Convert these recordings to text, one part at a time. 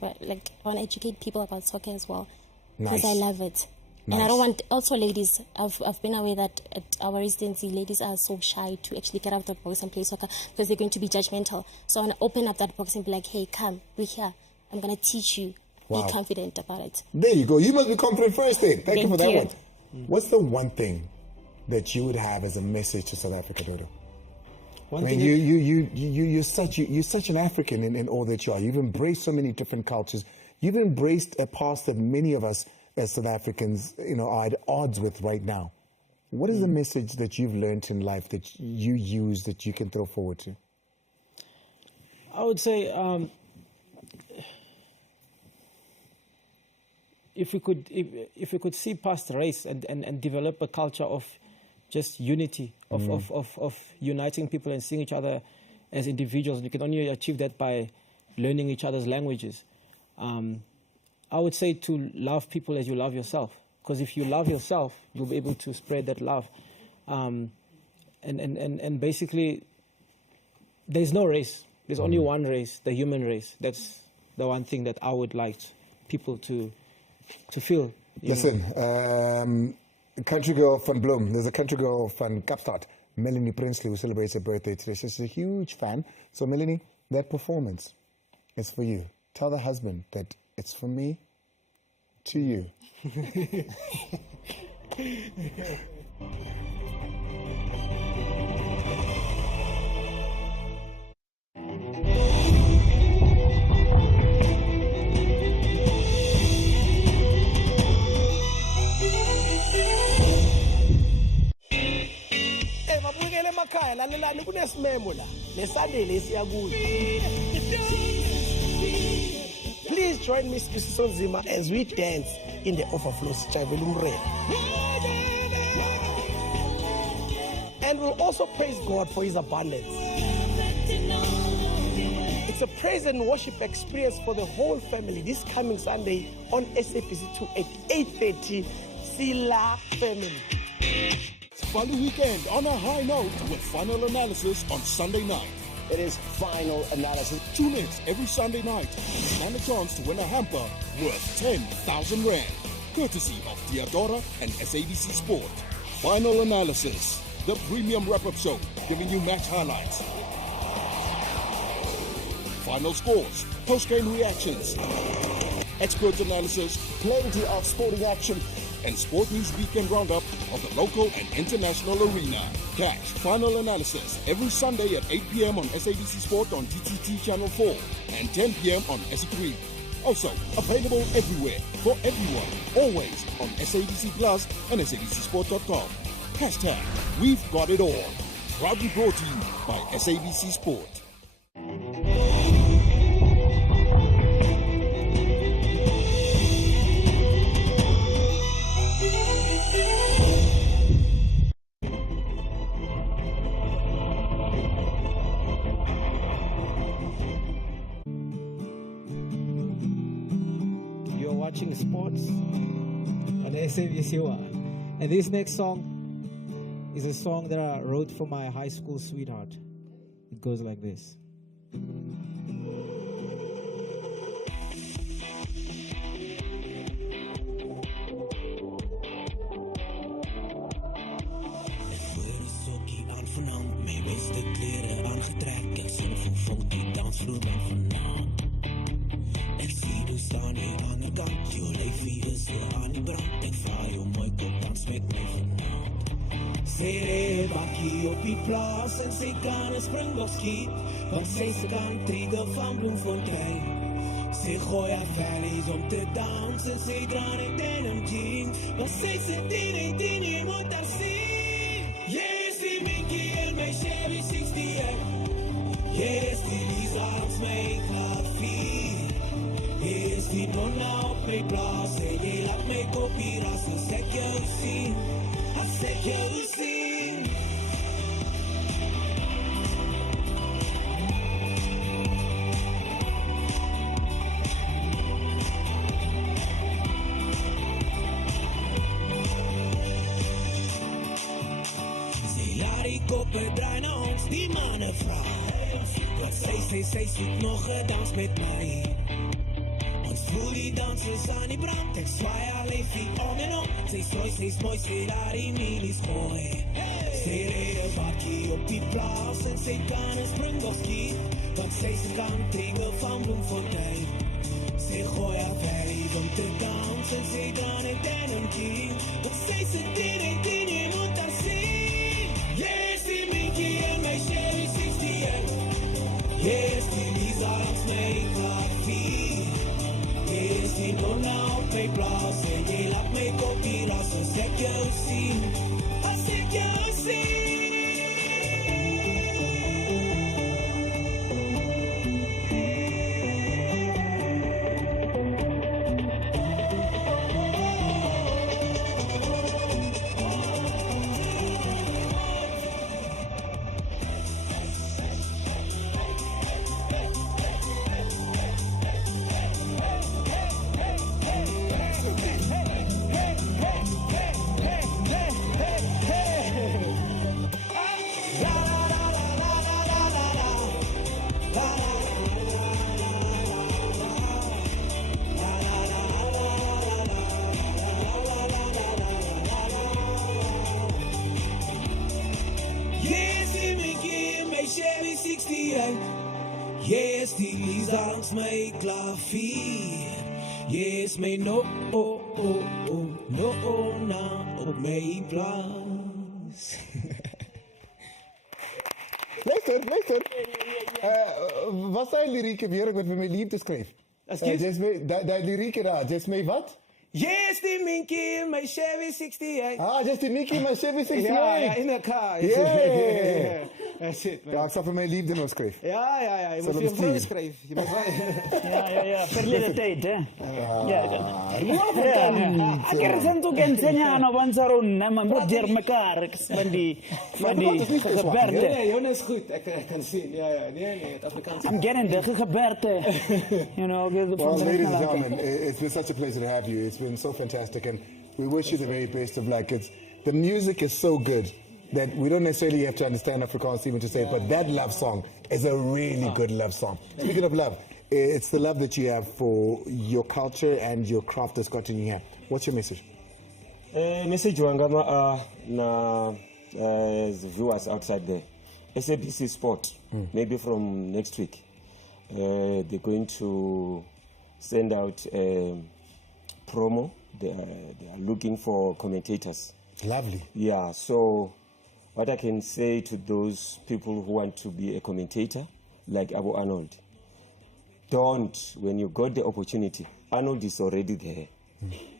like I want to educate people about soccer as well Nice. because I love it. Nice. And I don't want, also ladies, I've been aware that at our residency, ladies are so shy to actually get out of the box and play soccer because they're going to be judgmental. So I want to open up that box and be like, hey, come, we're here. I'm going to teach you. Wow. Be confident about it. There you go. You must be confident first then. Thank you for that Thank one. you. What's the one thing that you would have as a message to South Africa, Dodo? One I mean, thing you're such an African in all that you are. You've embraced so many different cultures. You've embraced a past that many of us as South Africans, are at odds with right now. What is the message that you've learned in life that you use that you can throw forward to? I would say if we could see past race and develop a culture of just unity, of uniting people and seeing each other as individuals. You can only achieve that by learning each other's languages. I would say to love people as you love yourself, because if you love yourself, you'll be able to spread that love. And basically, there's no race. There's only one race, the human race. That's the one thing that I would like people to feel. Listen, country girl van Bloem, there's a country girl van Kapstad, Melanie Prinsley, who celebrates her birthday today. She's a huge fan. So Melanie, that performance is for you. Tell the husband that it's from me to you. Please join me, Spisson Zima, as we dance in the overflow Chivelum Rain. And we'll also praise God for His abundance. It's a praise and worship experience for the whole family this coming Sunday on SABC 2 at 8:30. Sila Family. Fun weekend on a high note with final analysis on Sunday night. It is final analysis. Tune in every Sunday night and stand a chance to win a hamper worth 10,000 Rand, courtesy of Theodora and SABC Sport. Final analysis, the premium wrap-up show giving you match highlights, final scores, post-game reactions, expert analysis, Plenty of sporting action. and sport news weekend roundup of the local and international arena. Catch final analysis every Sunday at 8 p.m. on SABC Sport on DTT Channel 4 and 10 p.m. on SE3. Also available everywhere for everyone, always on SABC Plus and SABCSport.com. Hashtag We've Got It All. Proudly brought to you by SABC Sport. You're watching sports on SABC 1. And this next song is a song that I wrote for my high school sweetheart. It goes like this. Mijn beste kleren aangetrekt, ik zing voor die dansvloer dan vanavond. Ik zie u staan hier aan de kant, jouw leefje is er aan de brand. Ik vraag jou mooi, kom dans met mij vanavond. Zij reed bakkie op die plaats en zij kan een springbok schiet, want zij kan trigger van Bloemfontein. Zij gooi haar vellies om te dansen, zij draait in denim jeans, want zij zit in, je moet haar zien. Yes, die Mickey en mijn Chevy 68. Yes, die Lisa mijn klavier. Yes, die nonna op mijn plaats en je laat mij kopiëren als ik zeg jou zien. Als ik jou zien. Koppen draaien naar ons, die mannen vragen. Want zij zoekt nog een dans met mij. dansers aan die brand. Ek swaai haar leefie om en om. Sy's mooi, sy daar die milies gooi. Sy ry 'n bakkie op die plaas en sy kan 'n springbok ski. Want sy se country van Bloemfontein. Sy gooi haar verf om te dans en sy dan 'n denim king. Want sy se direct in jy moet haar sien. Yes, die Mickey en my Chevy 68. Yes, die Lisa langs my koffie. Yes, die Nonna op my plaas en jy laat my koppie los as ek jou sien. As ek jou sien. Chevy 68. Yes, die Lisa langs my klavier. Yes, my no na op my plaas. Luister. Wat zijn lyrieke weer wat we met liefde schreef? Dat lyrieke daar, just mee wat? Yes, die Minky in my Chevy 68. Just die Mickey in my Chevy 68. Ja, in de car. Yeah. That's it, man. Ja, ik zal voor mijn liefde nog schrijven. Ja. Je moet je vrouw schrijven. Ja. Verleden tijd, hè? Ja. Ik heb het ook in Senjano, want zo rond, maar moet je elkaar. Van die gebeurten. Nee, Jonas is goed. Ik kan zien. Ja. Nee, het Afrikaans. I'm getting the gebeurten. You know, well, ladies and gentlemen, it's been such a pleasure to have you. It's been so fantastic, and we wish you the very best of luck. The music is so good that we don't necessarily have to understand Afrikaans even to say it, but that love song is a really good love song. Speaking of love, it's the love that you have for your culture and your craft that's gotten you here. What's your message? Message wangama na viewers outside there. SABC Sport, maybe from next week, they're going to send out promo. They are looking for commentators. Lovely. Yeah, so what I can say to those people who want to be a commentator, like Abu Arnold, when you got the opportunity, Arnold is already there.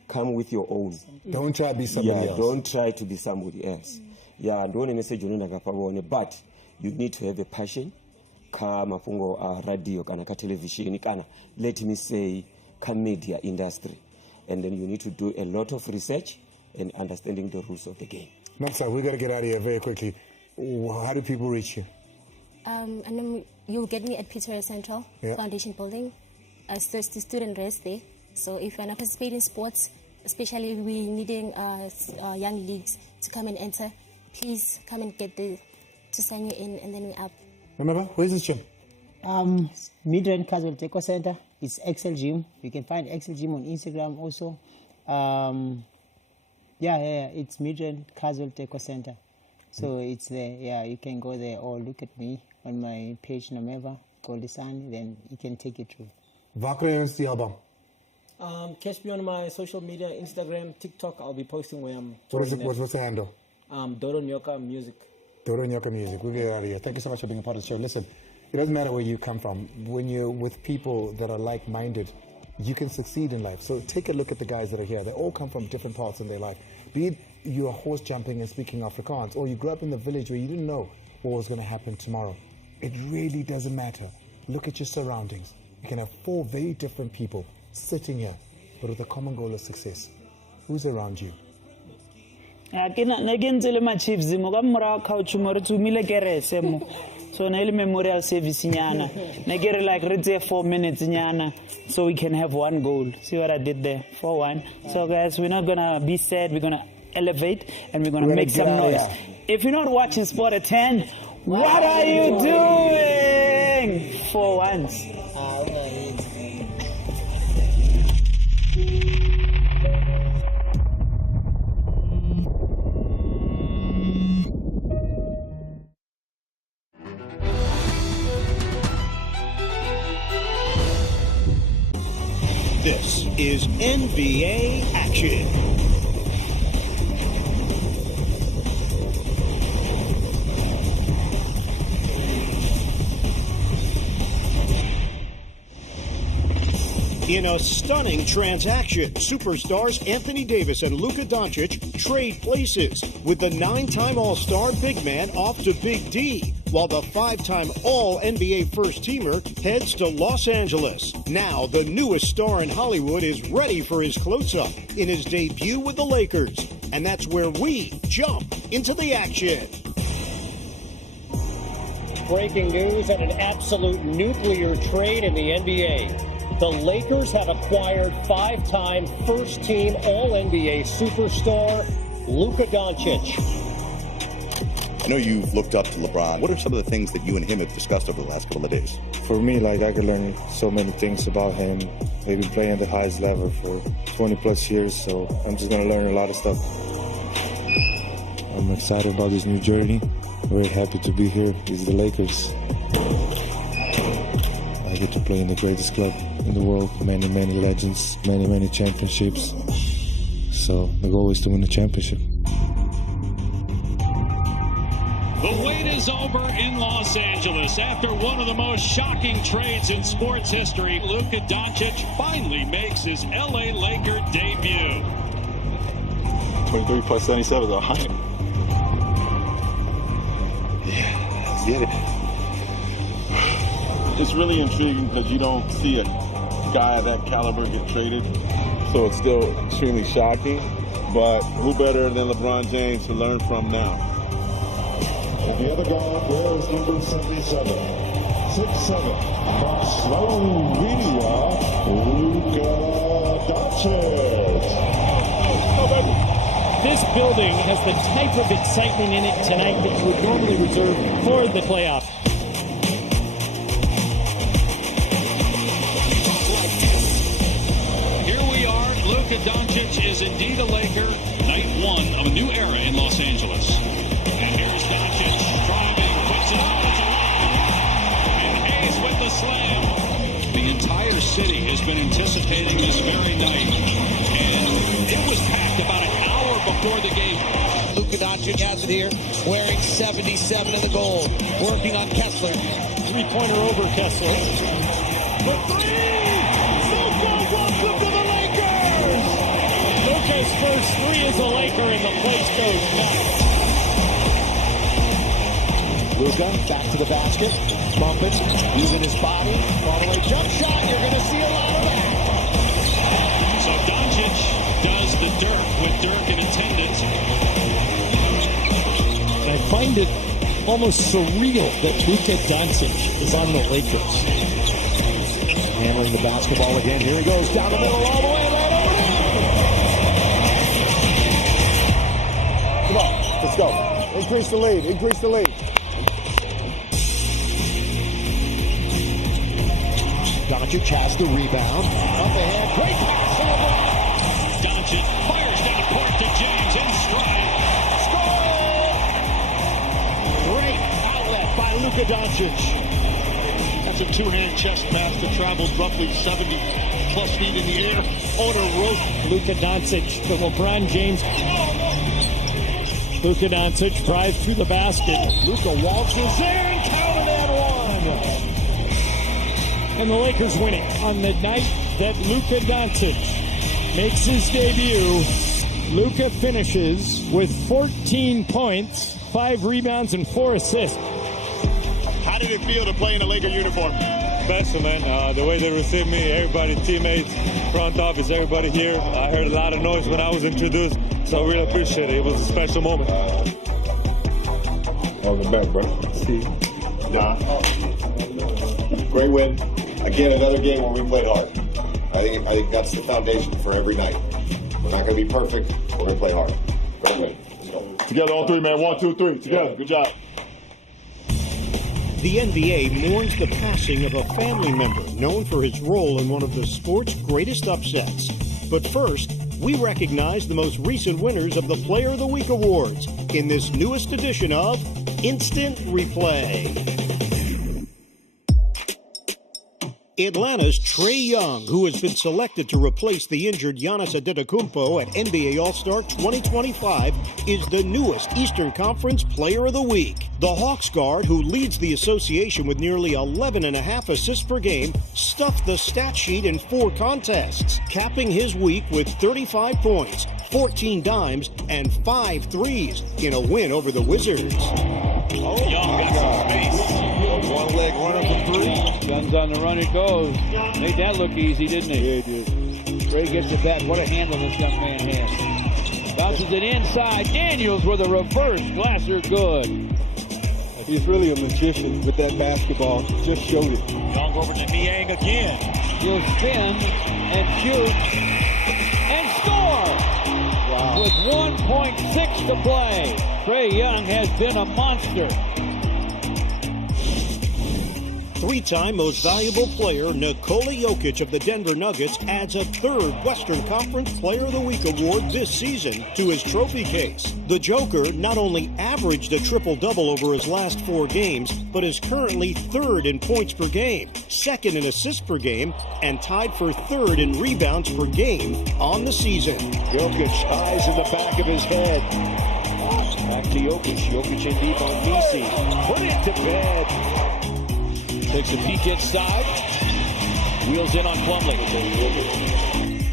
Come with your own. Don't try to be somebody else. Don't try to be somebody else. Yeah, don't message but you need to have a passion. Kama fungo radio, kana television, kana let me say, media industry. And then you need to do a lot of research and understanding the rules of the game. Namsa, we got to get out of here very quickly. How do people reach you? And then you'll get me at Pretoria Central Foundation Building. As the student rest there. So if you want to participate in sports, especially if we're needing young leagues to come and enter, please come and get to sign you in, and then we're up. Remember, where's this gym? Midrand Casual Taekwondo Center. It's Excel Gym. You can find Excel Gym on Instagram also. It's Midrand Casual Taekwondo Center. So it's there. Yeah, you can go there or look at me on my page, Nomeva, Goldisani, then you can take it through. Waar krijg je ons die album? Catch me on my social media, Instagram, TikTok. I'll be posting where I'm. What's the handle? Doro Nyoka Music. Doro Nyoka Music. We'll get out of here. Thank you so much for being a part of the show. Listen, it doesn't matter where you come from. When you're with people that are like-minded, you can succeed in life. So take a look at the guys that are here. They all come from different parts in their life. Be it you're horse jumping and speaking Afrikaans, or you grew up in the village where you didn't know what was going to happen tomorrow. It really doesn't matter. Look at your surroundings. You can have 4 very different people sitting here, but with a common goal of success. Who's around you? So na memorial service nyana. Na get like right there 4 minutes nyana, so we can have one goal. See what I did there? 4-1. So guys, we're not gonna be sad. We're gonna elevate and we're gonna make some noise. If you're not watching Sport at 10, what are you doing? 4-1. This is NBA Action. In a stunning transaction, superstars Anthony Davis and Luka Doncic trade places, with the 9-time All-Star big man off to Big D, while the 5-time All-NBA first-teamer heads to Los Angeles. Now, the newest star in Hollywood is ready for his close-up in his debut with the Lakers. And that's where we jump into the action. Breaking news and an absolute nuclear trade in the NBA. The Lakers have acquired 5-time first-team All-NBA superstar Luka Doncic. I know you've looked up to LeBron. What are some of the things that you and him have discussed over the last couple of days? For me, I could learn so many things about him. They've been playing at the highest level for 20-plus years, so I'm just going to learn a lot of stuff. I'm excited about this new journey. Very happy to be here. This is the Lakers. I get to play in the greatest club in the world. Many, many legends, many, many championships. So the goal is to win the championship. The wait is over in Los Angeles. After one of the most shocking trades in sports history, Luka Doncic finally makes his LA Laker debut. 23 plus 77 is 100. Yeah, let's get it. It's really intriguing because you don't see a guy of that caliber get traded. So it's still extremely shocking. But who better than LeBron James to learn from now? The other guard wears number 77. 6'7", from Slovenia, Luka Doncic. This building has the type of excitement in it tonight that you would normally reserve for the playoffs. Luka Doncic is indeed a Laker. Night one of a new era in Los Angeles. And here's Doncic driving, puts it on, it's alive. And Hayes with the slam. The entire city has been anticipating this very night. And it was packed about an hour before the game. Luka Doncic has it here, wearing 77 in the gold. Working on Kessler. Three-pointer over Kessler. For three! Luka, welcome to the Lakers! Luka's first three is a Laker, and the place goes nuts. Luka back to the basket, bumping, using his body, faraway jump shot. You're going to see a lot of that. So Doncic does the Dirk with Dirk in attendance. I find it almost surreal that Luka Doncic is on the Lakers. Handling the basketball again. Here he goes down the middle all the way. Come on, let's go. Increase the lead. Increase the lead. Doncic has the rebound. Up ahead. Great pass to LeBron. Doncic fires down court to James in stride. Score! Great outlet by Luka Doncic. That's a two-hand chest pass that traveled roughly 70-plus feet in the air on a rope. Luka Doncic to LeBron James. Luka Doncic drives through the basket. Luka waltzes there and counted that one. And the Lakers win it on the night that Luka Doncic makes his debut. Luka finishes with 14 points, 5 rebounds, and 4 assists. How did it feel to play in a Laker uniform? Special, man. The way they received me, everybody, teammates, front office, everybody here. I heard a lot of noise when I was introduced, so I really appreciate it. It was a special moment. All the best, bro. See. Nah. Great win. Again, another game where we played hard. I think that's the foundation for every night. We're not going to be perfect. We're going to play hard. Great win. Let's go. Together, all three, man. 1, 2, 3. Together. Good job. The NBA mourns the passing of a family member known for his role in one of the sport's greatest upsets. But first, we recognize the most recent winners of the Player of the Week awards in this newest edition of Instant Replay. Atlanta's Trae Young, who has been selected to replace the injured Giannis Antetokounmpo at NBA All-Star 2025, is the newest Eastern Conference Player of the Week. The Hawks guard, who leads the association with nearly 11.5 assists per game, stuffed the stat sheet in 4 contests, capping his week with 35 points, 14 dimes, and 5 threes in a win over the Wizards. Oh, Young got some space. One leg runner for 3. Guns on the run it goes. Made that look easy, didn't he? Yeah, he did. Ray gets it back. What a handle this young man has. Bounces it inside. Daniels with a reverse. Glasser good. He's really a magician with that basketball. Just showed it. Young over to Niang again. He'll spin and shoot and score. Wow. With 1.6 to play. Trae Young has been a monster. 3-time most valuable player Nikola Jokic of the Denver Nuggets adds a 3rd Western Conference Player of the Week award this season to his trophy case. The Joker not only averaged a triple-double over his last 4 games, but is currently 3rd in points per game, 2nd in assists per game, and tied for 3rd in rebounds per game on the season. Jokic, eyes in the back of his head. Back to Jokic. Jokic in deep on Nisi. Put it to bed. Takes a peek inside. Wheels in on Plumlee.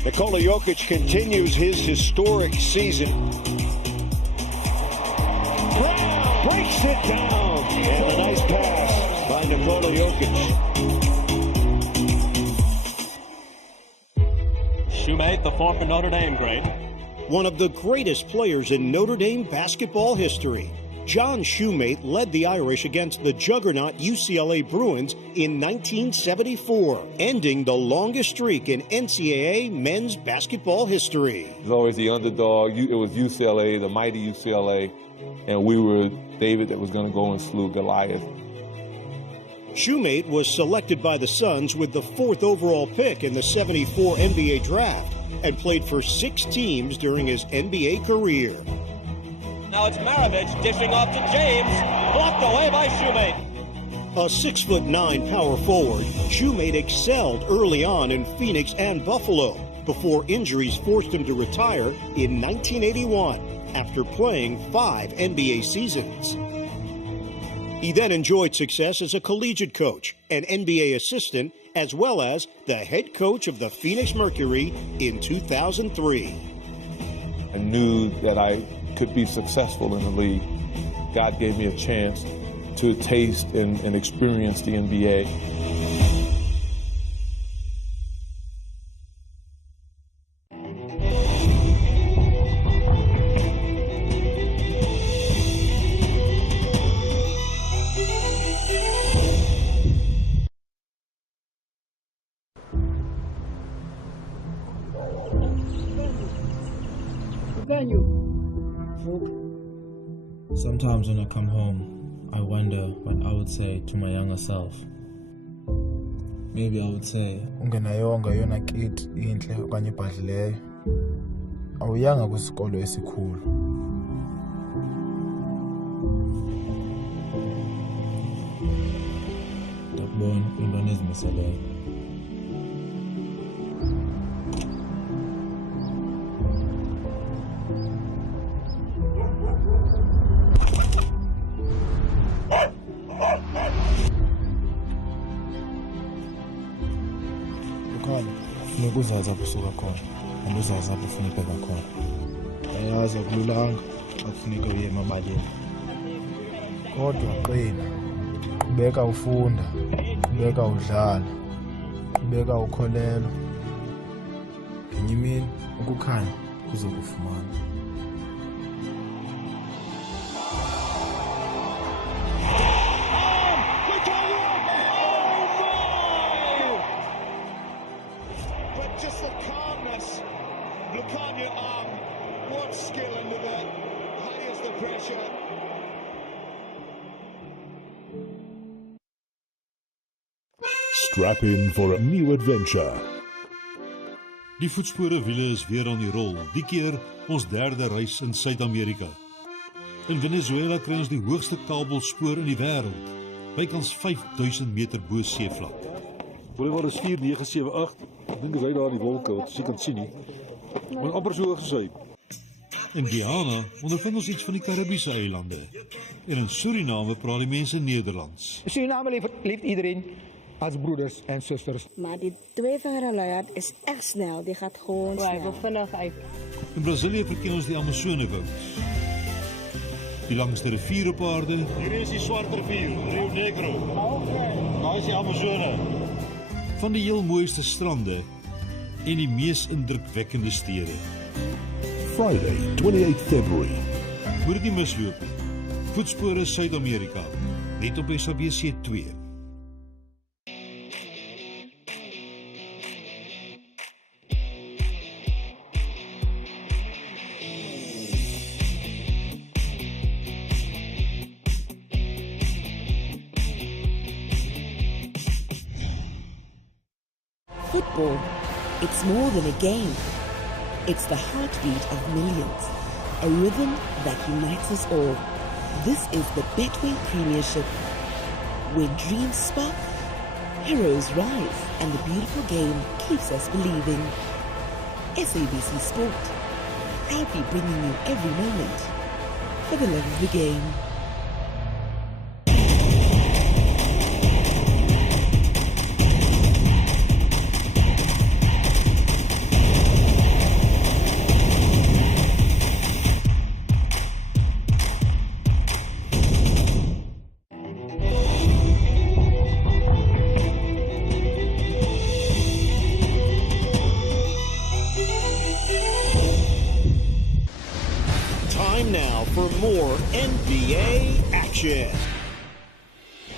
Nikola Jokic continues his historic season. Brown breaks it down. And a nice pass by Nikola Jokic. Shoemate, the former Notre Dame great. One of the greatest players in Notre Dame basketball history. John Shoemate led the Irish against the juggernaut UCLA Bruins in 1974, ending the longest streak in NCAA men's basketball history. It was always the underdog. It was UCLA, the mighty UCLA, and we were David that was going to go and slew Goliath. Shoemate was selected by the Suns with the 4th overall pick in the 74 NBA draft and played for 6 teams during his NBA career. Now it's Maravich dishing off to James, blocked away by Shoemate. A 6'9" power forward, Shoemate excelled early on in Phoenix and Buffalo before injuries forced him to retire in 1981 after playing 5 NBA seasons. He then enjoyed success as a collegiate coach, an NBA assistant, as well as the head coach of the Phoenix Mercury in 2003. I knew that I could be successful in the league. God gave me a chance to taste and experience the NBA. Sometimes when I come home, I wonder what I would say to my younger self. Maybe I would say, ungenayonga yona kid inhle okanye ibhadlileyo. Awuyanga kwisikolo esikhulu. Ndakubona into ezimiseleyo. Funeka uzazi apho usuka khona and uzazi apho ufuna ubheka khona. Ayazi akululanga xa kufuneka uye emabaleni. Kodwa qina, qhubeka ufunda, qhubeka udlala, qhubeka ukholelwa. Ngenye imini ukukhanya kuzokufumana. Just the calmness. Look on your arm. What skill under that. Highest the pressure. Strap in for a new adventure. Die voetspore wiele is weer aan die rol, die keer ons 3de reis in Suid-Amerika. In Venezuela kry ons die hoogste kabelspoor in die wêreld, bykans 5000 meter bo seevlak. Boulevard is 4978. Ek dink as hy daar in die wolke wat jy kan sien nie. Maar amper so hoog as hy. In Guyana ondervind ons iets van die Caribiese eilande. En in Suriname praat die mense Nederlands. In Suriname leeft iedereen als broeders en zusters. Maar die twee van Luiaard is echt snel. Die gaat gewoon snel. Vinnig uit. In Brazilië verken ons die Amazonewoud. Die langste rivier op aarde. Hier is die Zwarte Rivier, Rio Negro. Daar is die Amazone. Van die heel mooiste strande en die mees indrukwekkende stede. Friday, 28 February. Moet dit nie misloop nie. Voetspore Suid-Amerika, net op SABC 2. Football, it's more than a game. It's the heartbeat of millions, a rhythm that unites us all. This is the Betway Premiership, where dreams spark, heroes rise, and the beautiful game keeps us believing. SABC Sport, proudly bringing you every moment for the love of the game. Now for more NBA action.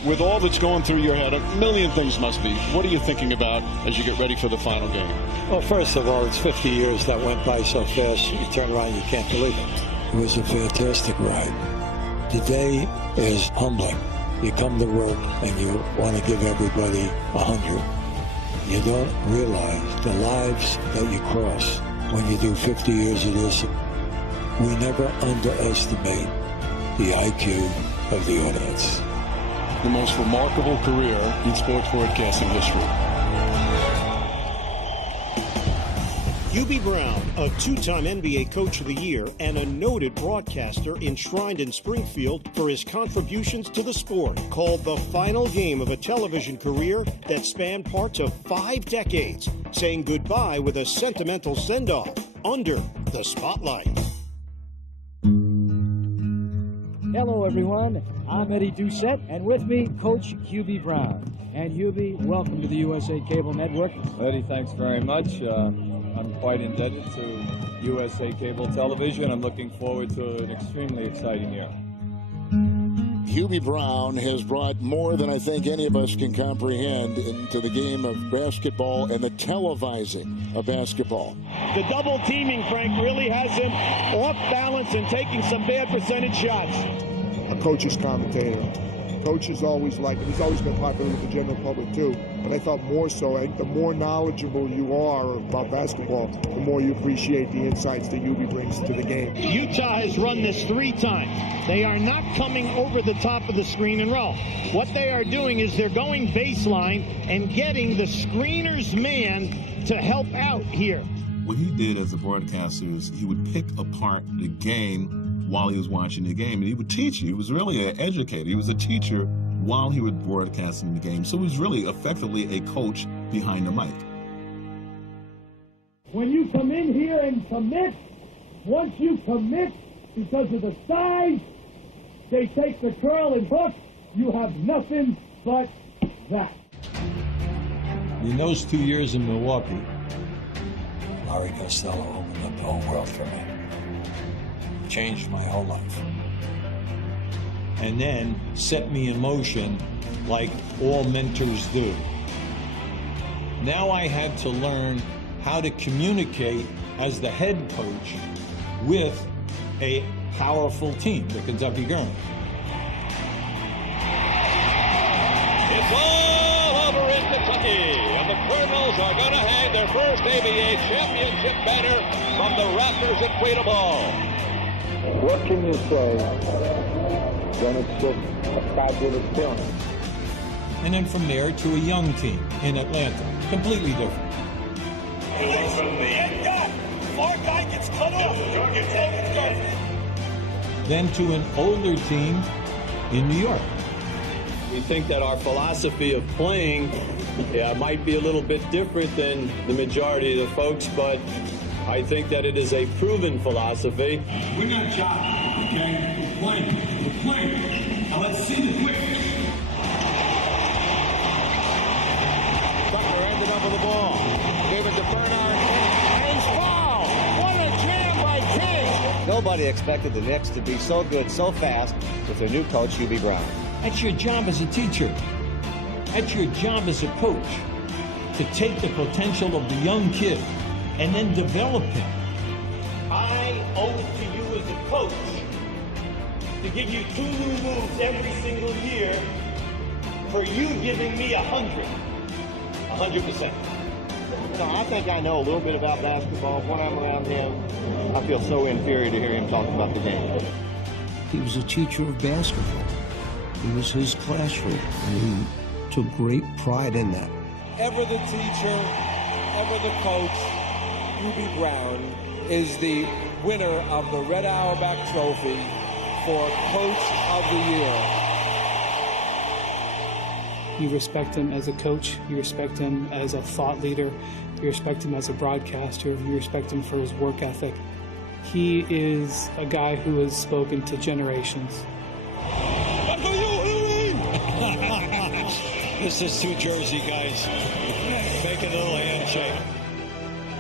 With all that's going through your head, a million things must be. What are you thinking about as you get ready for the final game? Well, first of all, it's 50 years that went by so fast, you turn around, you can't believe it. It was a fantastic ride. The day is humbling. You come to work and you want to give everybody 100. You don't realize the lives that you cross when you do 50 years of this. We never underestimate the IQ of the audience. The most remarkable career in sports broadcasting history. Hubie Brown, a two-time NBA Coach of the Year and a noted broadcaster enshrined in Springfield for his contributions to the sport, called the final game of a television career that spanned parts of 5 decades, saying goodbye with a sentimental send-off under the spotlight. Hello, everyone. I'm Eddie Doucette, and with me, Coach Hubie Brown. And Hubie, welcome to the USA Cable Network. Eddie, thanks very much. I'm quite indebted to USA Cable Television. I'm looking forward to an extremely exciting year. Hubie Brown has brought more than I think any of us can comprehend into the game of basketball and the televising of basketball. The double teaming, Frank, really has him off balance and taking some bad percentage shots. A coach's commentator. Coaches always like him. He's always been popular with the general public too. But I thought more so, I think the more knowledgeable you are about basketball, the more you appreciate the insights that Hubie brings to the game. Utah has run this 3 times. They are not coming over the top of the screen and roll. What they are doing is they're going baseline and getting the screener's man to help out here. What he did as a broadcaster is he would pick apart the game while he was watching the game, and he would teach you. He was really an educator. He was a teacher while he was broadcasting the game. So he was really effectively a coach behind the mic. When you come in here and commit, once you commit because of the size, they take the curl and hook, you have nothing but that. In those 2 years in Milwaukee, Larry Costello opened up the whole world for me. Changed my whole life. And then set me in motion like all mentors do. Now I had to learn how to communicate as the head coach with a powerful team, the Kentucky Colonels. It's all over in Kentucky, and the Colonels are going to hang their first ABA championship banner from the Raptors at Queen of Ball. What can you say when it's just a fabulous feeling? and then from there to a young team in Atlanta. Completely different. Our guy gets cut off. Then to an older team in New York. We think that our philosophy of playing might be a little bit different than the majority of the folks, but I think that it is a proven philosophy. We're not job, okay? We're playing. We're playing. Now let's see the quick. Butler ended up with the ball. Gave it to Bernard. And his foul. What a jam by King. Nobody expected the Knicks to be so good so fast with their new coach, Hubie Brown. That's your job as a teacher. That's your job as a coach, to take the potential of the young kid and then develop him. I owe it to you as a coach to give you 2 new moves every single year for you giving me 100%. So I think I know a little bit about basketball. When I'm around him, I feel so inferior to hear him talk about the game. He was a teacher of basketball. It was his classroom, and he took great pride in that. Ever the teacher, ever the coach, Hubie Brown is the winner of the Red Auerbach Trophy for Coach of the Year. You respect him as a coach, you respect him as a thought leader, you respect him as a broadcaster, you respect him for his work ethic. He is a guy who has spoken to generations. This is New Jersey, guys. Make a little handshake.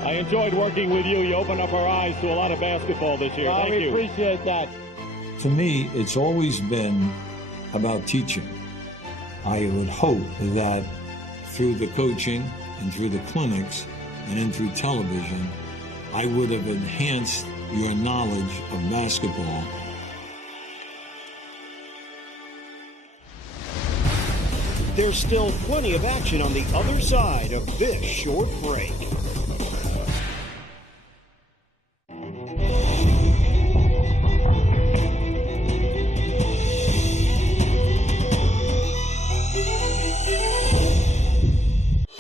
I enjoyed working with you. You opened up our eyes to a lot of basketball this year. Thank you. We appreciate that. To me, it's always been about teaching. I would hope that through the coaching and through the clinics and then through television, I would have enhanced your knowledge of basketball. There's still plenty of action on the other side of this short break.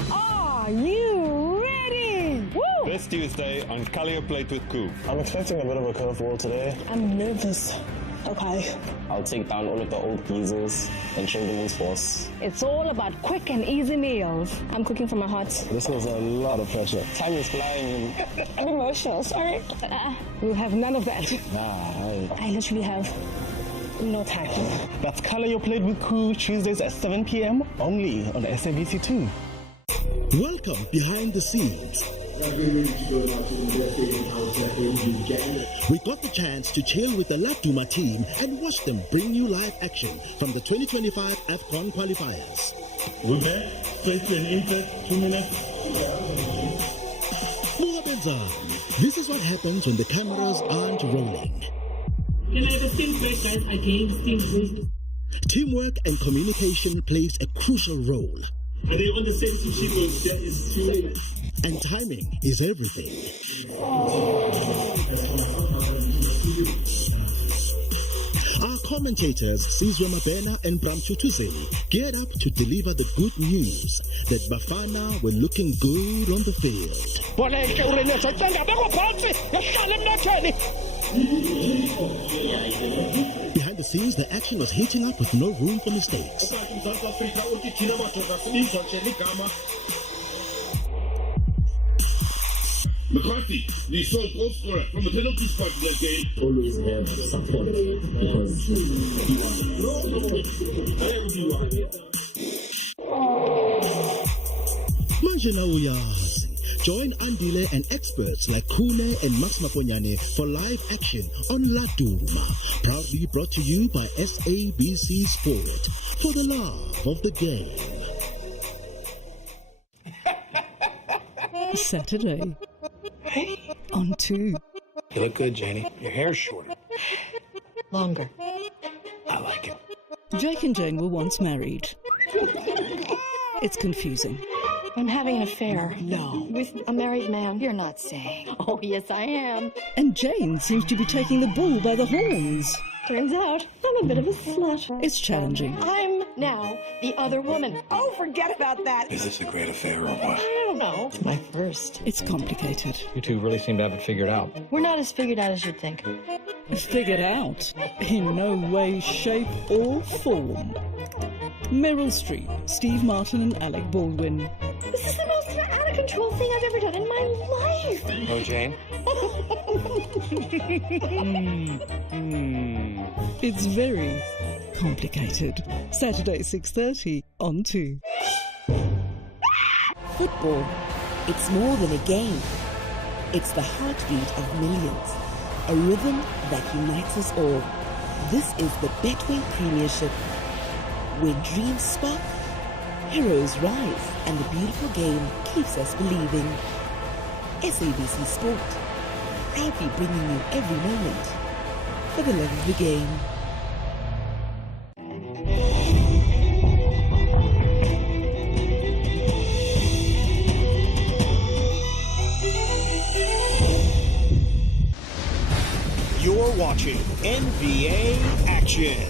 Are you ready? Woo! This Tuesday on Collier Plate with Coup. I'm expecting a bit of a curveball today. I'm nervous. Okay. I'll take down all of the old geezers and show them who's boss. It's all about quick and easy meals. I'm cooking from my heart. This was a lot of pressure. Time is flying. I'm emotional, sorry. We'll have none of that. I literally have no time. That's Color Your Plate with Coup, Tuesdays at 7 p.m. only on SABC2. Welcome behind the scenes. We got the chance to chill with the Laduma team and watch them bring you live action from the 2025 AFCON qualifiers. We're back. First and impact, 2 minutes. This is what happens when the cameras aren't rolling. Can I have a steam plate, guys? I gained steam boost. Teamwork and communication plays a crucial role. Are they on the same sheet? That is too late. And timing is everything. Our commentators, Sizwe Mabena and Bram Chutuzeli, geared up to deliver the good news that Bafana were looking good on the field. Behind the scenes, the action was heating up with no room for mistakes. McCarthy, the sole goal scorer from the penalty spot in the game. Always have support because Manje na uyazi. Join Andile and experts like Kune and Max Maponyane for live action on Laduma. Proudly brought to you by SABC Sport for the love of the game. Saturday on 2. You look good, Janie. Your hair's shorter. Longer. I like it. Jake and Jane were once married. It's confusing. I'm having an affair. No. With a married man. You're not saying. Oh, yes, I am. And Jane seems to be taking the bull by the horns. Turns out, I'm a bit of a slut. It's challenging. I'm now the other woman. Oh, forget about that. Is this a great affair or what? I don't know. It's my first. It's complicated. You two really seem to have it figured out. We're not as figured out as you'd think. Figured out? In no way, shape, or form. Meryl Streep, Steve Martin, and Alec Baldwin. This is the most out-of-control thing I've ever done in my life. Oh, Jane? It's very complicated. Saturday, 6:30 on 2. Football, it's more than a game. It's the heartbeat of millions, a rhythm that unites us all. This is the Betway Premiership, where dreams spark, heroes rise, and the beautiful game keeps us believing. SABC Sport, proudly bringing you every moment for the love of the game. You're watching NBA Action.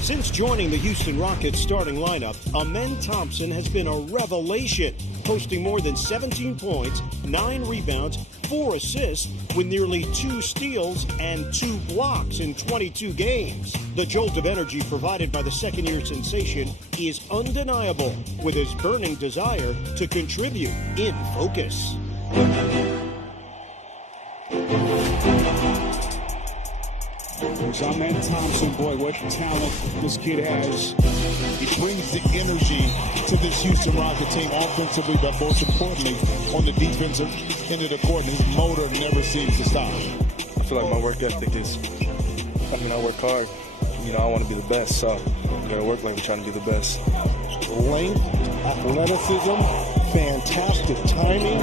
Since joining the Houston Rockets starting lineup, Amen Thompson has been a revelation, posting more than 17 points, 9 rebounds, 4 assists, with nearly 2 steals and 2 blocks in 22 games. The jolt of energy provided by the second-year sensation is undeniable, with his burning desire to contribute in focus. Amen Thompson, boy, what talent this kid has. He brings the energy to this Houston Rocket team offensively, but most importantly, on the defensive end of the court, his motor never seems to stop. I feel like my work ethic is, I work hard. I want to be the best, so I got to work like I'm trying to be the best. Length, athleticism, fantastic timing.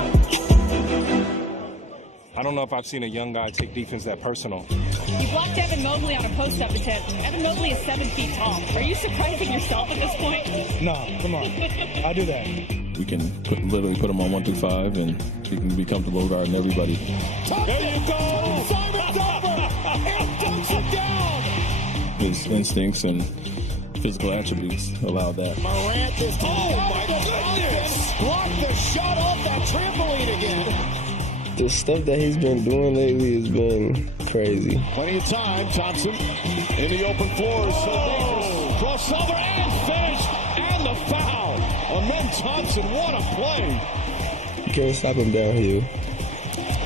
I don't know if I've seen a young guy take defense that personal. You blocked Evan Mobley on a post-up attempt. Evan Mobley is 7 feet tall. Are you surprising yourself at this point? No, come on. I do that. We can literally put him on 1 through 5, and he can be comfortable guarding everybody. There you go! Simon's over! And dunks it down! His instincts and physical attributes allow that. Morant is my goodness! Blocked the shot off that trampoline again. The stuff that he's been doing lately has been crazy. Plenty of time, Thompson in the open floor. So dangerous. Crossover and finish, and the foul. Amen Thompson, what a play. You can't stop him downhill.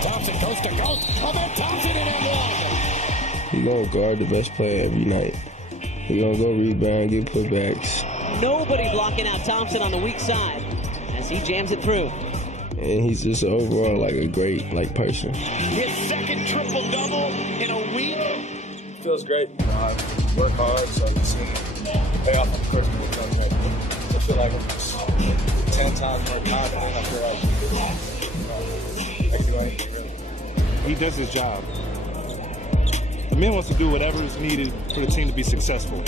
Thompson coast to coast. Amen Thompson in and one. He's going to guard the best player every night. He's going to go rebound, get putbacks. Nobody blocking out Thompson on the weak side as he jams it through. And he's just overall like a great person. His second triple-double in a week. Feels great. I work hard, so I can see pay off on the court. I feel like I'm just 10 times more confident. I feel like he does his job. The man wants to do whatever is needed for the team to be successful.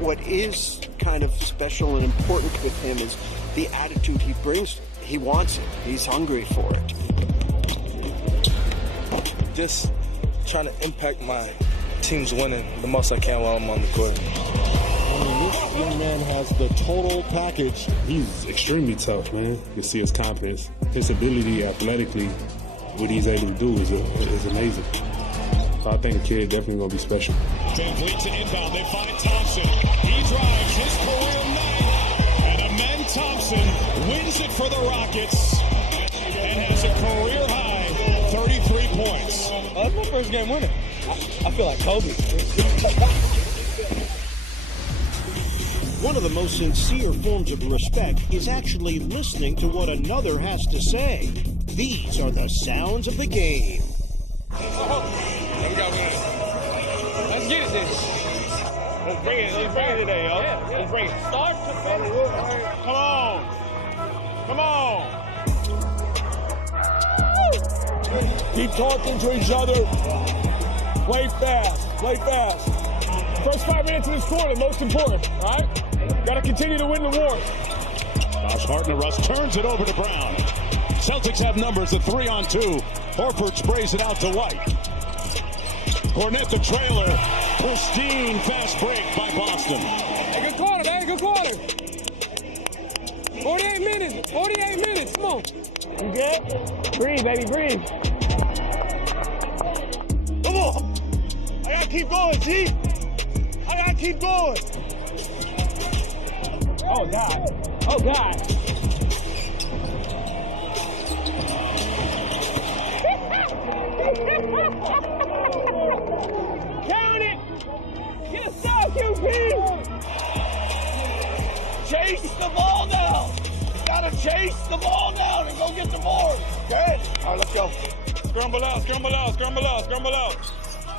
What is kind of special and important with him is the attitude he brings. He wants it. He's hungry for it. Just trying to impact my team's winning the most I can while I'm on the court. This young man has the total package. He's extremely tough, man. You see his confidence, his ability athletically, what he's able to do is amazing. So I think the kid definitely going to be special. Van Vliet to inbound. They find Thompson. He drives his career night. And Amen Thompson wins it for the Rockets and has a career high 33 points. That's my first game winner. I feel like Kobe. One of the most sincere forms of respect is actually listening to what another has to say. These are the sounds of the game. Let's get it then. Let's bring it today, yo. Let's bring it. Start to finish. Come on. Come on. Keep talking to each other. Play fast. Play fast. First 5 minutes in this quarter, most important, right? Gotta continue to win the war. Josh Hart in a rush, turns it over to Brown. Celtics have numbers at 3-on-2. Horford sprays it out to White. Cornette the trailer. Pristine fast break by Boston. Hey, good quarter, man. Good quarter. 48 minutes. 48 minutes. Come on. You good? Breathe, baby. Breathe. Come on. I gotta keep going, G. I gotta keep going. Oh, God. Oh, God. Count it. Get us out, QP. Chase the ball down. Gotta chase the ball down and go get the board. Okay? All right, let's go. Scramble out, scramble out, scramble out, scramble out.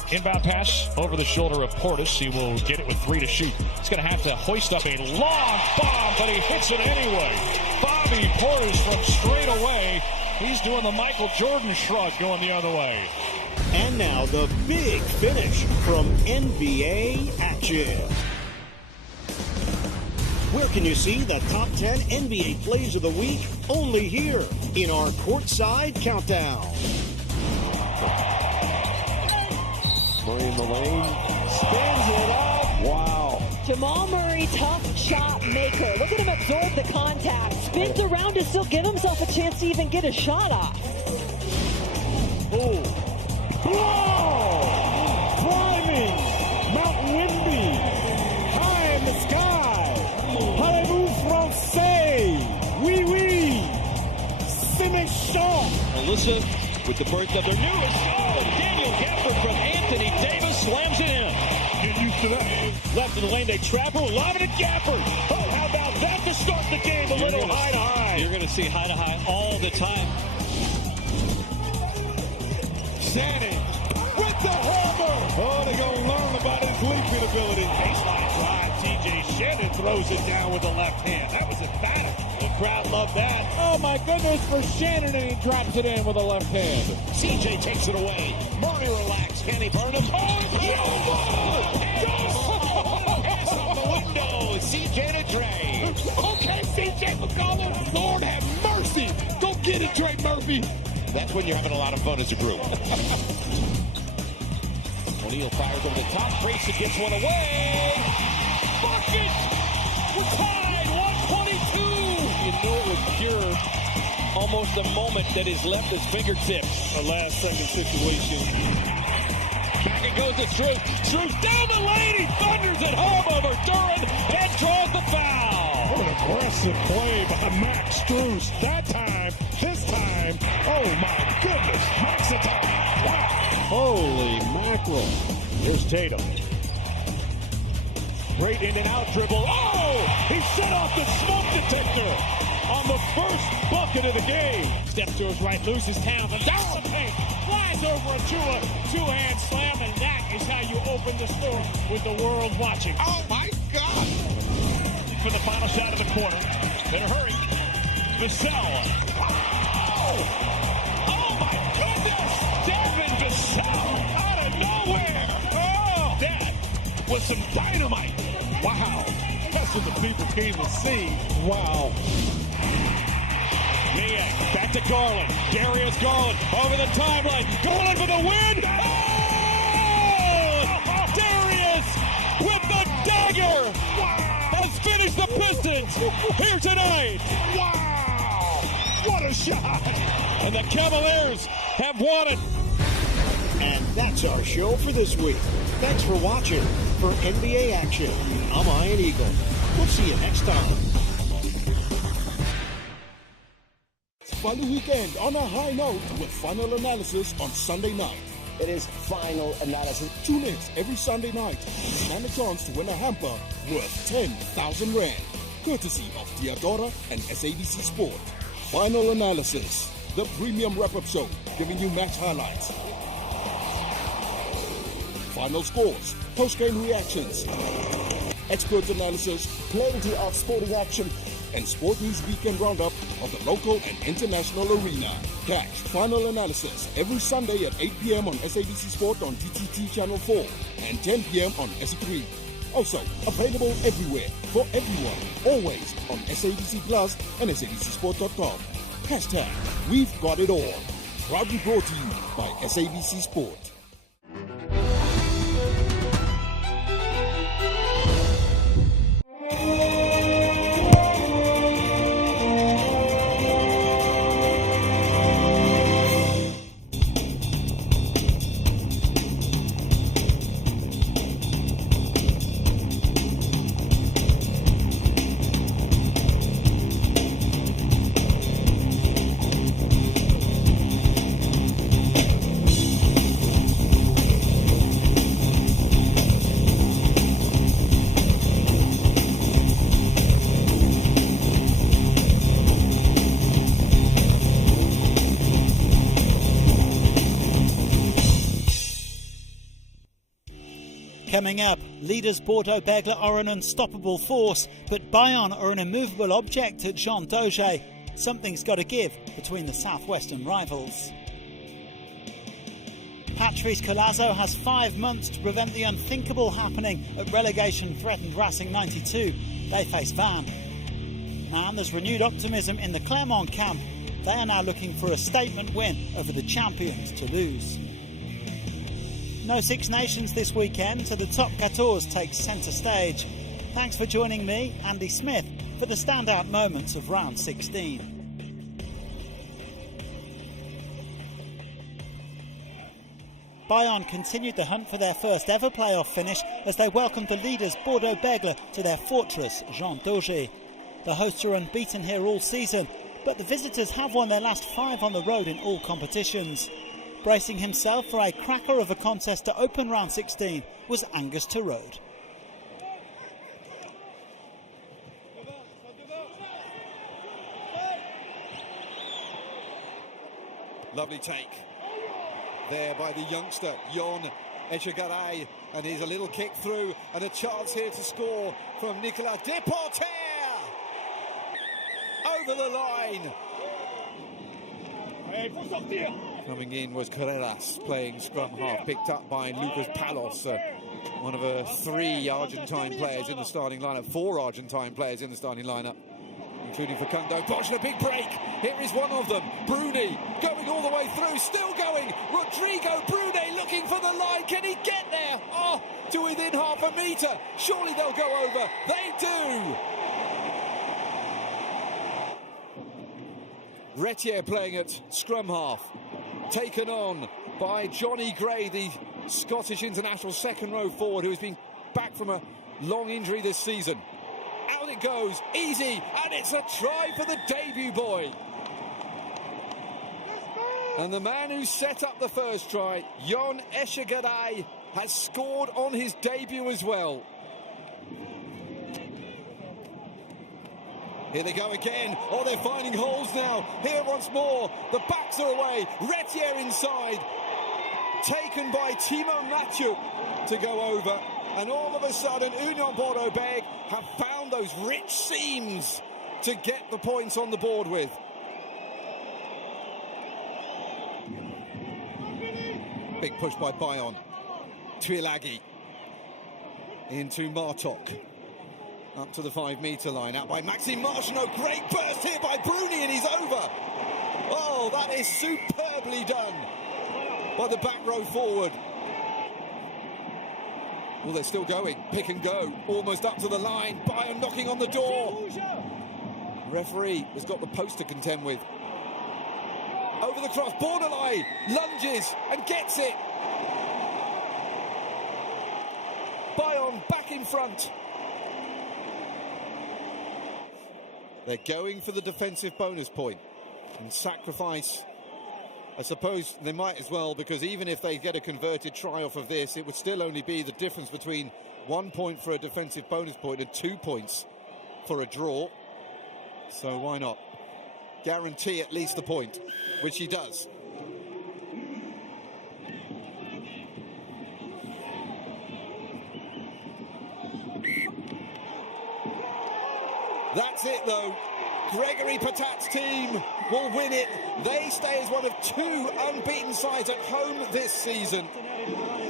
Inbound pass over the shoulder of Portis. He will get it with 3 to shoot. He's going to have to hoist up a long bomb, but he hits it anyway. Bobby Portis from straight away. He's doing the Michael Jordan shrug going the other way. And now the big finish from NBA action. Where can you see the top 10 NBA plays of the week? Only here in our courtside countdown. Murray in the lane, spins it up. Wow. Jamal Murray, tough shot maker. Look at him absorb the contact. Spins around to still give himself a chance to even get a shot off. Oh. Whoa! Climbing Mount Wimby, high in the sky. Parlez-vous français? Oui, oui. Sénéchant. Alyssa with the birth of their newest. Oh, Daniel Gafford from Anthony Davis slams it in. Get used to that. Left in the lane, they trap her, lob it at Gafford. Oh, how about that to start the game? A little high to high. You're going to see high to high all the time. Shannon with the hammer. Oh, they're going to learn about his leaping ability. Baseline drive, TJ Shannon throws it down with the left hand. That was a battle. The crowd loved that. Oh, my goodness, for Shannon, and he drops it in with the left hand. CJ takes it away. Murray relaxed. Can he burn him? Oh, it's over! Pass out the window. CJ to Dre. Okay, CJ McCollum. Lord have mercy. Go get it, Trey Murphy. That's when you're having a lot of fun as a group. O'Neal fires over the top. Grayson gets one away. Bucket! We're tied. 122. You knew it was pure. Almost a moment that has left his fingertips. A last-second situation. Back it goes to Strus. Strus down the lane. He thunders it home over Duran and draws the foul. What an aggressive play by Max Strus. That time, this time, oh my goodness, Max attack. Wow. Holy mackerel. Here's Tatum. Great in and out dribble. Oh! He set off the smoke detector on the first bucket of the game. Step to his right, loses Townsend. Down the paint. Flies over a two-hand slam, and that is how you open the store with the world watching. Oh my God. For the final shot of the quarter. Better hurry. Vassell. Oh my goodness! Devin Vassell out of nowhere. Oh, that was some dynamite. Wow. That's what the people came to see. Wow. Niak back to Garland. Darius Garland over the timeline. Garland for the win. Oh! Darius with the dagger. Has finished the Pistons here tonight. Wow. What a shot. And the Cavaliers have won it. And that's our show for this week. Thanks for watching. For NBA action, I'm Ian Eagle. We'll see you next time. Final weekend on a high note with Final Analysis on Sunday night. It is Final Analysis. Tune in every Sunday night and stand a chance to win a hamper worth 10,000 Rand. Courtesy of Theodora and SABC Sport. Final Analysis, the premium wrap-up show giving you match highlights, final scores, post-game reactions, expert analysis, plenty of sporting action, and Sport News Weekend Roundup of the local and international arena. Catch Final Analysis every Sunday at 8 p.m. on SABC Sport on DTT Channel 4 and 10 p.m. on SE3. Also available everywhere for everyone, always on SABC Plus and SABCSport.com. Hashtag We've Got It All. Proudly brought to you by SABC Sport. Coming up, leaders Bordeaux Bègles are an unstoppable force, but Bayonne are an immovable object at Jean Daugé. Something's got to give between the southwestern rivals. Patrice Collazo has 5 months to prevent the unthinkable happening at relegation-threatened Racing 92. They face Vannes. And there's renewed optimism in the Clermont camp. They are now looking for a statement win over the champions Toulouse. No Six Nations this weekend, so the top 14 takes centre stage. Thanks for joining me, Andy Smith, for the standout moments of round 16. Bayonne continued the hunt for their first ever playoff finish as they welcomed the leaders Bordeaux Bègles to their fortress Jean Daugé. The hosts are unbeaten here all season, but the visitors have won their last 5 on the road in all competitions. Bracing himself for a cracker of a contest to open round 16 was Angus Turode. Lovely take there by the youngster Yon Echegaray, and here's a little kick through and a chance here to score from Nicolas Deporter over the line. Coming in was Carreras, playing scrum half, picked up by Lucas Palos, one of 3 Argentine players in the starting lineup, 4 Argentine players in the starting lineup, including Facundo Bosch. A big break. Here is one of them, Bruni, going all the way through, still going. Rodrigo Bruni looking for the line. Can he get there? Oh, to within half a metre. Surely they'll go over. They do. Retier playing at scrum half, taken on by Johnny Gray, the Scottish international second row forward who has been back from a long injury this season. Out it goes, easy, and it's a try for the debut boy. And the man who set up the first try, Yon Echegaray, has scored on his debut as well. Here they go again. Oh, they're finding holes now. Here once more. The backs are away. Retier inside. Taken by Timo Mathieu to go over. And all of a sudden, Union Bordeaux Bègles have found those rich seams to get the points on the board with. Big push by Bayonne. Tuilagi into Martok. Up to the 5-metre line, out by Maxime Marchand. Great burst here by Bruni, and he's over. Oh, that is superbly done by the back row forward. Well, they're still going. Pick and go. Almost up to the line. Bayern knocking on the door. Referee has got the post to contend with. Over the cross, borderline, lunges and gets it. Bayern back in front. They're going for the defensive bonus point and sacrifice. I suppose they might as well, because even if they get a converted try off of this, it would still only be the difference between 1 point for a defensive bonus point and 2 points for a draw. So why not guarantee at least the point, which he does. That's it though. Gregory Patat's team will win it. They stay as one of 2 unbeaten sides at home this season.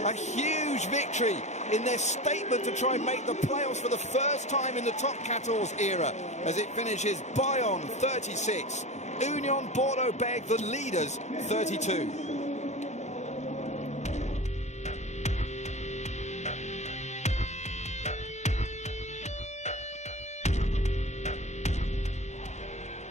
A huge victory in their statement to try and make the playoffs for the first time in the Top 14 era, as it finishes Bayonne 36, Union Bordeaux-Bègles, the leaders, 32.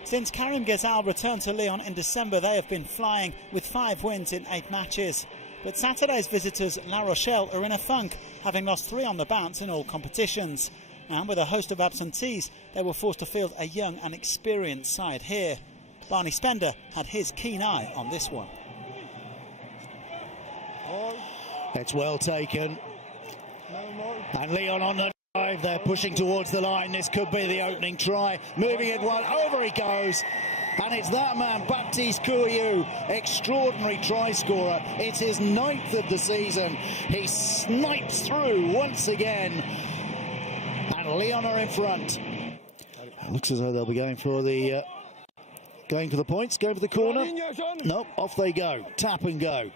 Since Karim Ghezal returned to Lyon in December, they have been flying with 5 wins in 8 matches. But Saturday's visitors, La Rochelle, are in a funk, having lost 3 on the bounce in all competitions. And with a host of absentees, they were forced to field a young and experienced side here. Barney Spender had his keen eye on this one. It's well taken. And Lyon on the drive. They're pushing towards the line. This could be the opening try. Moving it one. Over he goes. And it's that man, Baptiste Couriou, extraordinary try scorer. It's his 9th of the season. He snipes through once again. And Lyon are in front. It looks as though they'll be going for the points, going for the corner. Nope, off they go. Tap and go.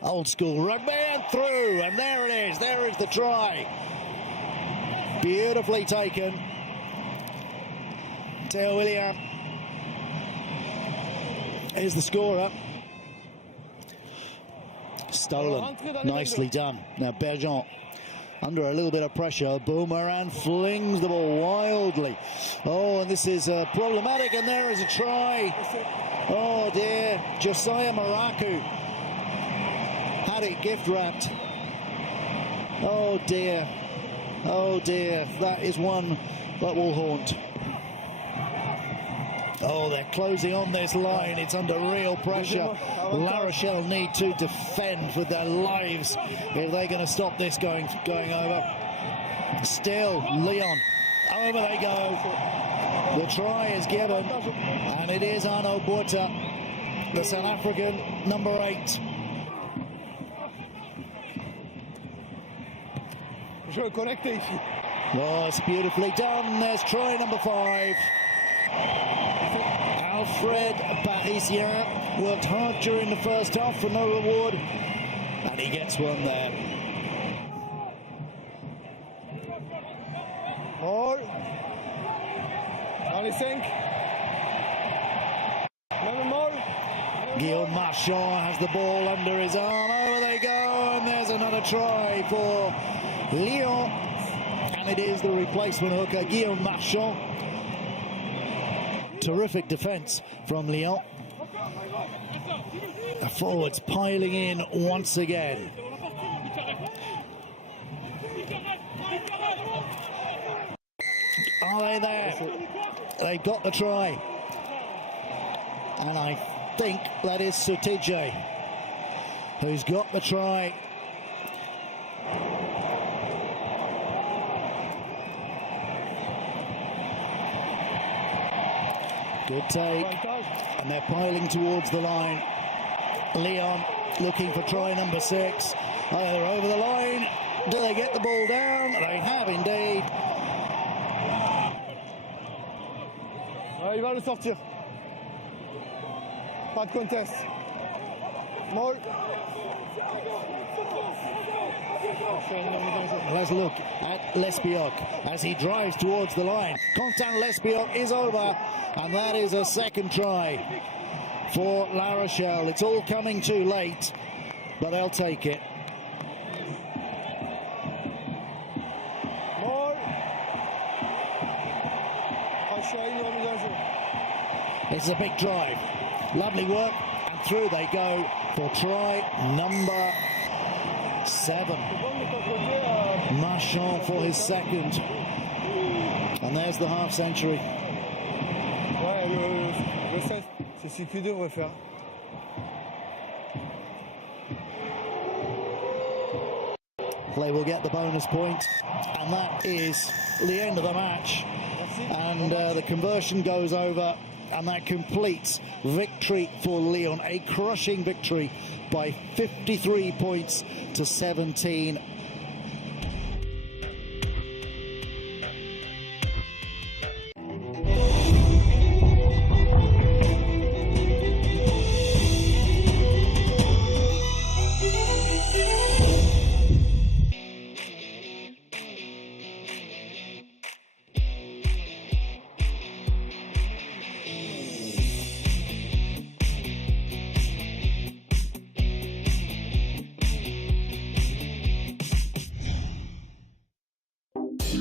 Old school rugby and through. And there it is. There is the try. Beautifully taken. Theo William is the scorer. Stolen. Nicely done. Now Bergeon under a little bit of pressure. Boomerang flings the ball wildly. Oh, and this is problematic. And there is a try. Oh dear. Josiah Maraku had it gift wrapped. Oh dear. Oh dear. That is one that will haunt. Oh, they're closing on this line. It's under real pressure. La Rochelle need to defend with their lives if they're going to stop this going over. Still, Lyon. Over they go. The try is given, and it is Arno Botha, the South African, number 8. Oh, it's beautifully done. There's try number 5. Alfred Parisien worked hard during the first half for no reward, and he gets one there. Ball. Dans les 5. Guillaume Marchand has the ball under his arm. Over they go, and there's another try for Lyon, and it is the replacement hooker, Guillaume Marchand. Terrific defence from Lyon. The forwards piling in once again. Are they there? They got the try. And I think that is Sutije who's got the try. Good take, and they're piling towards the line. Lyon looking for try number 6. Oh, they're over the line. Do they get the ball down? They have indeed. Il va le sortir. Pas de contest. Moll. Let's look at Lesbioc as he drives towards the line. Quentin Lesbioc is over, and that is a second try for La Rochelle. It's all coming too late, but they'll take it. It's a big drive. Lovely work, and through they go for try number 7. Marchand for his second. And there's the half century. Ouais, le 16, c'est celui que devrait faire. They will get the bonus point, and that is the end of the match. And the conversion goes over, and that completes victory for Lyon. A crushing victory by 53 points to 17.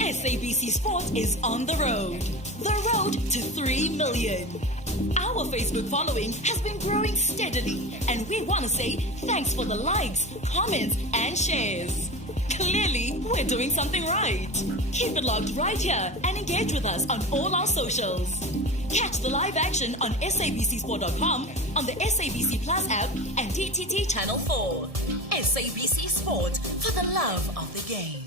SABC Sport is on the road. The road to 3 million. Our Facebook following has been growing steadily, and we want to say thanks for the likes, comments, and shares. Clearly, we're doing something right. Keep it logged right here and engage with us on all our socials. Catch the live action on sabcsport.com, on the SABC Plus app, and DTT Channel 4. SABC Sport, for the love of the game.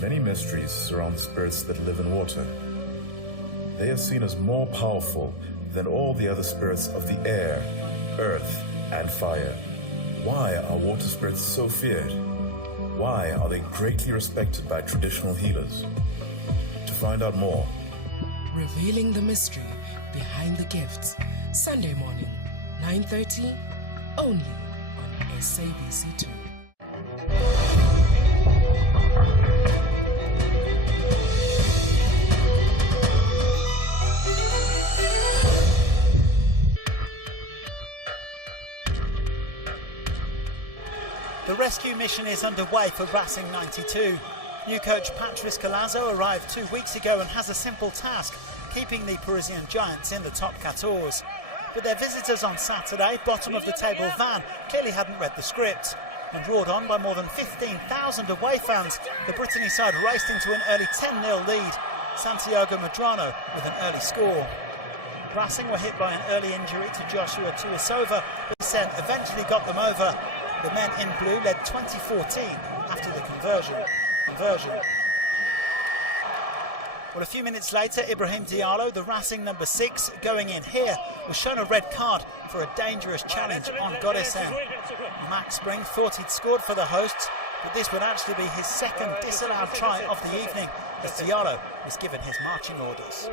Many mysteries surround spirits that live in water. They are seen as more powerful than all the other spirits of the air, earth, and fire. Why are water spirits so feared? Why are they greatly respected by traditional healers? To find out more, revealing the mystery behind the gifts. Sunday morning, 9:30, only on SABC2. The rescue mission is underway for Racing 92. New coach Patrice Collazo arrived 2 weeks ago and has a simple task, keeping the Parisian Giants in the top 14. But their visitors on Saturday, bottom of the table Van, clearly hadn't read the script. And roared on by more than 15,000 away fans, the Brittany side raced into an early 10-0 lead. Santiago Medrano with an early score. Racing were hit by an early injury to Joshua Tuisova, but Sen eventually got them over. The men in blue led 20-14 after the conversion. Well, a few minutes later, Ibrahim Diallo, the Racing number 6, going in here, was shown a red card for a dangerous challenge on Godesen. Max Spring thought he'd scored for the hosts, but this would actually be his second disallowed try of the evening, as Diallo was given his marching orders.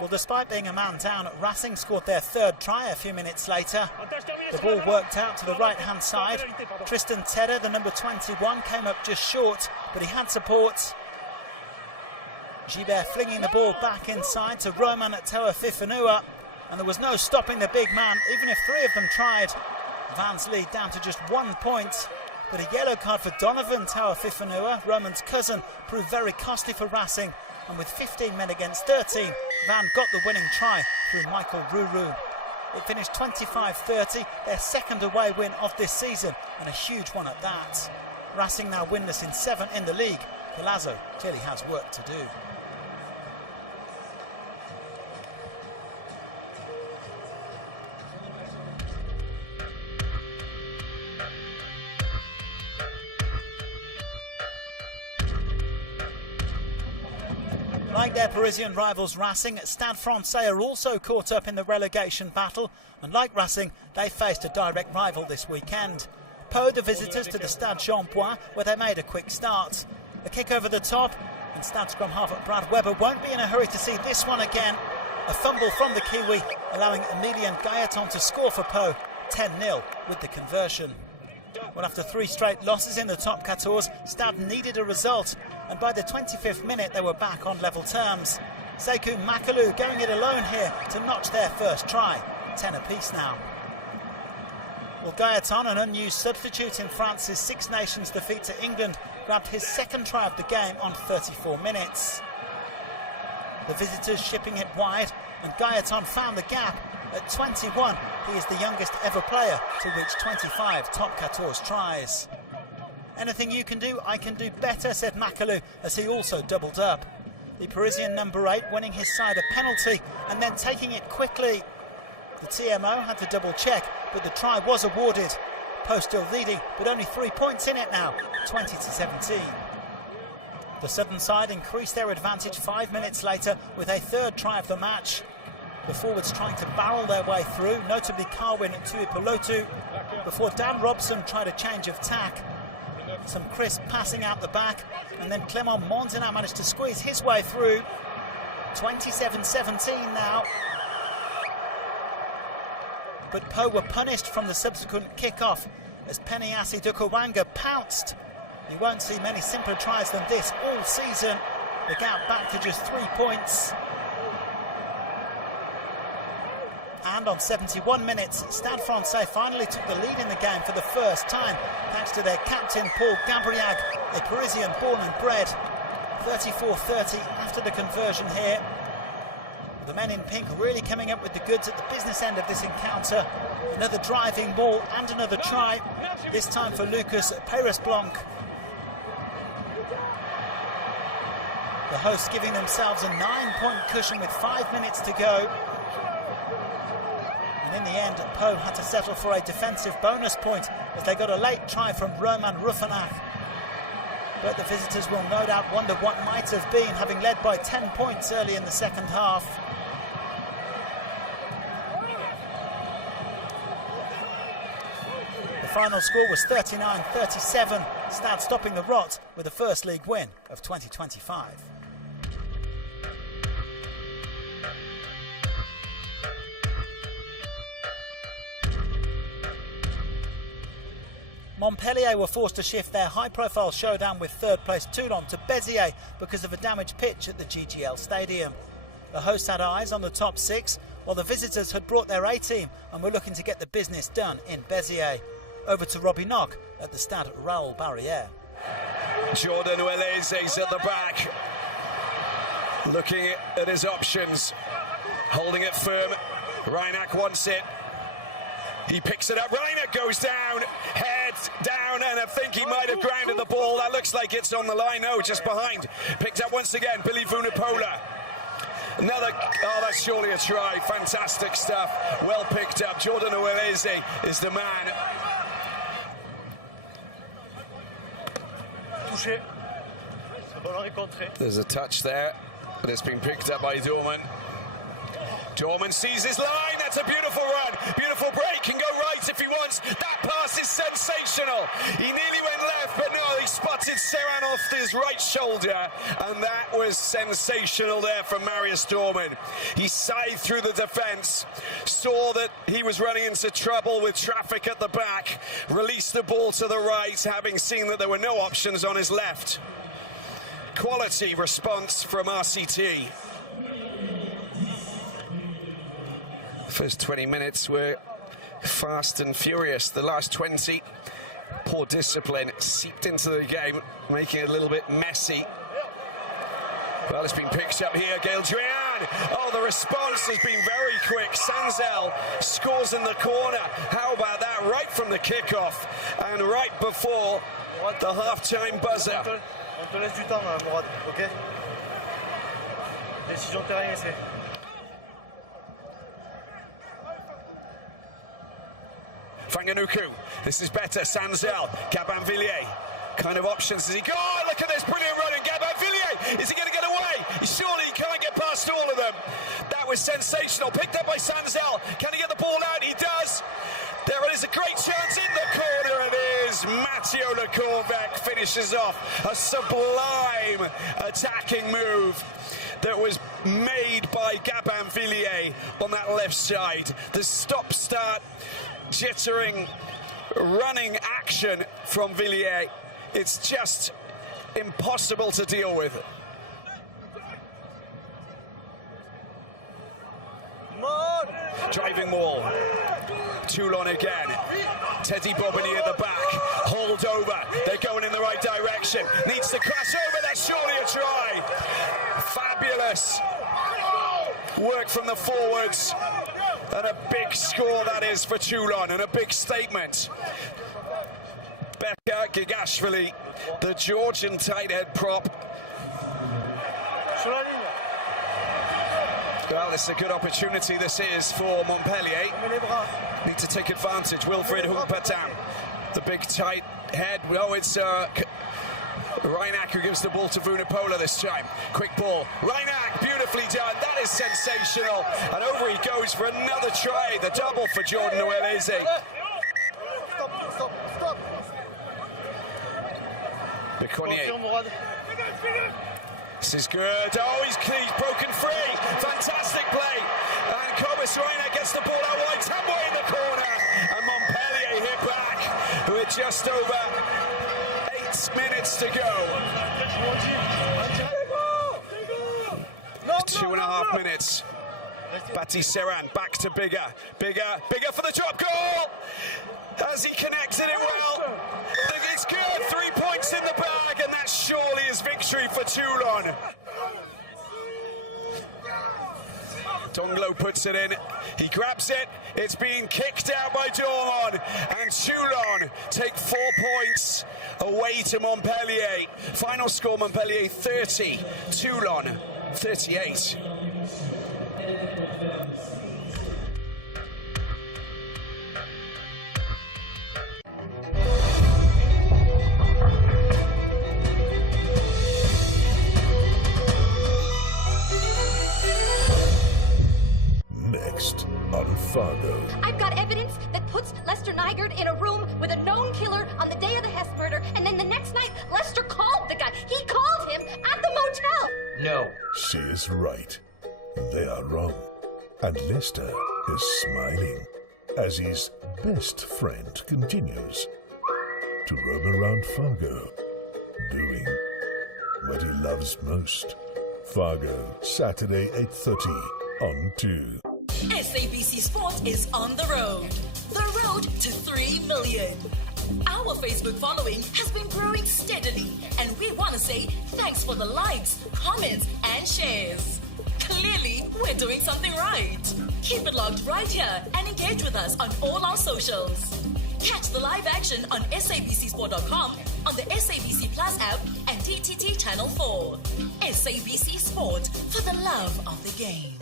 Well, despite being a man down, Racing scored their third try a few minutes later. The ball worked out to the right-hand side. Tristan Tedder, the number 21, came up just short, but he had support. Gilbert flinging the ball back inside to Roman Teofifanua, and there was no stopping the big man, even if 3 of them tried. Van's lead down to just 1 point, but a yellow card for Donovan Teofifanua, Roman's cousin, proved very costly for Racing. And with 15 men against 13, Van got the winning try through Michael Ruru. It finished 25-30, their second away win of this season, and a huge one at that. Racing now winless in 7 in the league. Collazo clearly has work to do. Like their Parisian rivals Racing, Stade Francais are also caught up in the relegation battle, and like Racing, they faced a direct rival this weekend. Pau, the visitors to the Stade Champois, where they made a quick start. A kick over the top, and Stade scrum half Brad Weber won't be in a hurry to see this one again. A fumble from the Kiwi, allowing Emilian Gaetan to score for Pau, 10-0 with the conversion. Well, after 3 straight losses in the top 14, Stade needed a result, and by the 25th minute they were back on level terms. Sekou Makalu going it alone here to notch their first try, 10 apiece now. Well, Gaetan, an unused substitute in France's Six Nations defeat to England, grabbed his second try of the game on 34 minutes. The visitors shipping it wide, and Gaetan found the gap. At 21, he is the youngest ever player to reach 25 top 14 tries. Anything you can do, I can do better, said Makalu as he also doubled up. The Parisian number 8 winning his side a penalty and then taking it quickly. The TMO had to double check, but the try was awarded. Pau still leading, but only 3 points in it now, 20-17. The Southern side increased their advantage 5 minutes later with a third try of the match. The forwards trying to barrel their way through, notably Carwin and Tuipulotu, before Dan Robson tried a change of tack. Some crisp passing out the back, and then Clement Mondina managed to squeeze his way through. 27-17 now. But Pau were punished from the subsequent kick-off as Peniasi Dukawanga pounced. You won't see many simpler tries than this all season. The gap back to just 3 points. And on 71 minutes, Stade Francais finally took the lead in the game for the first time, thanks to their captain Paul Gabriag, a Parisian born and bred. 34-30 after the conversion here. The men in pink really coming up with the goods at the business end of this encounter. Another driving ball and another try, this time for Lucas Peyres-Blanc. The hosts giving themselves a 9-point cushion with 5 minutes to go. And in the end, Pau had to settle for a defensive bonus point as they got a late try from Roman Ruffenach. But the visitors will no doubt wonder what might have been, having led by 10 points early in the second half. The final score was 39-37, Stade stopping the rot with the first league win of 2025. Montpellier were forced to shift their high-profile showdown with third-place Toulon to Béziers because of a damaged pitch at the GGL Stadium. The hosts had eyes on the top six, while the visitors had brought their A-team and were looking to get the business done in Béziers. Over to Robbie Knock at the Stade Raoul Barrière. Jordan Ueleze's at the back, looking at his options, holding it firm. Reinach wants it. He picks it up. Reinach goes down, head down, and I think he might have grounded the ball. That looks like it's on the line. No, just behind. Picked up once again, Billy Vunipola. Another, oh, that's surely a try. Fantastic stuff. Well picked up. Jordan Ueleze is the man. There's a touch there, but it's been picked up by Dorman. Dorman sees his line. That's a beautiful run. Beautiful break. Can go right if he wants. That pass is sensational. He nearly went left, but no, he spotted Serran off his right shoulder, and that was sensational there from Marius Dorman. He scythed through the defence, saw that he was running into trouble with traffic at the back, released the ball to the right, having seen that there were no options on his left. Quality response from RCT. First 20 minutes were fast and furious. The last 20, poor discipline seeped into the game, making it a little bit messy. Well, it's been picked up here. Gael Drian. Oh, the response has been very quick. Sanzel scores in the corner. How about that? Right from the kickoff and right before the half-time buzzer. On te laisse du temps, Mourad, ok? Décision de terrain ici. Fanganuku, this is better. Sanzel, Gabin-Villiers. Kind of options has he got? Oh, look at this brilliant running. Gabin-Villiers, is he going to get away? Surely he can't get past all of them. That was sensational. Picked up by Sanzel. Can he get the ball out? He does. There is a great chance in the corner. It is. Matteo Lecorvec finishes off a sublime attacking move that was made by Gabin-Villiers on that left side. The stop-start, jittering, running action from Villiers. It's just impossible to deal with. Driving ball. Toulon again. Teddy Bobigny at the back. Hold over. They're going in the right direction. Needs to crash over. That's surely a try. Fabulous work from the forwards. And a big score that is for Toulon, and a big statement. Becca Gigashvili, the Georgian tight head prop. Well, this is a good opportunity, this is, for Montpellier. Need to take advantage. Wilfried Humpatan, the big tight head. Oh, it's Reinach who gives the ball to Vunipola this time. Quick ball. Reinach, beautifully done. That is sensational. And over he goes for another try. The double for Jordan Ueleze. Biconier. This is good. Oh, he's broken free. Fantastic play. And Cobus Reinach gets the ball out wide. Tambay in the corner. And Montpellier hit back with just over 8 minutes to go. 2.5 minutes. Baptiste Serran back to Bigger for the drop goal. Has he connected it well? It's good, 3 points in the bag, and that's surely his victory for Toulon. Donglo puts it in, he grabs it, it's being kicked out by Dormon, and Toulon take 4 points away to Montpellier. Final score, Montpellier 30, Toulon 38. Next on Fargo. I've got evidence that puts Lester Nygaard in a room with a known killer on the day of the Hess murder, and then the next night, Lester called the guy. He called him at the motel. No. She is right. They are wrong. And Lester is smiling as his best friend continues to roam around Fargo, doing what he loves most. Fargo, Saturday, 8:30 on 2. SABC Sport is on the road. The road to 3 million. Our Facebook following has been growing steadily, and we want to say thanks for the likes, comments, and shares. Clearly, we're doing something right. Keep it logged right here and engage with us on all our socials. Catch the live action on sabcsport.com, on the SABC Plus app, and TTT Channel 4. SABC Sport, for the love of the game.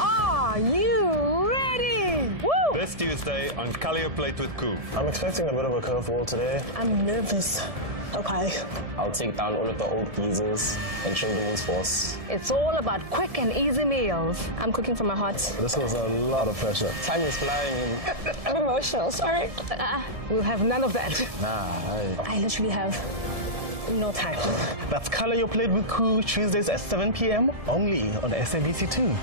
Are you ready? Woo! This Tuesday on Kaleo Played with Coup. I'm expecting a bit of a curveball today. I'm nervous. Okay. I'll take down all of the old geezers and show them who's boss. It's all about quick and easy meals. I'm cooking from my heart. This was a lot of pressure. Time is flying. I'm emotional, sorry. We'll have none of that. Nah, I literally have no time. That's Kaleo Played with Coup, Tuesdays at 7 p.m. only on SABC2.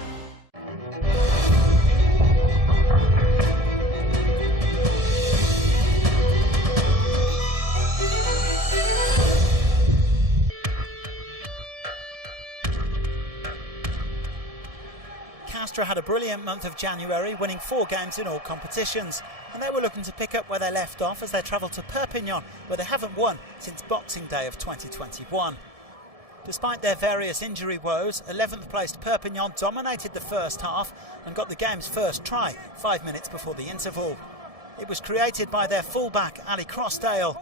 Castres had a brilliant month of January, winning 4 games in all competitions, and they were looking to pick up where they left off as they travelled to Perpignan, where they haven't won since Boxing Day of 2021. Despite their various injury woes, 11th placed Perpignan dominated the first half and got the game's first try 5 minutes before the interval. It was created by their fullback Ali Crossdale.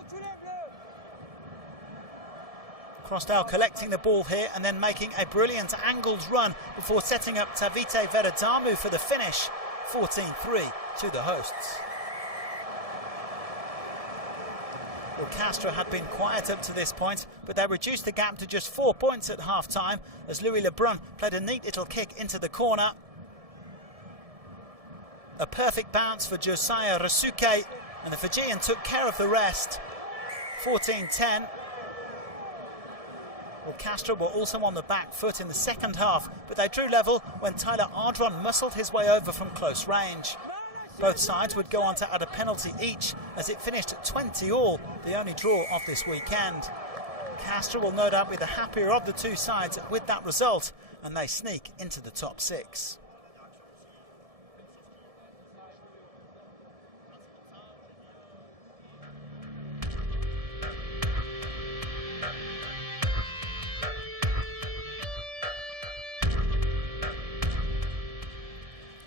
Crossdale collecting the ball here and then making a brilliant angled run before setting up Tavite Veradamu for the finish. 14-3 to the hosts. Well, Castres had been quiet up to this point, but they reduced the gap to just 4 points at half-time as Louis Lebrun played a neat little kick into the corner. A perfect bounce for Josiah Rasuke, and the Fijian took care of the rest. 14-10. Well, Castres were also on the back foot in the second half, but they drew level when Tyler Ardron muscled his way over from close range. Both sides would go on to add a penalty each as it finished at 20-all, the only draw of this weekend. Castres will no doubt be the happier of the two sides with that result, and they sneak into the top 6.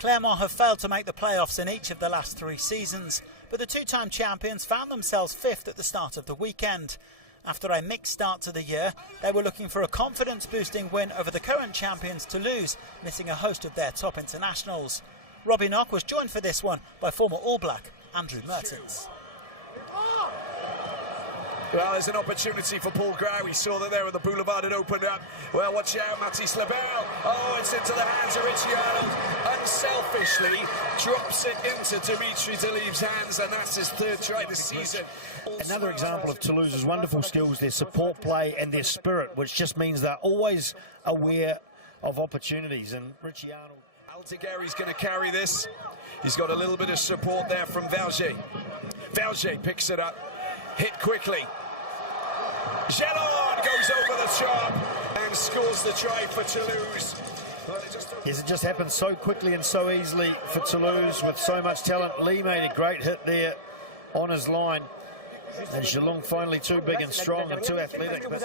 Clermont have failed to make the playoffs in each of the last 3 seasons, but the two-time champions found themselves 5th at the start of the weekend. After a mixed start to the year, they were looking for a confidence-boosting win over the current champions Toulouse, missing a host of their top internationals. Robbie Knock was joined for this one by former All Black Andrew Mertens. Well, there's an opportunity for Paul Grau. We saw that there at the boulevard it opened up. Well, watch out, Mathis Lebel. Oh, it's into the hands of Richie Arnold. Unselfishly drops it into Dimitri Delib's hands, and that's his 3rd try this season. Another example of Toulouse's wonderful skills, their support play and their spirit, which just means they're always aware of opportunities. And Richie Arnold. Altigeri's going to carry this. He's got a little bit of support there from Verger. Verger picks it up, hit quickly. Gelon goes over the top and scores the try for Toulouse. Well, Yes, it just happened so quickly and so easily for Toulouse with so much talent. Lee made a great hit there on his line. And Geelong finally too big and strong and too athletic. But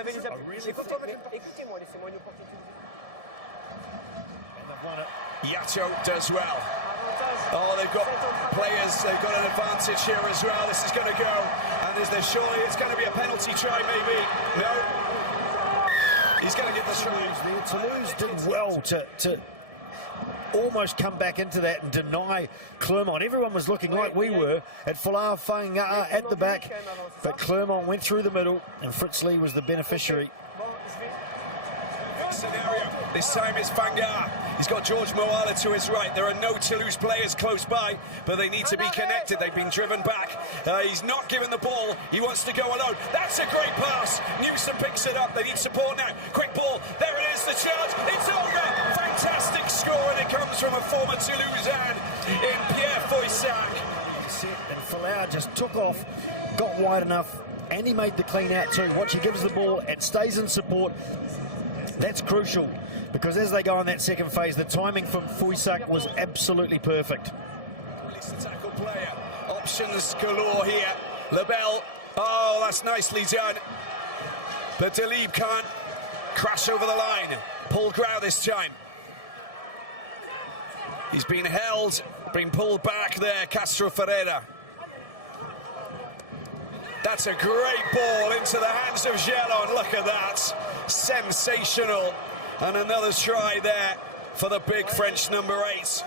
Yato does well. Oh, they've got players, they've got an advantage here as well. This is going to go, and is there surely it's going to be a penalty try maybe? No. He's going to get the try. Toulouse did well to almost come back into that and deny Clermont. Everyone was looking like we were at Folau Fainga'a at the back, but Clermont went through the middle, and Fritz Lee was the beneficiary. Scenario. This time is Fainga'a. He's got George Moala to his right. There are no Toulouse players close by, but they need to be connected. They've been driven back. He's not given the ball. He wants to go alone. That's a great pass. Newsom picks it up. They need support now. Quick ball. There it is, the charge. It's over. Fantastic score, and it comes from a former Toulousain in Pierre Foissac. And Folau just took off, got wide enough, and he made the clean out too. Watch, he gives the ball and stays in support. That's crucial, because as they go on that second phase, the timing from Foissac was absolutely perfect. Release the tackle player. Options galore here. Lebel. Oh, that's nicely done. But Dalib can't crash over the line. Paul Grau this time. He's been held, been pulled back there, Castro Ferreira. That's a great ball into the hands of Gelon. Look at that. Sensational. And another try there for the big French number 8.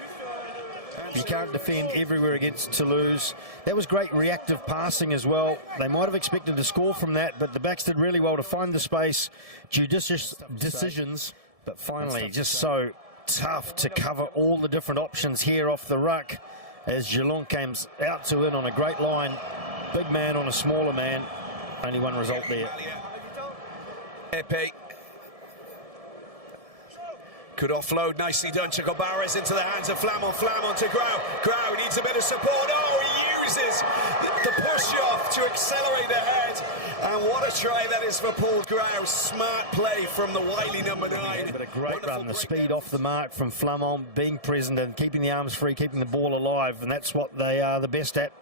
You can't defend everywhere against Toulouse. That was great reactive passing as well. They might have expected to score from that, but the backs did really well to find the space. Judicious decisions, but finally just so tough to cover all the different options here off the ruck as Geelong comes out to in on a great line. Big man on a smaller man. Only one result there. Epe could offload, nicely done. Chico Barres into the hands of Flamon. Flamon to Grau. Grau needs a bit of support. Oh, he uses the push-off to accelerate ahead. And what a try that is for Paul Grau. Smart play from the wily number 9. But a great run, the speed off the mark from Flamon, being present and keeping the arms free, keeping the ball alive. And that's what they are the best at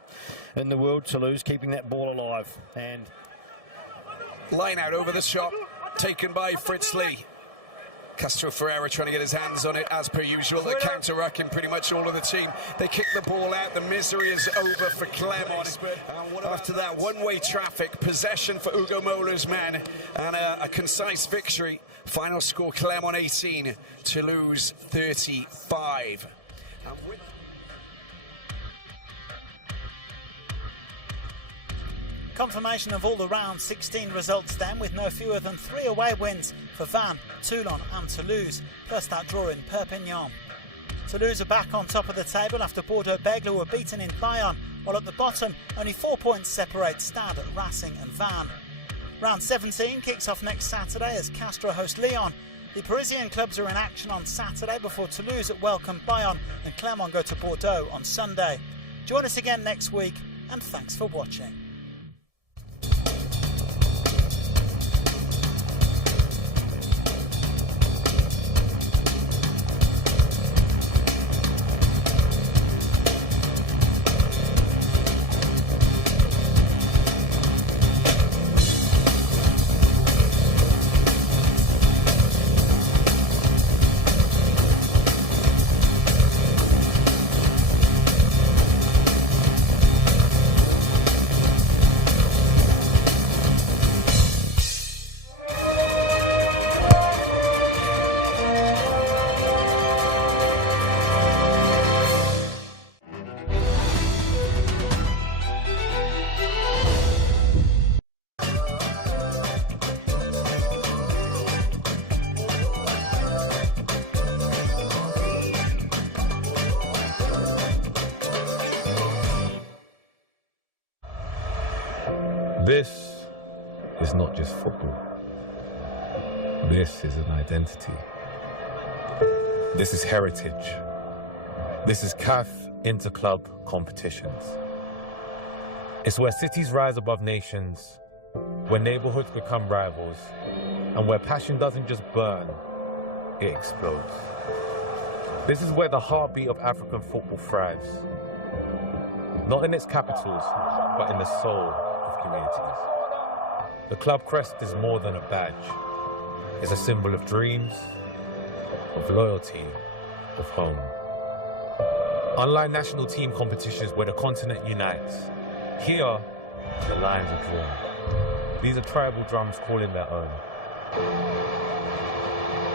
in the world, Toulouse, keeping that ball alive. And line out over the shot, taken by Fritz Lee. Castro Ferreira trying to get his hands on it as per usual. They're counter-rucking pretty much all of the team. They kick the ball out. The misery is over for Clermont. After that one-way traffic, possession for Ugo Mola's men, and a concise victory. Final score, Clermont 18, Toulouse 35. Confirmation of all the round 16 results then, with no fewer than 3 away wins for Vannes, Toulon and Toulouse. First that draw in Perpignan. Toulouse are back on top of the table after Bordeaux-Bègles were beaten in Bayonne, while at the bottom only 4 points separate Stade, Racing and Vannes. Round 17 kicks off next Saturday as Castres host Lyon. The Parisian clubs are in action on Saturday before Toulouse welcome Bayonne and Clermont go to Bordeaux on Sunday. Join us again next week, and thanks for watching. This is not just football. This is an identity. This is heritage. This is CAF inter-club competitions. It's where cities rise above nations, where neighborhoods become rivals, and where passion doesn't just burn, it explodes. This is where the heartbeat of African football thrives. Not in its capitals, but in the soul of communities. The club crest is more than a badge. It's a symbol of dreams, of loyalty, of home. Unlike national team competitions where the continent unites, here, the lines are drawn. These are tribal drums calling their own.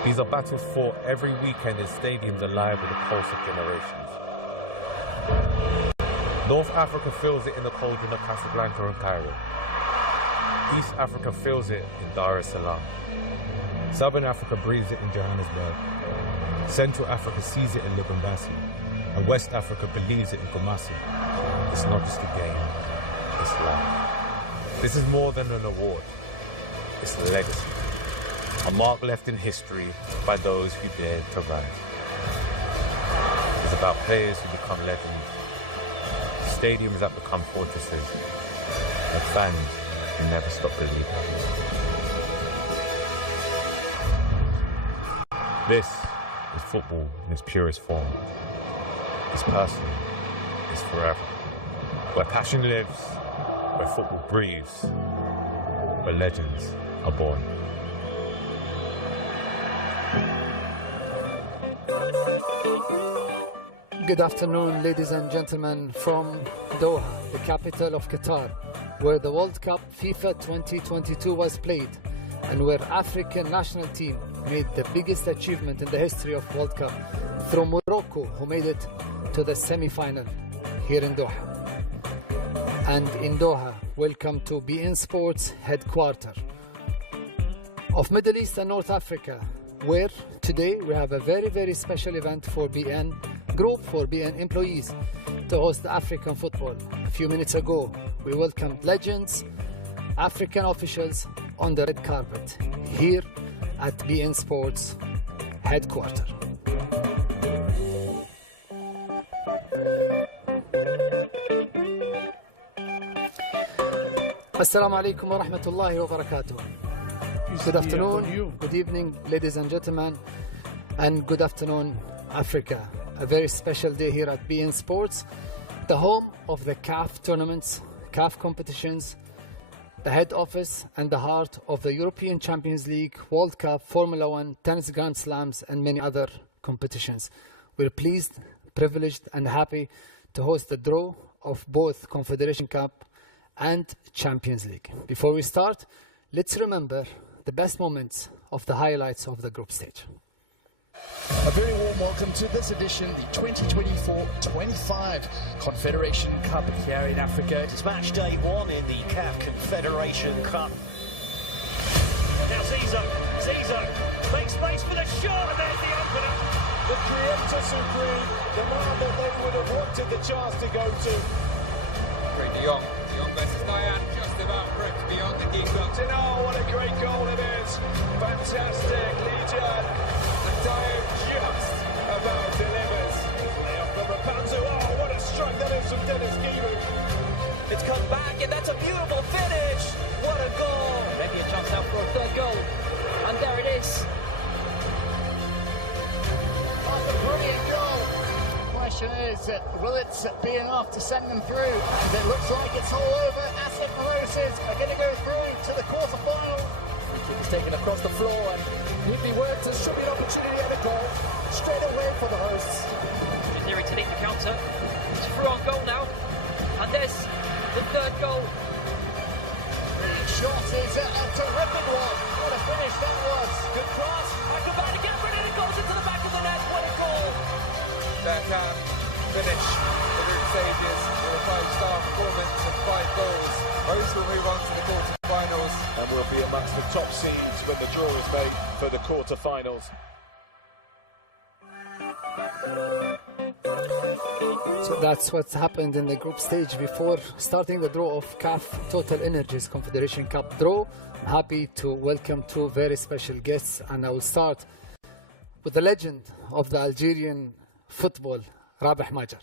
These are battles fought every weekend in stadiums alive with the pulse of generations. North Africa feels it in the cauldron of Casablanca and Cairo. East Africa feels it in Dar es Salaam. Southern Africa breathes it in Johannesburg. Central Africa sees it in Lubumbashi. And West Africa believes it in Kumasi. It's not just a game, it's life. This is more than an award. It's a legacy. A mark left in history by those who dared to rise. It's about players who become legends, stadiums that become fortresses, and fans who never stop believing. This is football in its purest form. It's personal, it's forever. Where passion lives, where football breathes, where legends are born. Good afternoon, ladies and gentlemen, from Doha, the capital of Qatar, where the World Cup FIFA 2022 was played and where African national team made the biggest achievement in the history of World Cup through Morocco, who made it to the semi-final here in Doha. And in Doha, welcome to beIN Sports headquarters of Middle East and North Africa, where today we have a very, very special event for beIN Group, for beIN employees, to host African football. A few minutes ago, we welcomed legends, African officials on the red carpet here at beIN Sports headquarters. Assalamu alaikum wa rahmatullahi wa barakatuh. Good afternoon, good evening, ladies and gentlemen, and good afternoon, Africa. A very special day here at beIN Sports, the home of the CAF tournaments, CAF competitions, the head office and the heart of the European Champions League, World Cup, Formula One, tennis Grand Slams, and many other competitions. We're pleased, privileged, and happy to host the draw of both Confederation Cup and Champions League. Before we start, let's remember the best moments of the highlights of the group stage. A very warm welcome to this edition, the 2024-25 Confederation Cup here in Africa. It's match day one in the CAF Confederation Cup. Now Zizo makes space for the shot, and there's the opener. The creator supreme, the man that they would have wanted the chance to go to. De Jong versus Diane, just about gripped beyond the keeper. Oh, what a great goal it is. Fantastic, Legion. And Diane just about delivers. Layoff from Rapunzel. Oh, what a strike that is from Dennis Giroud. It's come back, and that's a beautiful finish. What a goal. Maybe a chance now for a third goal. And there it is. That's a brilliant goal. Question is, will it be enough to send them through? And it looks like it's all over. Asset Moroses are going to go through to the quarter-final. Kick is taken across the floor, and Newby worked and should be an opportunity at a goal. Straight away for the hosts. Neri to lead the counter. It's through on goal now. And there's the third goal. The shot is a terrific one. What a finish that was. Good cross. Acrobatic effort, and it goes into the back of the net. What a goal. That can finish the group stages with a 5-star performance and 5 goals. Hosts will move on to the quarter-finals. And will be amongst the top seeds when the draw is made for the quarter-finals. So that's what's happened in the group stage before starting the draw of CAF Total Energies Confederation Cup draw. I'm happy to welcome two very special guests, and I will start with the legend of the Algerian football, Rabih Majer.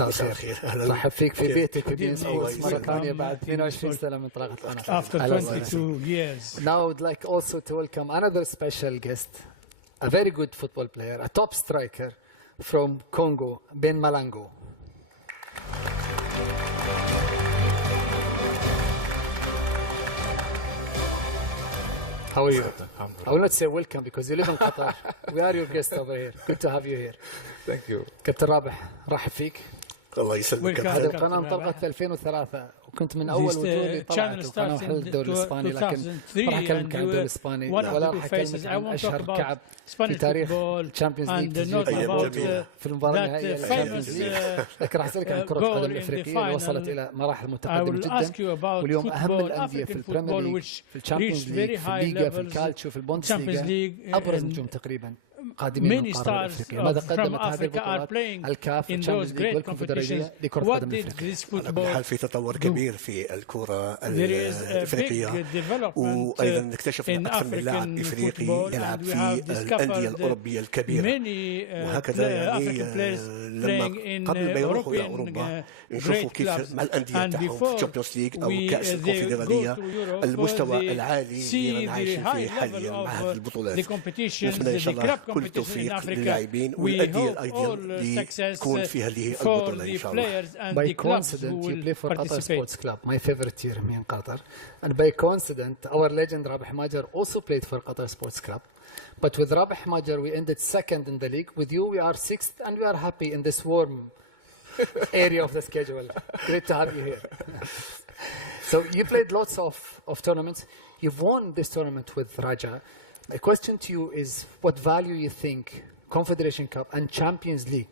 مساء الخير. رحب فيك في بيتك في بين سبورتس مرة ثانية بعد 22 سنة من انطلاقة القناة. After 22 years. Now I would like also to welcome another special guest, a very good football player, a top striker from Congo, Ben Malango. How are you? I will not say welcome because you live in Qatar. We are your guest over here. Good to have you here. Thank you. كابتن رابح رحب فيك. الله يسلمك. هذه القناة انطلقت في 2003 وكنت من أول وجوه اللي طلعت وقناة محل الدوري الإسباني، لكن ما راح أكلمك عن الدوري الإسباني ولا راح أكلمك عن أشهر كعب في تاريخ الشامبيونز ليج في المباراة النهائية للشامبيونز ليج، لكن راح أسألك عن كرة القدم الأفريقية اللي وصلت إلى مراحل متقدمة جدا، واليوم أهم الأندية في البريمير ليج، في الشامبيونز ليج، في الليغا، في الكالتشو، في البوندسليغا، أبرز نجوم تقريبا قادمين من القارة الأفريقية. ماذا قدمت هذه البطولات الكاف الشامبيونز ليج والكونفدرالية لكرة القدم الأفريقية؟ بحال في تطور كبير في الكرة الأفريقية، وأيضا نكتشف أن أكثر من لاعب إفريقي يلعب في الأندية الأوروبية الكبيرة، وهكذا يعني لما قبل ما يروحوا إلى أوروبا نشوفوا كيف مع الأندية تاعهم في الشامبيونز ليج أو كأس الكونفدرالية المستوى العالي اللي عايشين فيه حاليا مع هذه البطولات. نتمنى إن شاء الله كل التوفيق للاعبين والأندية أيضا اللي تكون في هذه البطولة إن شاء الله. By coincidence, you play for Qatar Sports Club, my favorite team in Qatar. And by coincidence, our legend Rabih Majer also played for Qatar Sports Club. But with Rabih Majer, we ended second in the league. With you, we are sixth, and we are happy in this warm area of the schedule. Great to have you here. So you played lots of tournaments. You've won this tournament with Raja. My question to you is, what value you think Confederation Cup and Champions League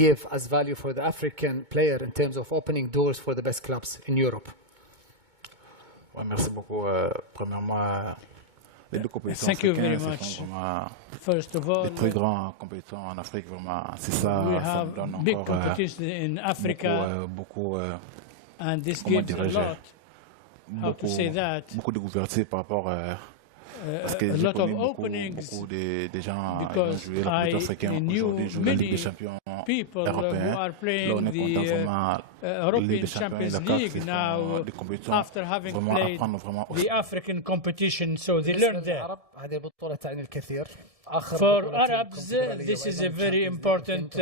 give as value for the African player in terms of opening doors for the best clubs in Europe? Merci beaucoup. Premièrement, les deux compétitions Thank you very africaines, much. ce sont vraiment First of all, des très grandes compétitions en Afrique, vraiment. C'est ça, we ça have me donne big encore competition in Africa, beaucoup, and this comment gives a dirais-je, lot. How to say that? beaucoup de couverture par rapport parce que a j'ai lot of connu openings beaucoup de gens qui ont because joué la compétition africaine, aujourd'hui jouent la Ligue des champions people who européens. are Là, playing on est content vraiment the Ligue European des champions et Champions la CAF, League c'est now des compétitions after having vraiment played apprendre vraiment the African competition, so they learn there. هذه البطولة تعني الكثير. For Arabs, this is a very important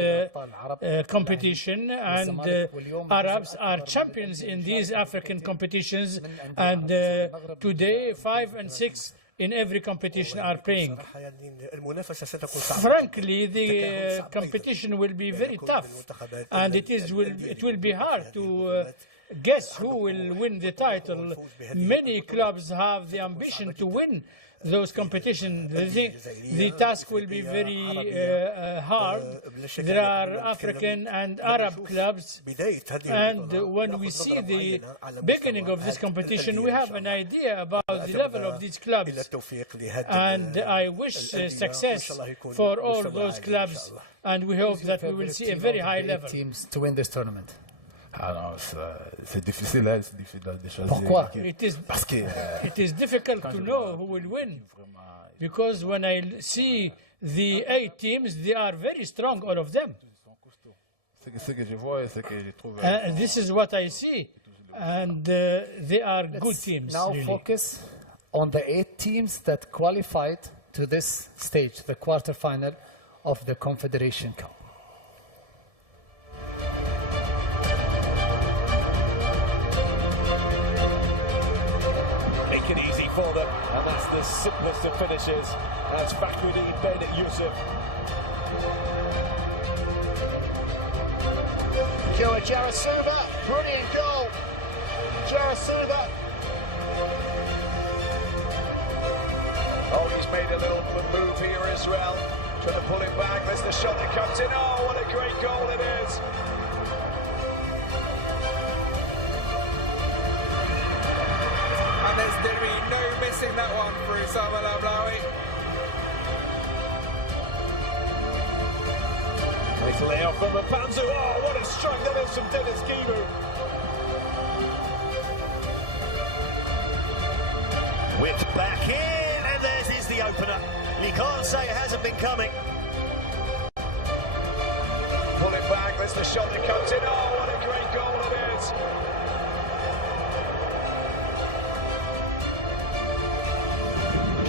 competition, and Arabs are champions in these African competitions, and today 5 and 6 in every competition are playing. Frankly, the competition will be very tough, and it will be hard to guess who will win the title. Many clubs have the ambition to win those competitions. The task will be very hard. There are African and Arab clubs, and when we see the beginning of this competition, we have an idea about the level of these clubs, and I wish success for all those clubs, and we hope that we will see a very high level. Teams to win this tournament. Alors, c'est difficile, c'est difficile de choisir. Pourquoi? Parce que it is difficult to know who will win, because when I see the 8 teams, they are very strong, all of them. Ce que je vois, ce que je trouve. This is what I see, and they are good teams. Now really. focus on the 8 teams that qualified to this stage, the quarterfinal of the Confederation Cup. Make it easy for them, and that's the simplest of finishes. That's Fakhruddin Ben Yusuf. Joe Jarasuba, brilliant goal. Jarasuba. Oh, he's made a little move here, Israel. Trying to pull it back. There's the shot that comes in. Oh, what a great goal it is. And there's going to be no missing that one for Usama Al-Amlawi. Nice layoff from Rapanzu. Oh, what a strike that is from Dennis Kimu. Whipped back in, and there's the opener. You can't say it hasn't been coming. Pull it back. There's There's the shot that comes in. Oh, what a great goal it is.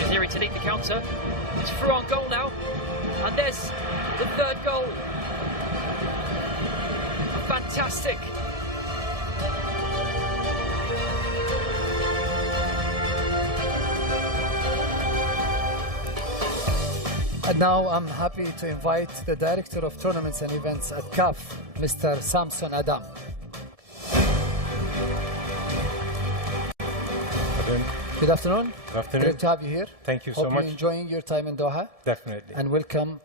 Jaziri to lead the counter. It's through on goal now. And there's the third goal. Fantastic. And now I'm happy to invite the Director of Tournaments and Events at CAF, Mr. Samson Adam. Good afternoon. Good afternoon. Great to have you here. Thank you Hope so much. You're enjoying your time in Doha. Definitely. And welcome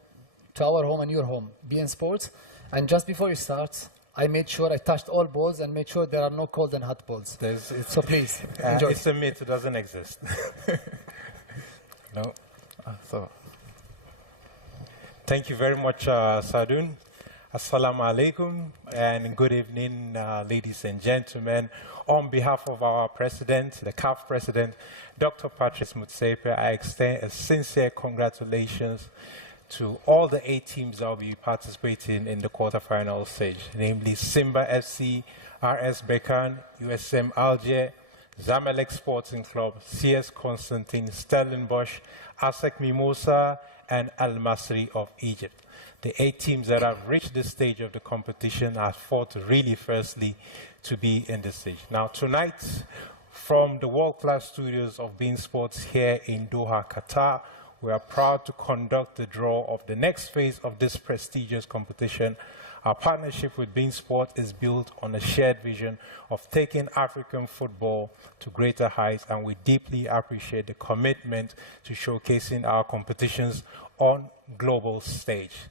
to our home and your home, beIN Sports. And just before you start, I made sure I touched all balls and made sure there are no cold and hot balls. So please, enjoy. It's a myth, it doesn't exist. No. So. Thank you very much, Sadun. Assalamu alaikum and good evening, ladies and gentlemen. On behalf of our president, the CAF president, Dr. Patrice Motsepe, I extend a sincere congratulations to all the 8 teams that will be participating in the quarterfinal stage, namely Simba FC, RS Berkane, USM Alger, Zamalek Sporting Club, CS Constantine, Stellenbosch, ASEC Mimosa, and Al Masri of Egypt. The 8 teams that have reached this stage of the competition have fought really firstly to be in this stage. Now tonight, from the world-class studios of beIN Sports here in Doha, Qatar, we are proud to conduct the draw of the next phase of this prestigious competition. Our partnership with beIN Sport is built on a shared vision of taking African football to greater heights, and we deeply appreciate the commitment to showcasing our competitions on global stage.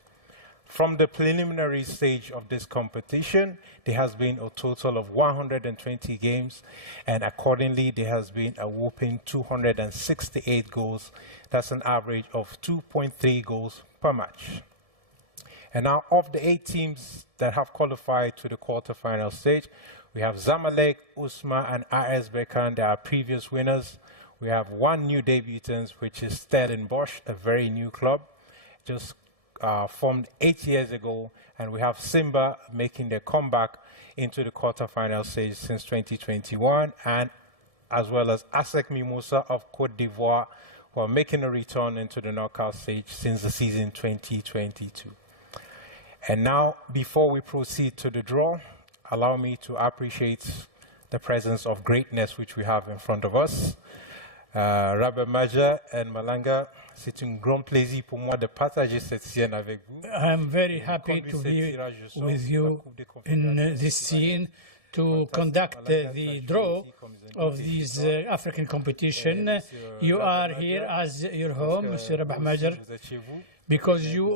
From the preliminary stage of this competition, there has been a total of 120 games, and accordingly, there has been a whopping 268 goals. That's an average of 2.3 goals per match. And now, of the 8 teams that have qualified to the quarterfinal stage, we have Zamalek, Usma, and RS Berkane. They are previous winners. We have 1 new debutant, which is Stellenbosch, a very new club, just formed 8 years ago. And we have Simba making their comeback into the quarterfinal stage since 2021, and as well as ASEC Mimosa of Cote d'Ivoire, who are making a return into the knockout stage since the season 2022. And now, before we proceed to the draw, allow me to appreciate the presence of greatness which we have in front of us. Rabbi Maja and Malanga, c'est un grand plaisir pour moi de partager cette scène avec vous. I am very happy to be with you in this scene to conduct the draw of this African competition. You are here as your home, Mr. Rabah Majar, because you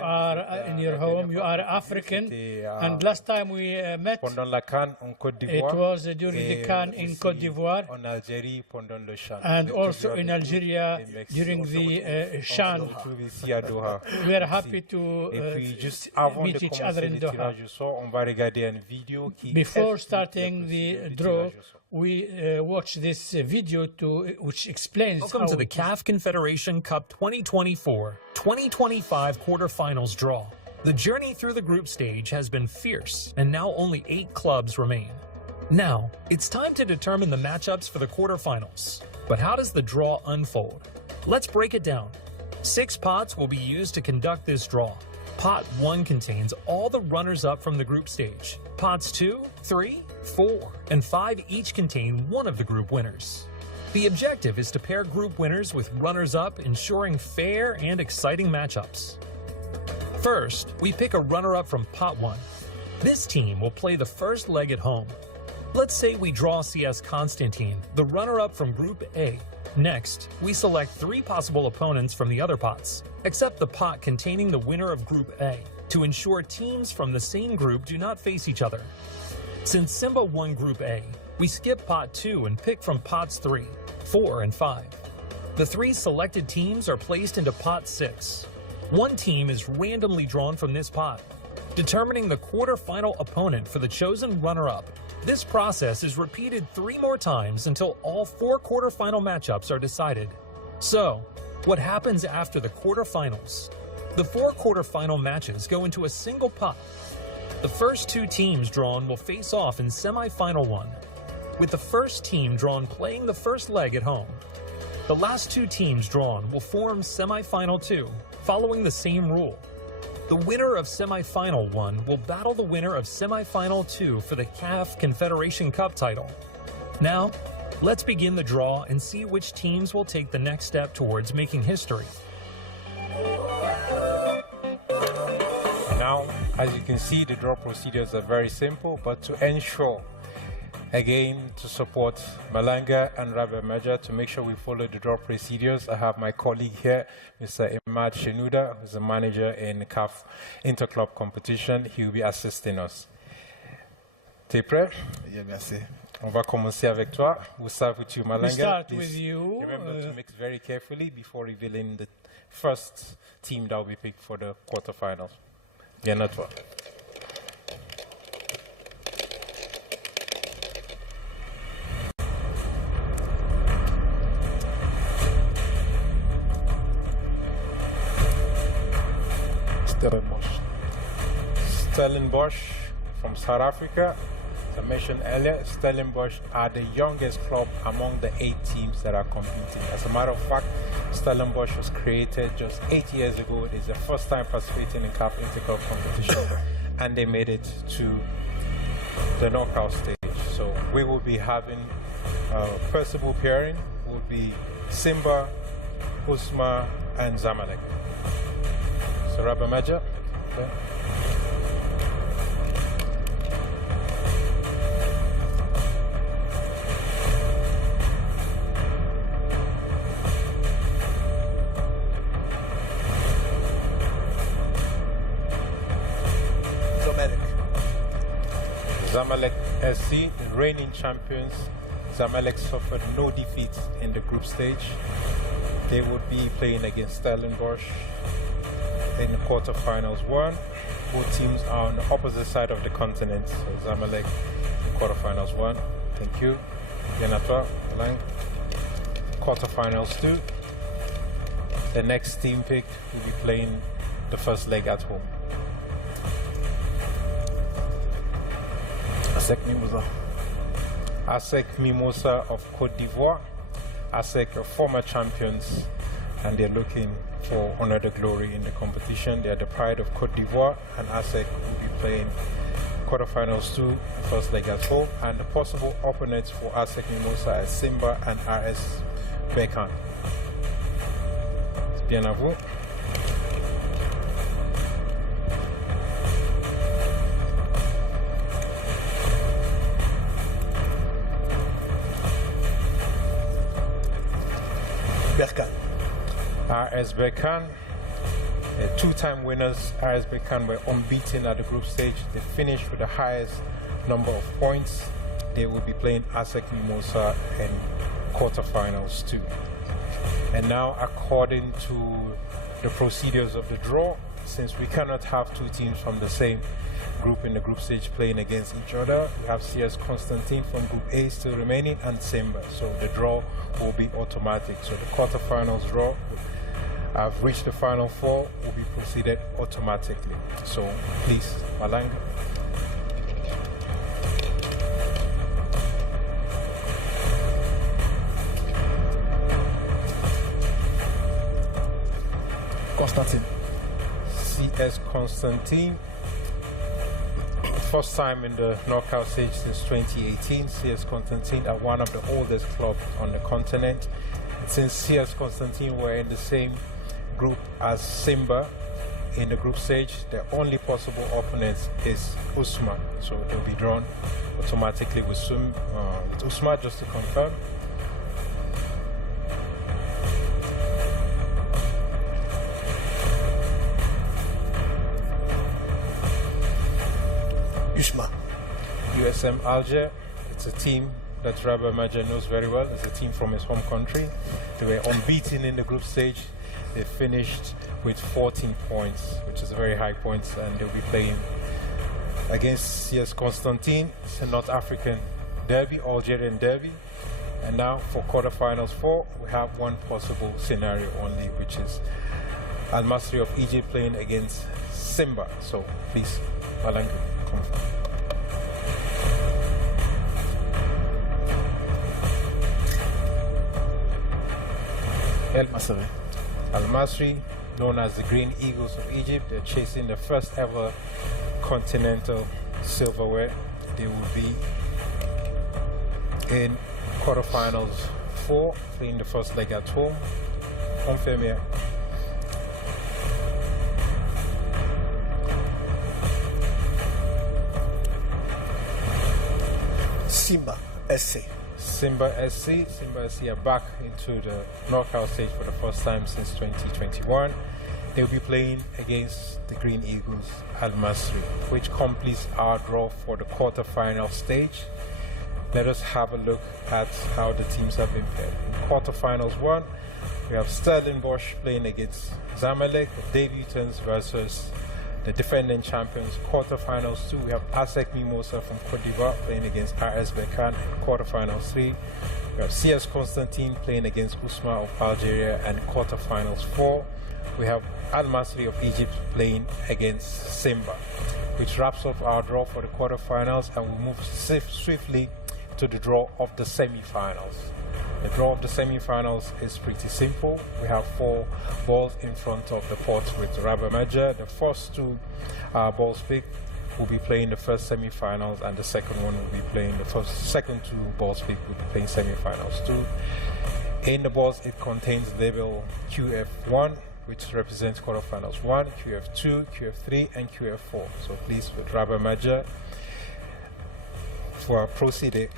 are in your home, you are African, and last time we met, it was during the CAN in Cote d'Ivoire, and also in Algeria during the Shan. We are happy to meet each other in Doha. Before starting the draw, we watch this video which explains. Welcome to the CAF Confederation Cup 2024-2025 quarterfinals draw. The journey through the group stage has been fierce, and now only 8 clubs remain. Now, it's time to determine the matchups for the quarterfinals. But how does the draw unfold? Let's break it down. 6 pots will be used to conduct this draw. Pot 1 contains all the runners-up from the group stage. Pots 2, 3, 4, and 5 each contain one of the group winners. The objective is to pair group winners with runners-up, ensuring fair and exciting matchups. First, we pick a runner-up from Pot 1. This team will play the first leg at home. Let's say we draw CS Constantine, the runner-up from Group A. Next, we select 3 possible opponents from the other pots, except the pot containing the winner of Group A, to ensure teams from the same group do not face each other. Since Simba won Group A, we skip Pot 2 and pick from Pots 3, 4, and 5. The 3 selected teams are placed into Pot 6. 1 team is randomly drawn from this pot, determining the quarterfinal opponent for the chosen runner-up. This process is repeated 3 more times until all 4 quarterfinal matchups are decided. So, what happens after the quarterfinals? The 4 quarterfinal matches go into a single pot. The first two teams drawn will face off in semi-final 1, with the first team drawn playing the first leg at home. The last two teams drawn will form semi-final 2, following the same rule. The winner of semi-final 1 will battle the winner of semi-final 2 for the CAF Confederation Cup title. Now, let's begin the draw and see which teams will take the next step towards making history. Now, as you can see, the draw procedures are very simple, but to ensure, again, to support Malanga and Rabbi Meja, to make sure we follow the draw procedures, I have my colleague here, Mr. Imad Shenuda, who's a manager in the CAF Interclub competition. He will be assisting us. T'es prêt? Yeah, merci. On va commencer avec toi. We'll start with you, Malanga. We start Please with you. remember to mix very carefully before revealing the first team that will be picked for the quarterfinals. Bien à toi. Stellenbosch from South Africa. As I mentioned earlier, Stellenbosch are the youngest club among the 8 teams that are competing. As a matter of fact, Stellenbosch was created just 8 years ago. It is the first time participating in CAF Interclub competition, and they made it to the knockout stage. So we will be having Percival pairing, will be Simba, Usma, and Zamalek. So Rabbi Meja. Okay. Zamalek SC, the reigning champions. Zamalek suffered no defeat in the group stage. They would be playing against Stellenbosch in the quarterfinals 1. Both teams are on the opposite side of the continent. So Zamalek in quarterfinals 1. Thank you. Bien à toi, Lang. Quarterfinals 2. The next team pick will be playing the first leg at home. ASEC Mimosa. ASEC Mimosa of Côte d'Ivoire. ASEC are former champions, and they're looking for another glory in the competition. They are the pride of Côte d'Ivoire, and ASEC will be playing quarterfinals 2, first leg at home, and the possible opponents for ASEC Mimosa are Simba and RS Berkane. Bien à vous. Berkane. RS Berkane, two-time winners. RS Berkane were unbeaten at the group stage. They finished with the highest number of points. They will be playing ASEC Mimosa in quarterfinals too. And now, according to the procedures of the draw, since we cannot have two teams from the same group in the group stage playing against each other, we have CS Constantine from Group A still remaining and Simba. So the draw will be automatic. So the quarterfinals draw have reached the final 4 will be proceeded automatically. So please, Malanga. Constantine. CS Constantine. First time in the knockout stage since 2018. CS Constantine are one of the oldest clubs on the continent. Since CS Constantine were in the same group as Simba in the group stage, the only possible opponent is Usma. So they'll be drawn automatically with Usma, just to confirm. USM Alger, it's a team that Rabbi Meja knows very well. It's a team from his home country. They were unbeaten in the group stage. They finished with 14 points, which is a very high points, and they'll be playing against CS Constantine. It's a North African derby, Algerian derby. And now for quarterfinals 4, we have one possible scenario only, which is Al Masri of Egypt playing against Simba. So please, Malanga. confirm. Al Masri, known as the Green Eagles of Egypt, they're chasing the first ever continental silverware. They will be in quarterfinals 4, playing the first leg at home. Confirm here. Simba SC. Simba SC are back into the knockout stage for the first time since 2021. They'll be playing against the Green Eagles Al Masri, which completes our draw for the quarterfinal stage. Let us have a look at how the teams have been paired. In quarterfinals 1, we have Stellenbosch playing against Zamalek, the debutants versus the defending champions. Quarterfinals 2, we have ASEC Mimosa from Cote d'Ivoire playing against RS Berkane. In quarterfinals 3, we have CS Constantine playing against Usma of Algeria. And in quarterfinals 4, we have Al Masri of Egypt playing against Simba, which wraps up our draw for the quarterfinals, and we move swiftly to the draw of the semi-finals. The draw of the semi-finals is pretty simple. We have 4 balls in front of the pot with Rabah Majah. The first 2 balls picked will be playing the first semi-finals, and the second one will be playing the second 2 balls picked will be playing semi-finals too. In the balls, it contains label QF1, which represents quarterfinals 1, QF2, QF3, and QF4. So please, with Rabah Majah, for proceeding.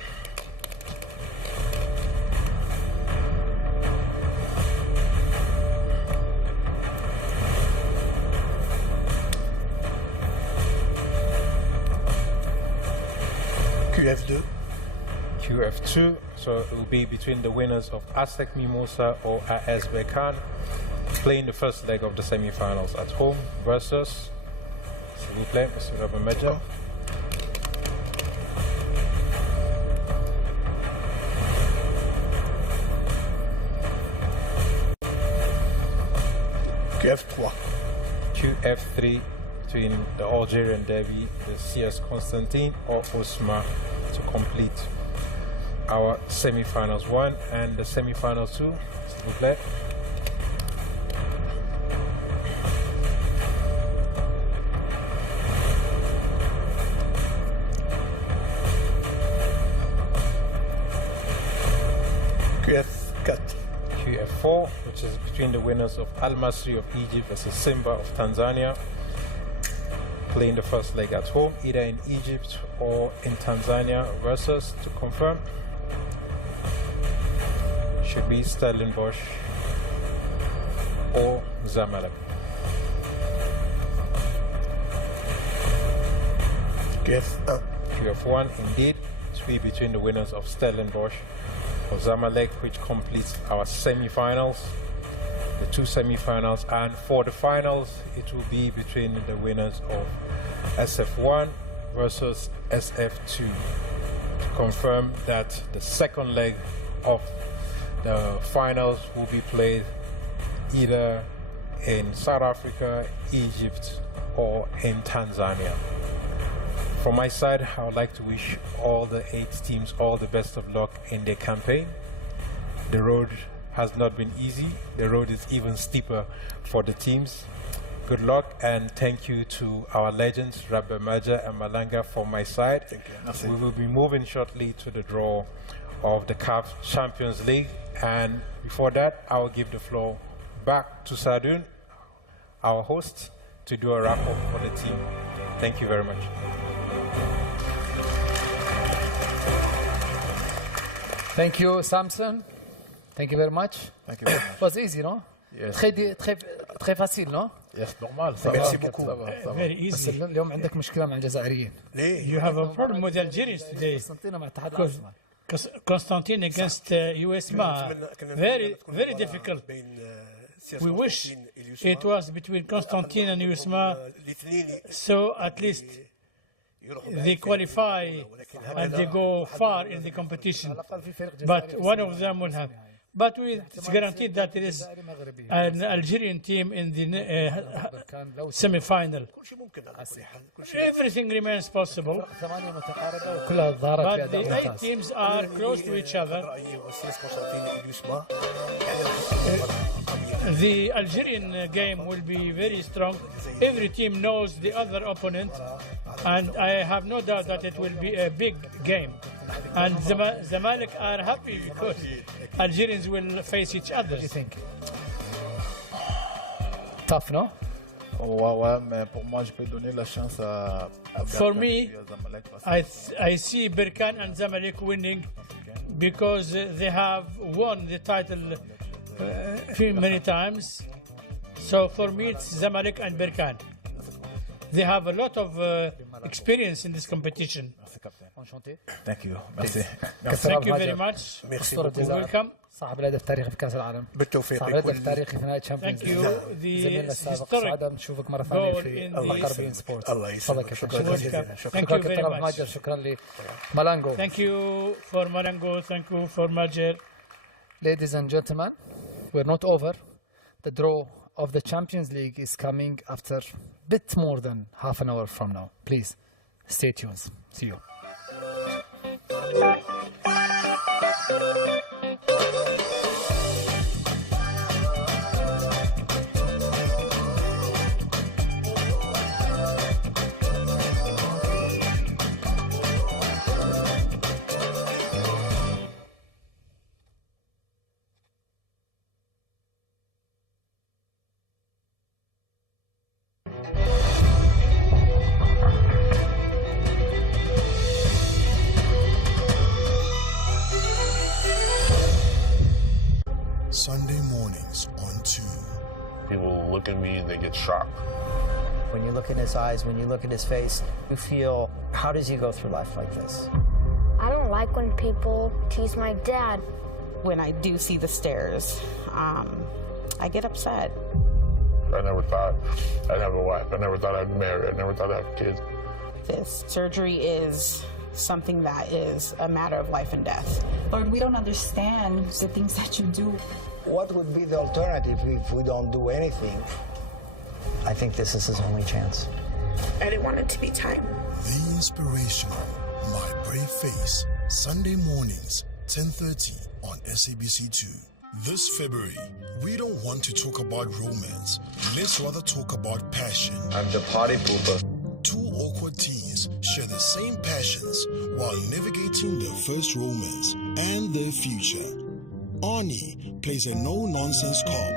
QF2, so it will be between the winners of ASEC Mimosa or RS Berkane, playing the first leg of the semi-finals at home versus, s'il vous plaît, Mr. Rabah Majah. QF3 between the Algerian derby, the CS Constantine or Usma, to complete our semi-finals 1 and the semi-finals 2. S'il vous plaît. QF4, which is between the winners of Al Masri of Egypt versus Simba of Tanzania, playing the first leg at home, either in Egypt or in Tanzania, versus, to confirm, should be Stellenbosch or Zamalek. QF1, indeed, to be between the winners of Stellenbosch or Zamalek, which completes our semi-finals, the 2 semi-finals, and for the finals, it will be between the winners of SF1 versus SF2. To confirm that the second leg of the finals will be played either in South Africa, Egypt, or in Tanzania. From my side, I would like to wish all the 8 teams all the best of luck in their campaign. The road has not been easy. The road is even steeper for the teams. Good luck, and thank you to our legends, Rabah Majah and Malanga, from my side. Thank you. We will be moving shortly to the draw of the CAF Champions League, and before that, I will give the floor back to Sadoun, our host, to do a wrap-up for the team. Thank you very much. Thank you, Samson. Thank you very much. Thank you very much. It was easy, no? Yes. très facile, no? Yes, normal. Merci beaucoup. Very easy. بس اليوم عندك مشكلة مع الجزائريين. You have a problem with Algerians today. Constantine against USMA. Very difficult. We wish it was between Constantine and USMA, so at least they qualify and they go far in the competition. But one of them will have. but it's guaranteed that there is an Algerian team in the semi-final. Everything remains possible, but the 8 teams are close to each other. The Algerian game will be very strong. Every team knows the other opponent, and I have no doubt that it will be a big game. And Zamalek are happy because Algerians will face each other. What do you think? Tough, no? For me, I see Berkane and Zamalek winning because they have won the title many times. So for me, it's Zamalek and Berkane. They have a lot of experience in this competition. Thank you. Thank you very much. Welcome. صاحب الهدف التاريخي في كأس العالم. بالتوفيق. صاحب الهدف التاريخي في نهاية تشامبيونز ليج. زميلنا السابق سعادة نشوفك مرة ثانية في الغربيين سبورت. الله يسلمك. شكرا جزيلا. شكرا كابتن ماجر. شكرا لمالانجو. Thank you for Malango. Thank you for Majer. Ladies and gentlemen, we're not over. The draw of the Champions League is coming after a bit more than half an hour from now. Please stay tuned. See you. Sunday mornings on 2. People look at me and they get shocked. When you look in his eyes, when you look at his face, you feel, how does he go through life like this? I don't like when people tease my dad. When I do see the stares, I get upset. I never thought I'd have a wife. I never thought I'd marry. I never thought I'd have kids. This surgery is something that is a matter of life and death. Lord, we don't understand the things that you do. What would be the alternative if we don't do anything? I think this is his only chance. I didn't want it to be time. The Inspirational, My Brave Face, Sunday mornings, 10:30 on SABC2. This February, we don't want to talk about romance. Let's rather talk about passion. I'm the party pooper. Two awkward teens share the same passions while navigating their first romance and their future. Arnie plays a no-nonsense cop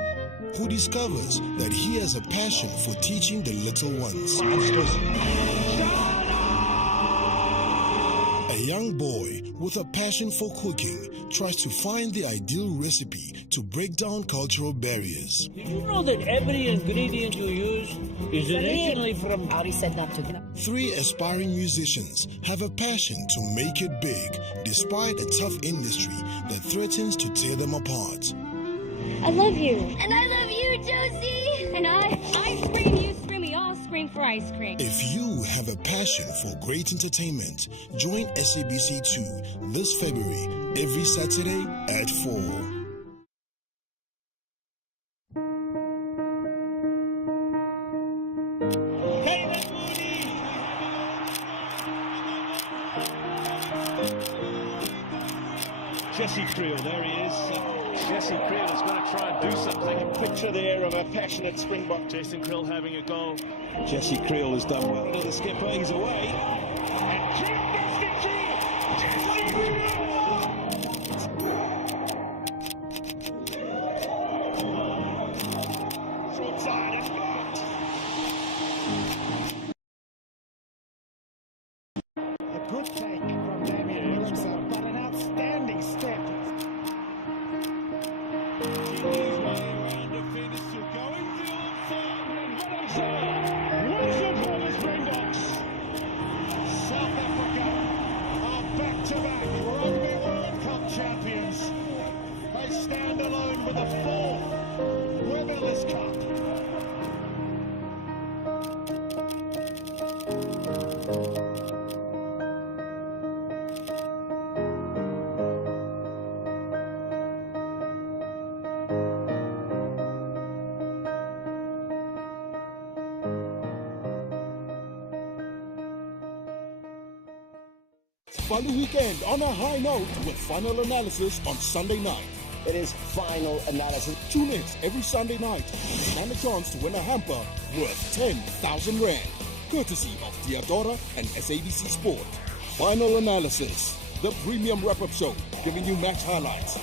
who discovers that he has a passion for teaching the little ones. A young boy with a passion for cooking tries to find the ideal recipe to break down cultural barriers. Did you know that every ingredient you use is originally from... Audi said not to. 3 aspiring musicians have a passion to make it big despite a tough industry that threatens to tear them apart. I love you. And I love you, Josie. And I scream, you scream, we all scream for ice cream. If you have a passion for great entertainment, join SABC2 this February, every Saturday at 4. Jesse Creel, there he is. Jesse Creel has got to try and do something. A picture there of a passionate Springbok. Jason Creel having a goal. Jesse Creel has done well. To the skipper, he's away. And Jesse Creel! Short side and blocked. A good take from Damien Williamson, but an outstanding step. South Africa are back-to-back Rugby World Cup champions. They stand alone with a 4th winnerless cup. Fun weekend on a high note with final analysis on Sunday night. It is final analysis. Tune in every Sunday night and stand a chance to win a hamper worth 10,000 Rand. Courtesy of Theodora and SABC Sport. Final analysis, the premium wrap-up show giving you match highlights,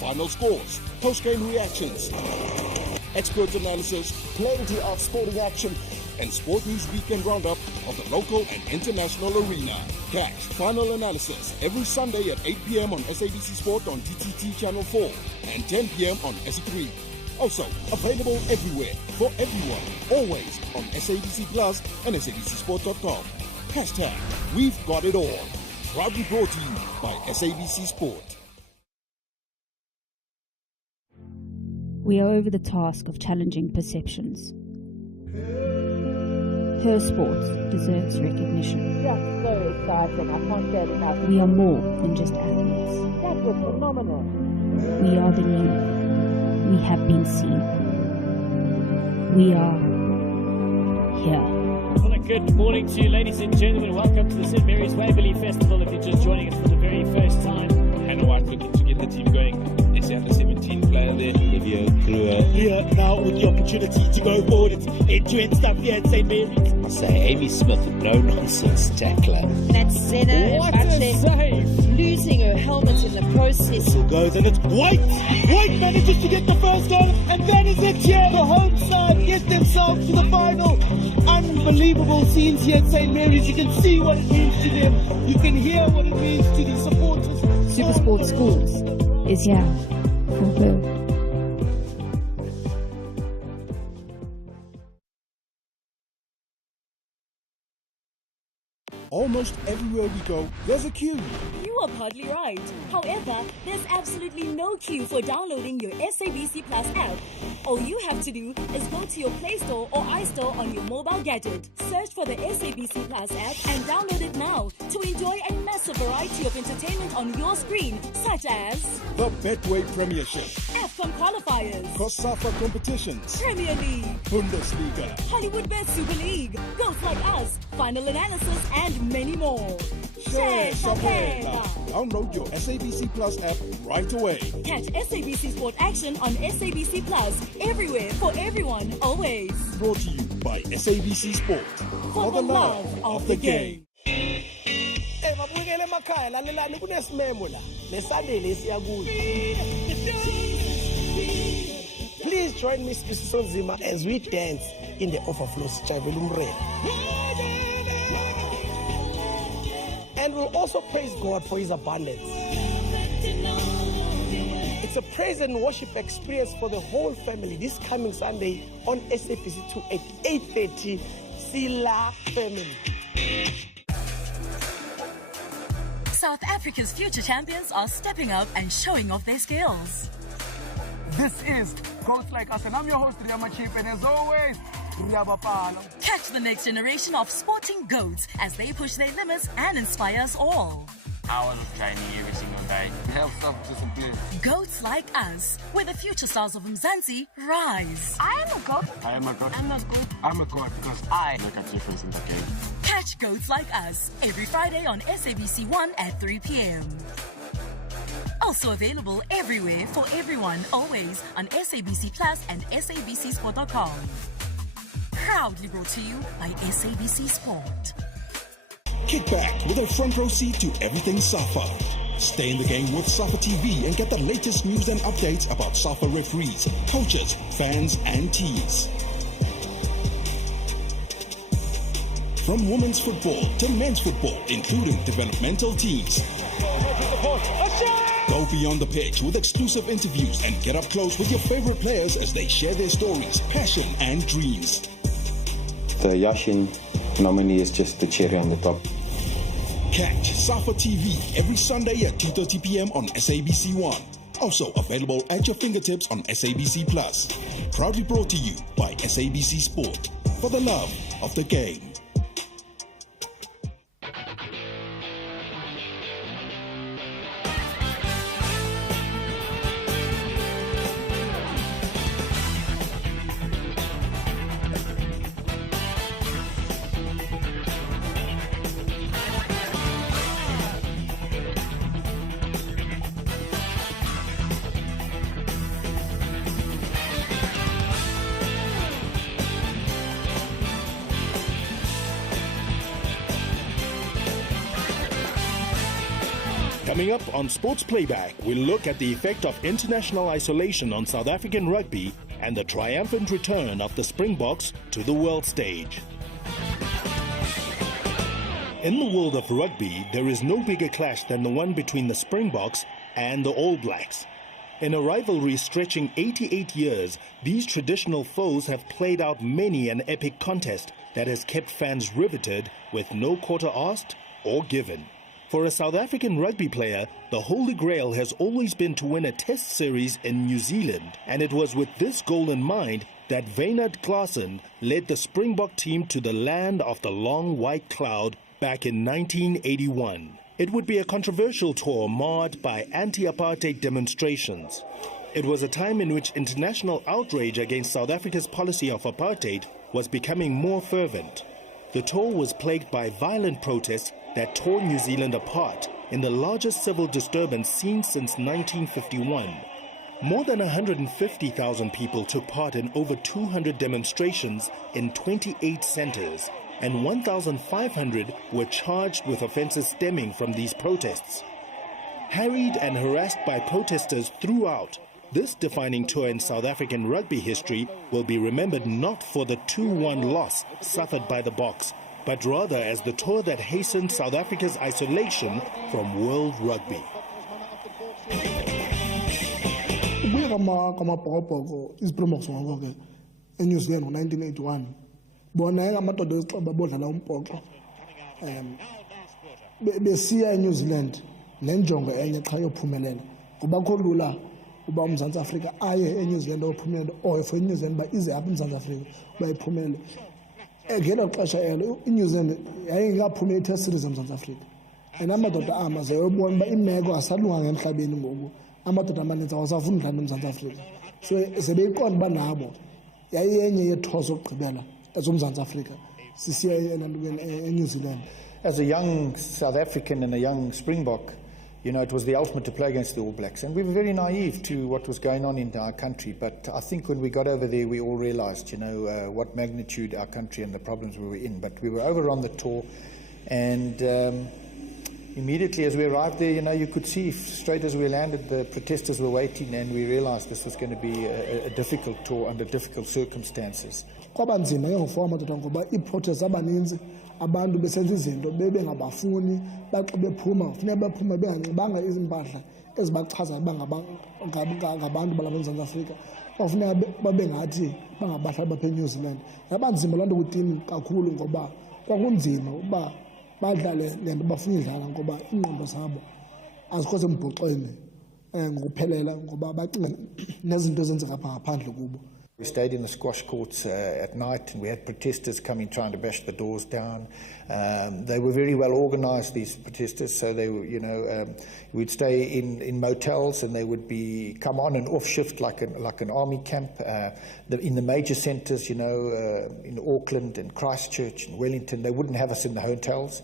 final scores, post-game reactions, expert analysis, plenty of sporting action, and sport news weekend roundup of the local and international arena. Catch final analysis every Sunday at 8 p.m. on SABC Sport on DTT Channel 4 and 10 p.m. on SE3. Also available everywhere for everyone, always on SABC Plus and SABCSport.com. Hashtag We've Got It All. Proudly brought to you by SABC Sport. We are over the task of challenging perceptions. Her sport deserves recognition. Just so exciting, I can't say it enough. We are more than just athletes. That was phenomenal. We are the new. We have been seen. We are here. Well, good morning to you, ladies and gentlemen. Welcome to the St. Mary's Waverley Festival. If you're just joining us for the very first time. I know I'm looking to get the team going. It's under 17 player there, Olivia Kruger. Here now with the opportunity to go forward. It's end-to-end stuff here at St. Mary's. Say Amy Smith, no-nonsense tackler. That's Zena. What a save! Losing her helmet in the process. Who goes and it's White! White manages to get the first goal, and that is it here. The home side get themselves to the final. Unbelievable scenes here at St. Mary's. You can see what it means to them. You can hear what it means to the supporters. Supersport Schools is here for her. Almost everywhere we go, there's a queue. You are partly right. However, there's absolutely no queue for downloading your SABC Plus app. All you have to do is go to your Play Store or iStore on your mobile gadget. Search for the SABC Plus app and download it now to enjoy a massive variety of entertainment on your screen, such as the Betway Premiership, AFCON qualifiers, COSAFA competitions, Premier League, Bundesliga, Hollywood Bet Super League, Ghosts Like Us, Final Analysis, and many more. Share Sapela. Download your SABC Plus app right away. Catch SABC Sport action on SABC Plus everywhere for everyone, always. Brought to you by SABC Sport. For the love of the game. Please join me, Spisson Zima, as we dance in the overflow Chavelumre. And we'll also praise God for His abundance. It's a praise and worship experience for the whole family this coming Sunday on SABC 2 at 8:30. Sila Family. South Africa's future champions are stepping up and showing off their skills. This is Ghosts Like Us, and I'm your host, Riyama Chief, and as always, catch the next generation of sporting goats as they push their limits and inspire us all. Hours of training every single day. Help self-discipline. Goats Like Us, where the future stars of Mzansi rise. I am a goat. I am a goat. I'm a goat. I'm a goat because I make a difference in the game. Catch Goats Like Us every Friday on SABC 1 at 3 p.m. Also available everywhere for everyone, always on SABC Plus and SABCSport.com. Proudly brought to you by SABC Sport. Kick back with a front row seat to everything SAFA. Stay in the game with SAFA TV and get the latest news and updates about SAFA referees, coaches, fans, and teams. From women's football to men's football, including developmental teams. Go beyond the pitch with exclusive interviews and get up close with your favorite players as they share their stories, passion, and dreams. The Yashin nominee is just the cherry on the top. Catch SAFA TV every Sunday at 2:30 p.m. on SABC 1. Also available at your fingertips on SABC Plus. Proudly brought to you by SABC Sport. For the love of the game. Coming up on Sports Playback, we'll look at the effect of international isolation on South African rugby and the triumphant return of the Springboks to the world stage. In the world of rugby, there is no bigger clash than the one between the Springboks and the All Blacks. In a rivalry stretching 88 years, these traditional foes have played out many an epic contest that has kept fans riveted with no quarter asked or given. For a South African rugby player, the holy grail has always been to win a test series in New Zealand, and it was with this goal in mind that Wynand Klaasen led the Springbok team to the land of the long white cloud back in 1981. It would be a controversial tour marred by anti-apartheid demonstrations. It was a time in which international outrage against South Africa's policy of apartheid was becoming more fervent. The tour was plagued by violent protests that tore New Zealand apart in the largest civil disturbance seen since 1951. More than 150,000 people took part in over 200 demonstrations in 28 centers, and 1,500 were charged with offenses stemming from these protests. Harried and harassed by protesters throughout, this defining tour in South African rugby history will be remembered not for the 2-1 loss suffered by the Boks, but rather as the tour that hastened South Africa's isolation from world rugby. In New Zealand 1981. Bona amadoda ezixaba bodlala umbhoxo besiya eNew Zealand nenjongo enye xa yophumelela ngoba kolula uba uMzantsi Afrika aye eNew Zealand ophumelela or for New Zealand ba ize apha eMzantsi Afrika bayiphumelele ngelo xesha elo iNew Zealand yayingaphume i-test series eMzantsi Afrika and amadoda amaze yobona uba imeko asalunga emhlabeni ngoku amadoda amaninzi awasafuni udlala eMzantsi Afrika so sebeyiqonda uba nabo yayiyenye yethozo okugqibela ezoMzantsi Afrika sisiya eNew Zealand. As a young South African and a young Springbok, you know, it was the ultimate to play against the All Blacks. And we were very naive to what was going on in our country. But I think when we got over there, we all realized, you know, what magnitude our country and the problems we were in. But we were over on the tour. And immediately as we arrived there, you know, you could see straight as we landed, the protesters were waiting. And we realized this was going to be a difficult tour under difficult circumstances. Kwabanzima ngefo amadoda ngoba iprotest abaninzi abantu besenza izinto bebengabafuni baxa bephuma kufuneka bephume benganxibanga izimpahla ezibachaza ngabantu balapha eMzantsi Afrika bafuneka babe ngathi bangabahlali bapha eNew Zealand yabanzima loo nto kutini kakhulu ngoba kwakunzima uba badlale le nto bafuna idlala ngoba iingqondo zabo azikho sembhoxweni ngokuphelela ngoba bacinga nezinto ezenzeka apha ngaphandle kubo. We stayed in the squash courts at night, and we had protesters coming trying to bash the doors down. They were very well organized, these protesters, so they were, you know, we'd stay in motels, and they would be come on and off shift like an army camp. In the major centres, you know, in Auckland and Christchurch and Wellington, they wouldn't have us in the hotels.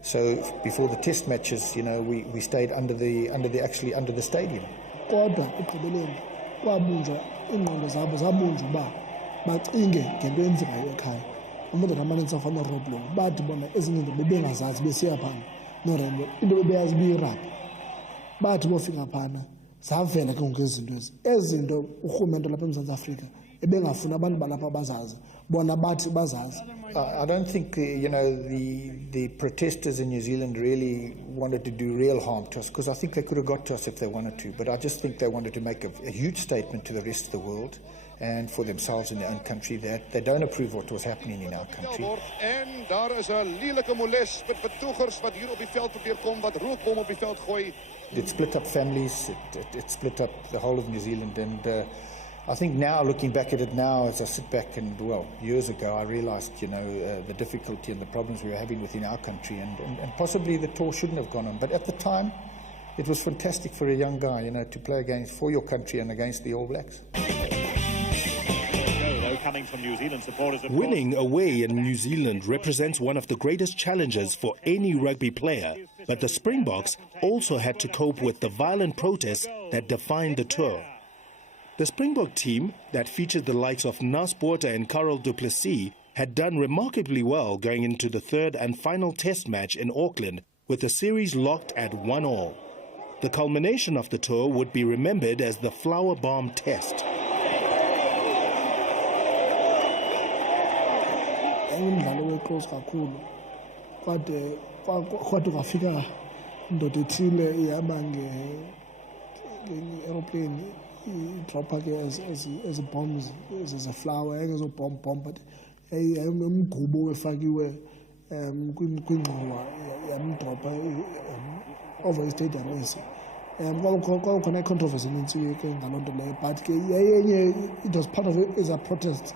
So before the test matches, you know, we stayed under the stadium. Ingqondo zabo zabunjwa uba bacinge ngento eyenzekayo ekhaya amadoda amaninzi afana noroblo bathi bona ezinye izinto bebengazazi besiya phana noroblo into bebeyazi biyirabhi bathi bofika phana zavela ke ngoku ezi zinto urhulumente lapha eMzantsi Afrika ebengafuna abantu balapha bazazi bona bathi bazazi. I don't think you know the protesters in New Zealand really wanted to do real harm to us, because I think they could have got to us if they wanted to, but I just think they wanted to make a huge statement to the rest of the world and for themselves in their own country that they don't approve what was happening in our country. En daar is 'n lelike moles met betogers wat hier op die veld probeer kom, wat rookbom op die veld gooi. It split up families, it split up the whole of New Zealand, and I think now, looking back at it now, as I sit back and, well, years ago, I realized, you know, the difficulty and the problems we were having within our country, and possibly the tour shouldn't have gone on. But at the time, it was fantastic for a young guy, you know, to play for your country and against the All Blacks. Winning away in New Zealand represents one of the greatest challenges for any rugby player, but the Springboks also had to cope with the violent protests that defined the tour. The Springbok team, that featured the likes of Nas Botha and Karel du Plessis, had done remarkably well going into the third and final test match in Auckland, with the series locked at 1-1. The culmination of the tour would be remembered as the Flower Bomb Test. Umdlalo we-close kakhulu kwade kwafika indoda ethile ihamba nge-aeroplane idropha ke as bombs as a flower engezobomb but umgubo wefakiwe kwingxowa yamdropha over istadium esi kwakukhona i-controversy enintsi ke ngaloo nto leyo but ke yayenye it was part of it as a protest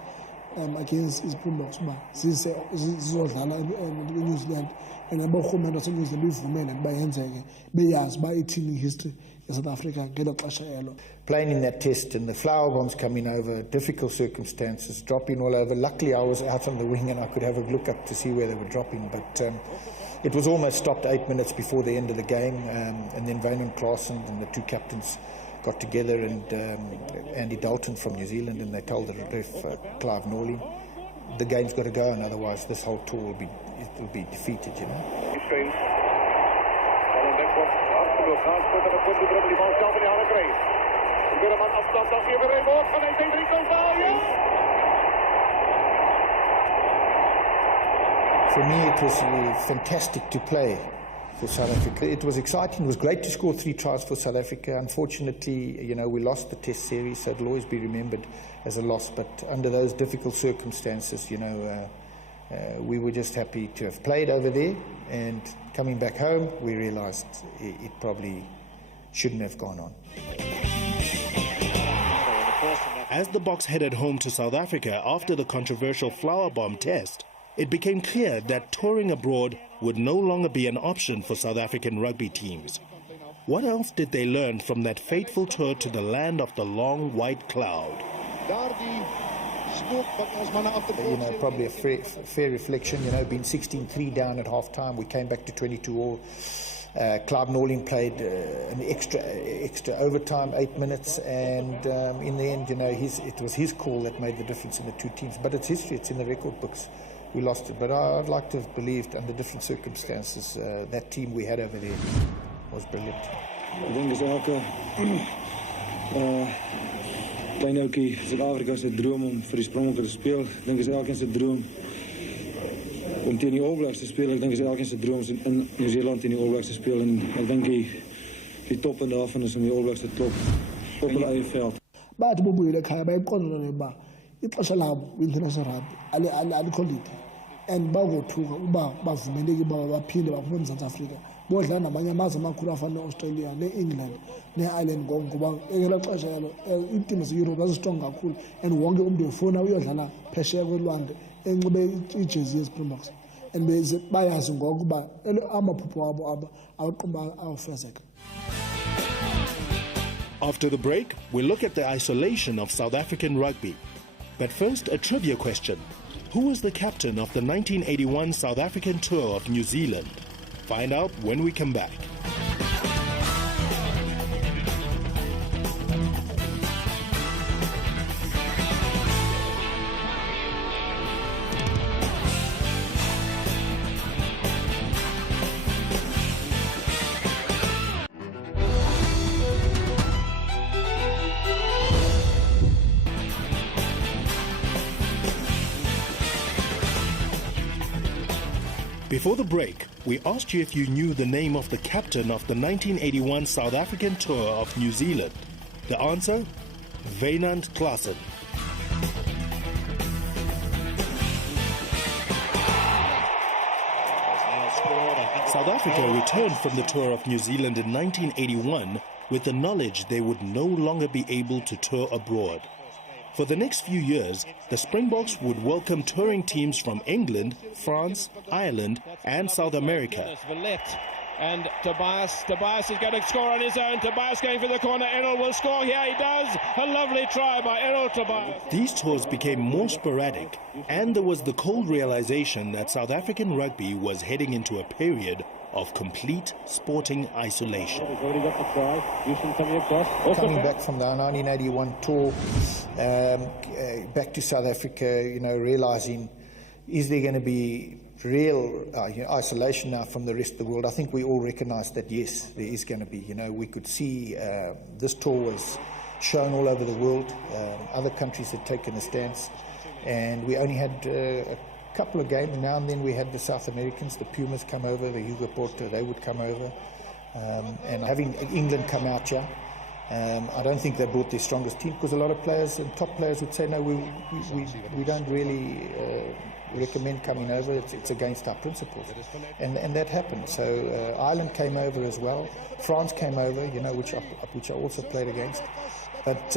against iSpringboks uba zizodlala eNew Zealand and aborhulumente waseNew Zealand bivumele uba yenzeke beyazi uba ithini history yaSouth Africa ngelo xesha elo. Playing in that test and the flower bombs coming over, difficult circumstances, dropping all over. Luckily I was out on the wing and I could have a look up to see where they were dropping, but it was almost stopped 8 minutes before the end of the game, and then Wynand Klaasen and the two captains got together, and Andy Dalton from New Zealand, and they told the ref, Clive Norling, the game's got to go, and otherwise this whole tour will be defeated, you know. For me, it was fantastic to play for South Africa. It was exciting. It was great to score 3 tries for South Africa. Unfortunately, you know, we lost the Test series, so it'll always be remembered as a loss. But under those difficult circumstances, you know, we were just happy to have played over there. And coming back home, we realised it probably shouldn't have gone on. As the Boks headed home to South Africa after the controversial Flower Bomb Test, it became clear that touring abroad would no longer be an option for South African rugby teams. What else did they learn from that fateful tour to the land of the long white cloud? You know, probably a fair reflection, you know, being 16-3 down at half-time, we came back to 22-all. Clive Norling played an extra overtime, 8 minutes, and in the end, you know, it was his call that made the difference in the two teams. But it's history, it's in the record books. We lost it, but I'd like to have believed under different circumstances that team we had over there was brilliant. I think it's elke klein ouetjie Suid-Afrika se droom om vir die Springbokke te speel. Ek dink is elkeen se droom om teen die All Blacks te speel. Ek dink is elkeen se droom om in New Zealand teen die All Blacks te speel, en ek dink die toppunt daarvan is om die All Blacks te klop op hulle eie veld. Bathi bobuyele ekhaya bayiqonda uba ixesha labo kwi-international rugby alikho lide, and bawothuka uba bavumeleke uba baphinde baphume eMzantsi Afrika bodlala namanye amazwe amakhulu afana ne-Australia ne-England ne-Ireland ngoba ngelo xesha elo iitim zeyurophu zazistrong kakhulu, and wonke umntu efuna uyodlala phesheya kwelwandle enxibe ijezi yeSpringboks, and bayazi ngokuba amaphupho wabo awaqumba awufezeka. After the break, we'll look at the isolation of South African rugby. But first, a trivia question. Who was the captain of the 1981 South African tour of New Zealand? Find out when we come back. Before the break, we asked you if you knew the name of the captain of the 1981 South African tour of New Zealand. The answer? Wynand Klaasen. South Africa returned from the tour of New Zealand in 1981 with the knowledge they would no longer be able to tour abroad. For the next few years, the Springboks would welcome touring teams from England, France, Ireland, and South America. And Tobias is going to score on his own. Tobias going for the corner. Errol will score. Here he does. A lovely try by Errol Tobias. These tours became more sporadic, and there was the cold realization that South African rugby was heading into a period of complete sporting isolation. Coming back from the 1981 tour, back to South Africa, you know, realizing, is there going to be real isolation now from the rest of the world, I think we all recognise that, yes, there is going to be. We could see this tour was shown all over the world. Other countries had taken a stance, and we only had a couple of games. Now and then we had the South Americans, the Pumas come over, the Hugo Porto, they would come over. And having England come out here, I don't think they brought their strongest team, because a lot of players and top players would say, no, we don't really recommend coming over. It's against our principles, and that happened. So Ireland came over as well. France came over, which I also played against. But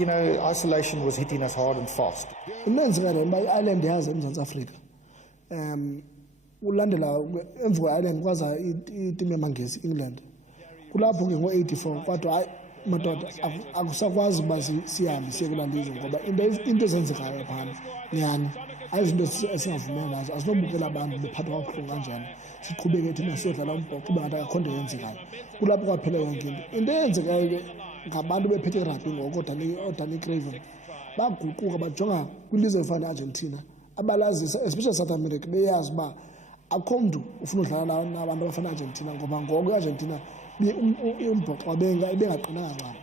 isolation was hitting us hard and fast. Ireland has in South Africa. Ulandela emva Ireland kwaza iteam yamangesi England. Kulapho ke ngo84 kodwa hayi madoda akusakwazi uba sihambe siye kulandizwe ngoba into ezenzekayo phana nyani ayizinto esingavumela nazo, asinobukela abantu bephathwa kabuhlungu kanjani siqhubeke thina siyodlala umbhoxo ube ngathi akho nto yenzekayo. Kulapho kwaphela yonke into eyenzekayo ke ngabantu bephethe irugby ngoko odani Craven baguquka bajonga kwilizwe efana Argentina abalazisa especially South America beyazi uba akho mntu ufuna udlala nabantu abafana Argentina ngoba ngoko iArgentina umbhoxo bengaqinanga ncam.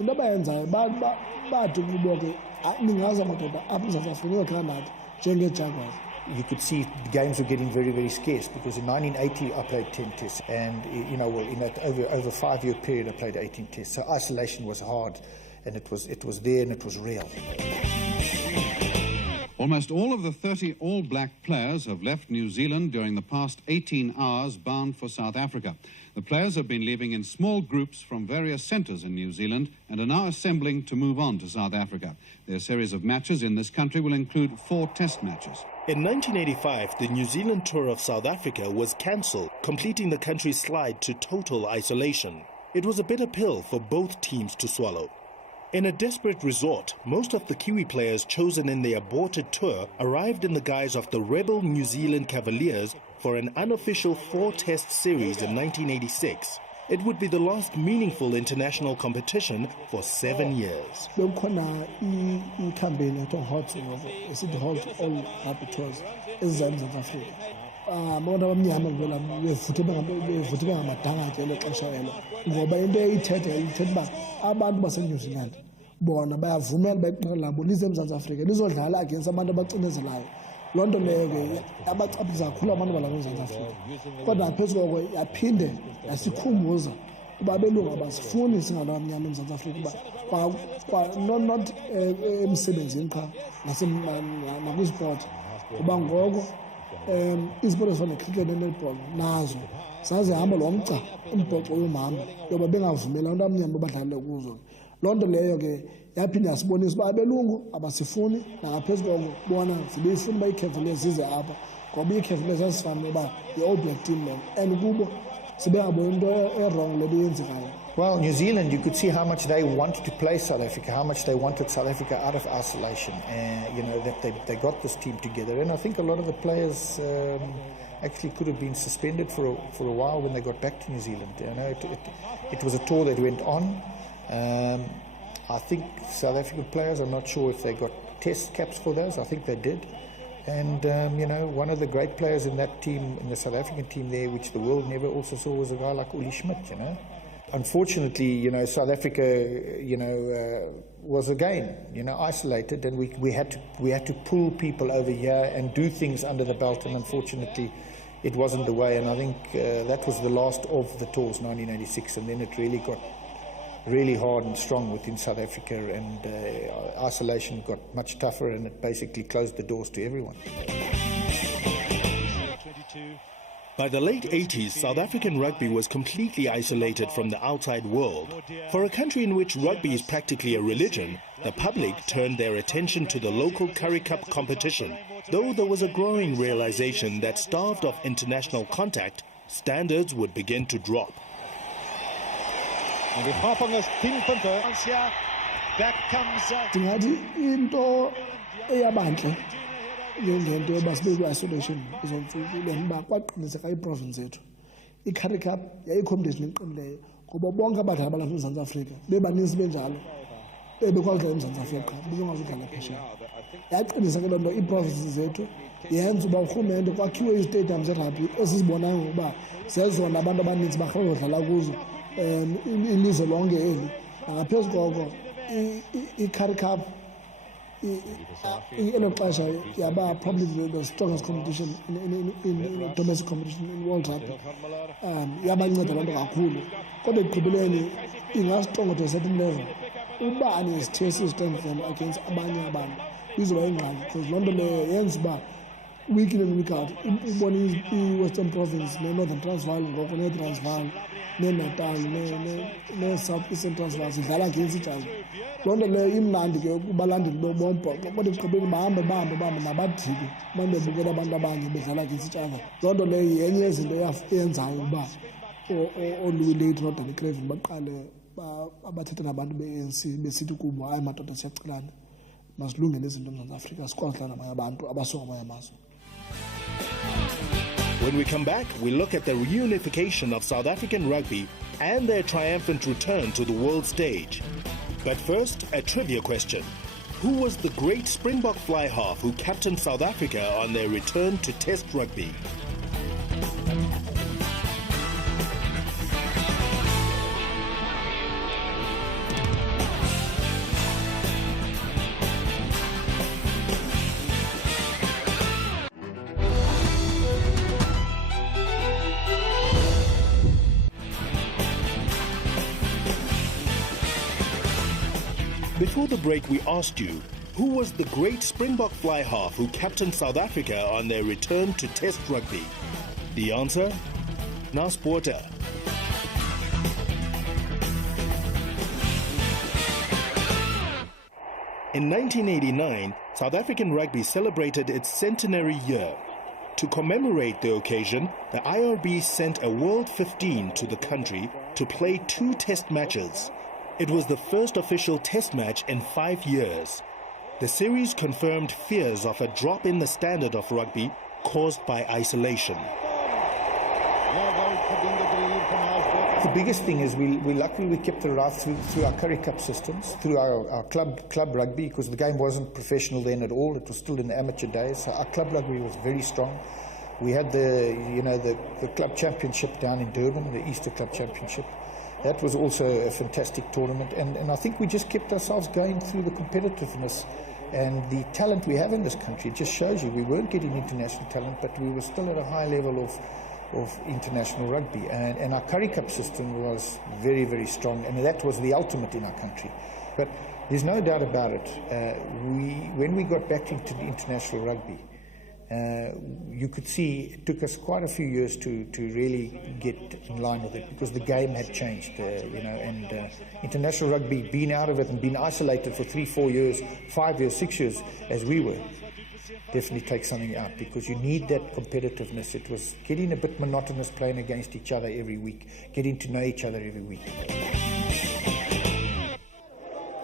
Into abayenzayo bathi kubo ke ningaza madoda apha eMzantsi Afrika niyodlala nathi njengeJaguars. You could see the games were getting very, very scarce, because in 1980 I played 10 tests, and in that over 5-year period I played 18 tests. So isolation was hard, and it was there and it was real. Almost all of the 30 All Black players have left New Zealand during the past 18 hours bound for South Africa. The players have been leaving in small groups from various centres in New Zealand and are now assembling to move on to South Africa. Their series of matches in this country will include 4 test matches. In 1985, the New Zealand tour of South Africa was cancelled, completing the country's slide to total isolation. It was a bitter pill for both teams to swallow. In a desperate resort, most of the Kiwi players chosen in the aborted tour arrived in the guise of the rebel New Zealand Cavaliers for an unofficial 4-test series in 1986. It would be the last meaningful international competition for 7 years. Bekukhona icampaign ethi hot esithi hot all rugby tours eZimbabwe Africa. Abantu abamnyama ngela bevuthe bengamadanga ngelo xesha elo ngoba into ithetha uba abantu baseNew Zealand bona bayavumela beqela labo lize eMzantsi Afrika lizodlala against abantu abacinezelayo. Loo nto leyo ke abacaphiza kakhulu abantu balapha eMzantsi Afrika. Kodwa ngaphezu koko yaphinde yasikhumbuza uba abelungu abasifuni singalo abamnyama eMzantsi Afrika uba not emsebenzini qha nakwisport uba ngoko iziport ezifana necricket nenetball nazo zazihamba lo mgca umbhoxo womama yoba bengavumela abantu abamnyama badlalele kuzo. Loo nto leyo ke yaphinde yasibonisa uba abelungu abasifuni nangaphezu koko bona zibeyifuna uba iCavaliers zize apha ngoba iCavaliers zazifana noba yi-All Black team leyo and kubo sibengabona into erong le beyenzekayo. Well, New Zealand, you could see how much they wanted to play South Africa, how much they wanted South Africa out of isolation, and that they got this team together. And I think a lot of the players actually could have been suspended for a while when they got back to New Zealand. It was a tour that went on. I think South African players, I'm not sure if they got test caps for those. I think they did. And, one of the great players in that team, in the South African team there, which the world never also saw, was a guy like Uli Schmidt, Unfortunately, South Africa, was again, isolated, and we had to pull people over here and do things under the belt, and unfortunately, it wasn't the way. And I think that was the last of the tours, 1986, and then it really got really hard and strong within South Africa, and isolation got much tougher, and it basically closed the doors to everyone. By the late 80s, South African rugby was completely isolated from the outside world. For a country in which rugby is practically a religion, the public turned their attention to the local Currie Cup competition. Though there was a growing realization that starved of international contact, standards would begin to drop. And with Hopong as 10 punter, back comes... Ndingathi into eyabantle ngento yoba sibe kwi-isolation izomfukile uba kwaqiniseka iprovince yethu i-Currie Cup yayi-competition eqinileyo ngoba bonke abadlali balapha eMzantsi Afrika bebaninzi benjalo bebekwalika eMzantsi Afrika bebengazudlala phesheya. Yaqinisa ke loo nto ii-provinces zethu yenza uba urhulumente kwakhiwe izitadium zerabhi esizibonayo ngokuba zezona abantu abaninzi barhela udlala kuzo ilizwe lonke eli. Nangaphezu koko i-Currie Cup elo xesha yaba probably the strongest competition in domestic competition in world rugby. Yabanceda loo nto kakhulu kodwa ekugqibeleni ingasistrong to a certain level. Ubani isithe sistrengthen against abanye abantu izoba yingqali because loo nto leyo yenza uba week in and week out ubone i-Western Province ne-Northern Transvaal ngoko ne-Transvaal ne-Natal ne-South Eastern Transvaal zidlala against each other. Loo nto leyo imnandi ke kubalandeli bombhoxo kodwa ekugqibeleni bahambe nabadiki manje bebukela abantu abanye bedlala against each other. Loo nto leyo yenye yezinto eyenzayo uba oLouis noDanny Craven baqale abathetha nabantu be-ANC besithi kubo hayi madoda siyacelana masilungele izinto eMzantsi Afrika sikwazi udlala nabanye abantu abasuka kwamanye amazwe. When we come back, we look at the reunification of South African rugby and their triumphant return to the world stage. But first, a trivia question. Who was the great Springbok fly half who captained South Africa on their return to Test rugby? Before the break, we asked you, who was the great Springbok fly half who captained South Africa on their return to Test rugby? The answer? Nas Porter. In 1989, South African rugby celebrated its centenary year. To commemorate the occasion, the IRB sent a World 15 to the country to play 2 test matches. It was the first official test match in 5 years. The series confirmed fears of a drop in the standard of rugby caused by isolation. The biggest thing is we luckily kept it right through our Currie Cup systems, through our club rugby, because the game wasn't professional then at all. It was still in the amateur days. So our club rugby was very strong. We had the club championship down in Durban, the Easter Club Championship. That was also a fantastic tournament, and I think we just kept ourselves going through the competitiveness and the talent we have in this country. It just shows you we weren't getting international talent, but we were still at a high level of international rugby. And our Currie Cup system was very, very strong, and that was the ultimate in our country. But there's no doubt about it. When we got back into the international rugby, you could see it took us quite a few years to really get in line with it, because the game had changed, and international rugby, being out of it and being isolated for 3, 4 years, 5 years, 6 years, as we were, definitely takes something out, because you need that competitiveness. It was getting a bit monotonous playing against each other every week, getting to know each other every week.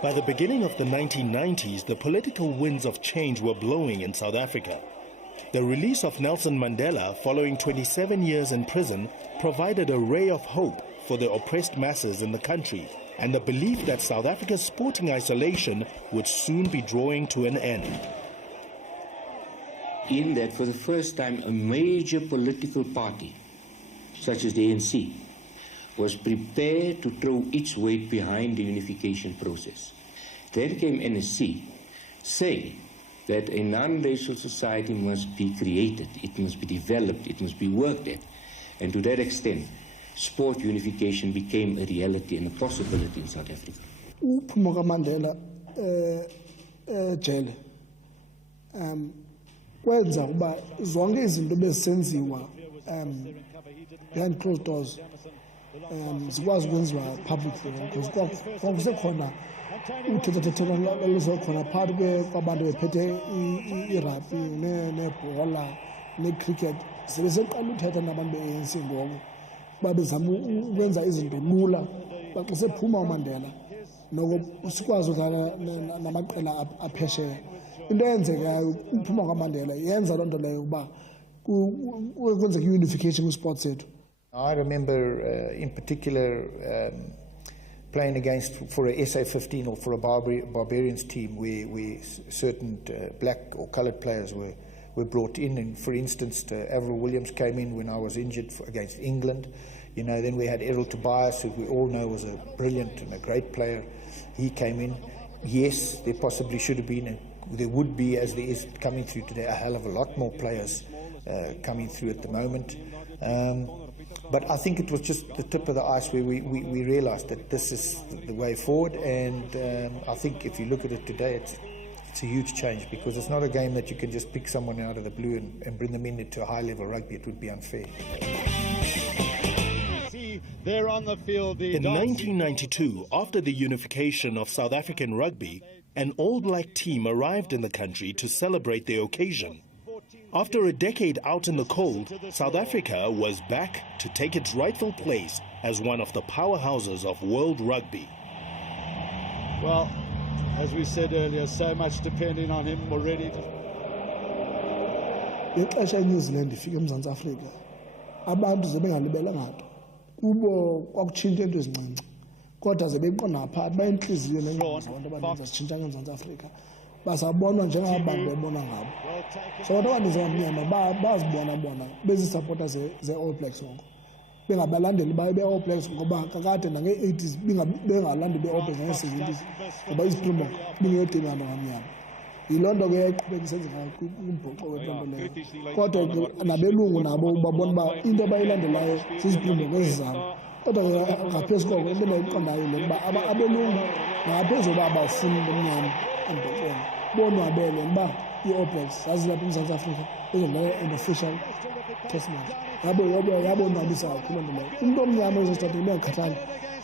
By the beginning of the 1990s, the political winds of change were blowing in South Africa. The release of Nelson Mandela following 27 years in prison provided a ray of hope for the oppressed masses in the country, and the belief that South Africa's sporting isolation would soon be drawing to an end. In that, for the first time, a major political party, such as the ANC, was prepared to throw its weight behind the unification process. Then came NSC, saying that a non-racial society must be created, it must be developed, it must be worked at. And to that extent, sport unification became a reality and a possibility in South Africa. Uphuma kaMandela jele kwenza uba zonke izinto bezisenziwa behind closed doors zikwazi ukwenziwa publicly, because kwakusekhona uthethathethana oluzokhona phakathi kwabantu bephethe irugby nebhola necricket. Sebeseqala uthetha nabantu be-ANC ngoko uba bezama ukwenza izinto lula. Xa sephuma uMandela noko sikwazi udlala namaqela aphesheya. Into eyenzekayo uphuma kwaMandela yenza loo nto leyo uba kwenzeka i-unification kwi-sports sethu. I remember in particular playing against for a SA-15 or for a Barbarians team where certain black or coloured players were brought in. And for instance, Avril Williams came in when I was injured against England. You know, then we had Errol Tobias, who we all know was a brilliant and a great player. He came in. Yes, there possibly should have been, and there would be, as there is coming through today, a hell of a lot more players coming through at the moment. But I think it was just the tip of the ice where we realised that this is the way forward. And I think if you look at it today, it's a huge change, because it's not a game that you can just pick someone out of the blue and bring them into a high-level rugby. It would be unfair. They're on the field. In 1992, after the unification of South African rugby, an all-black team arrived in the country to celebrate the occasion. After a decade out in the cold, South Africa was back to take its rightful place as one of the powerhouses of world rugby. Well, as we said earlier, so much depending on him already. Ngexesha New Zealand ifika eMzantsi Afrika, abantu zebengalibelanga nto. Kubo kwakutshintsha into ezincinci. Kodwa zebeqonda phakathi bayinhliziyo nengqondo zabantu abaninzi azitshintsha eMzantsi Afrika. Basabonwa njengabantu bebona ngabo. So abantu abaninzi abamnyama bazibona bona bezisupporters ze-All Blacks ngoko. Bengabalandeli be-All Blacks ngoba kakade nange-80s bengalandeli be-All Blacks nange-70s ngoba iSpringbok bingeyodini abantu abamnyama. Yiloo nto ke yayiqhubeka isenzeka kumbhoxo wento leyo. Kodwa nabelungu nabo babona uba into abayilandelayo ziziSpringbok ezizabo. Kodwa ngaphezu koko into endayiqondayo le uba abelungu ngaphezu koba abafuni bomnyama embhoxweni bonwabele uba i-All Blacks zazilapha eMzantsi Afrika bezodlala an official test match. Yabonwabisa kakhulu nto leyo. Umntu omnyama ezostade bengakhathali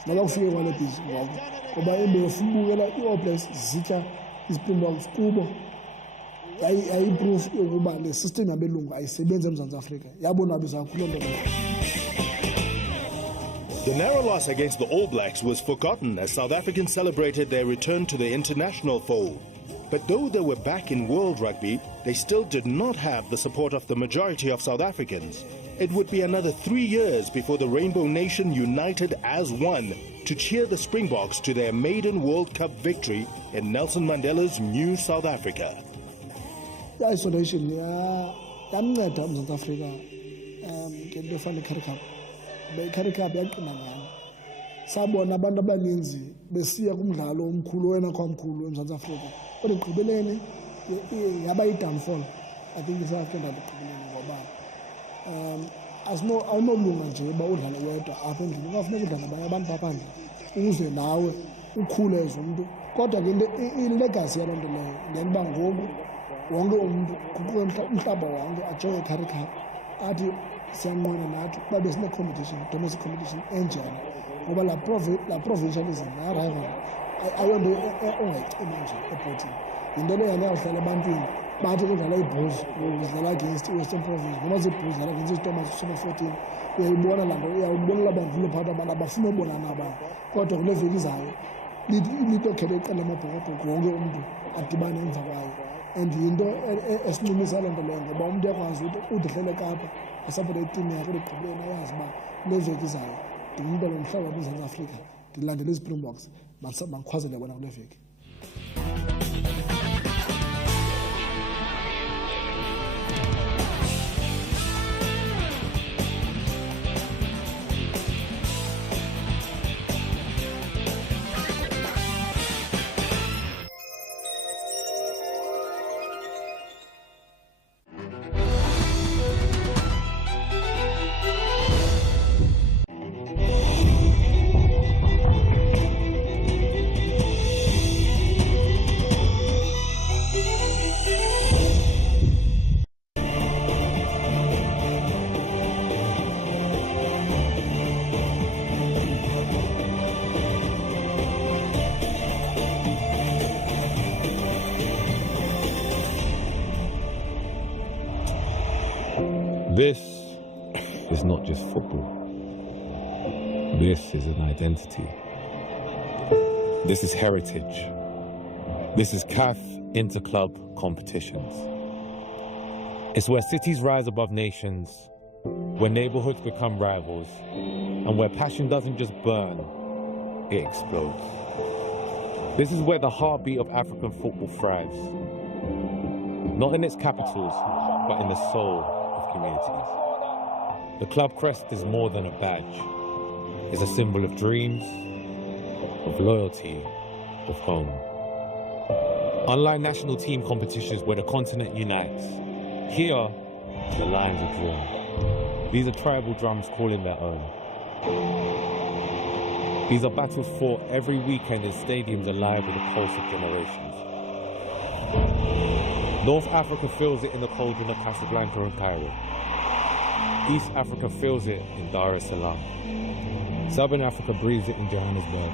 noba kufike kwale bhizi ngoko ngoba ebefuna ubukela i-All Blacks zitya iSpringboks kubo. Yayiproof yokuba le system yabelungu ayisebenzi eMzantsi Afrika. Yabonwabisa kakhulu nto leyo. The narrow loss against the All Blacks was forgotten as South Africans celebrated their return to the international fold. But though they were back in world rugby, they still did not have the support of the majority of South Africans. It would be another 3 years before the Rainbow Nation united as one to cheer the Springboks to their maiden World Cup victory in Nelson Mandela's new South Africa. The isolation yamnceda uMzantsi Afrika ngento efana ne-Currie Cup. I-Currie Cup yaqina nyani. Sabona abantu abaninzi besiya kumdlalo omkhulu wena kwamkhulu eMzantsi Afrika. Kodwa ekugqibeleni yaba yi-downfall. I think South Africa ekugqibeleni ngoba awunolunga nje uba udlale wedwa apha endlini. Kungafuneka udlale nabanye abantu baphandle ukuze nawe ukhule as umntu. Kodwa ke ilegacy yaloo nto leyo ngenba ngoku wonke umntu umhlaba wonke ajonge i-Currie Cup athi siyanqwena nathi uba besine-competition, domestic competition enjani ngoba la provincialism narival ayonto ongayicima nje ebhotini. Yinto leyo yane yawuhlala ebantwini bathi kudlala iBulls udlala against i-Western Province noma ziiBulls dlala against iStormers Super 14. Uyayibona laa nto, uyawubona laa bantu phakathi abantu abafuna ubona nabanye. Kodwa kule veki izayo litokhetha iqela amabhokobhoko wonke umntu adibane emva kwayo. And yinto esincumisa loo nto leyo ngoba umntu uyakwazi uthi uhlele Kapa asapothe itimu yakhe ekugqibeleni ayazi uba kule veki izayo ndingumntwana omhlaba eMzantsi Afrika ndilandele iSpringboks mandikhwazele bona kule veki. This is not just football. This is an identity. This is heritage. This is CAF inter-club competitions. It's where cities rise above nations, where neighborhoods become rivals, and where passion doesn't just burn, it explodes. This is where the heartbeat of African football thrives. Not in its capitals, but in the soul of communities. The club crest is more than a badge. It's a symbol of dreams, of loyalty, of home. Unlike national team competitions where the continent unites, here, the lines are drawn. These are tribal drums calling their own. These are battles fought every weekend in stadiums alive with the pulse of generations. North Africa feels it in the cauldron of Casablanca and Cairo. East Africa feels it in Dar es Salaam. Southern Africa breathes it in Johannesburg.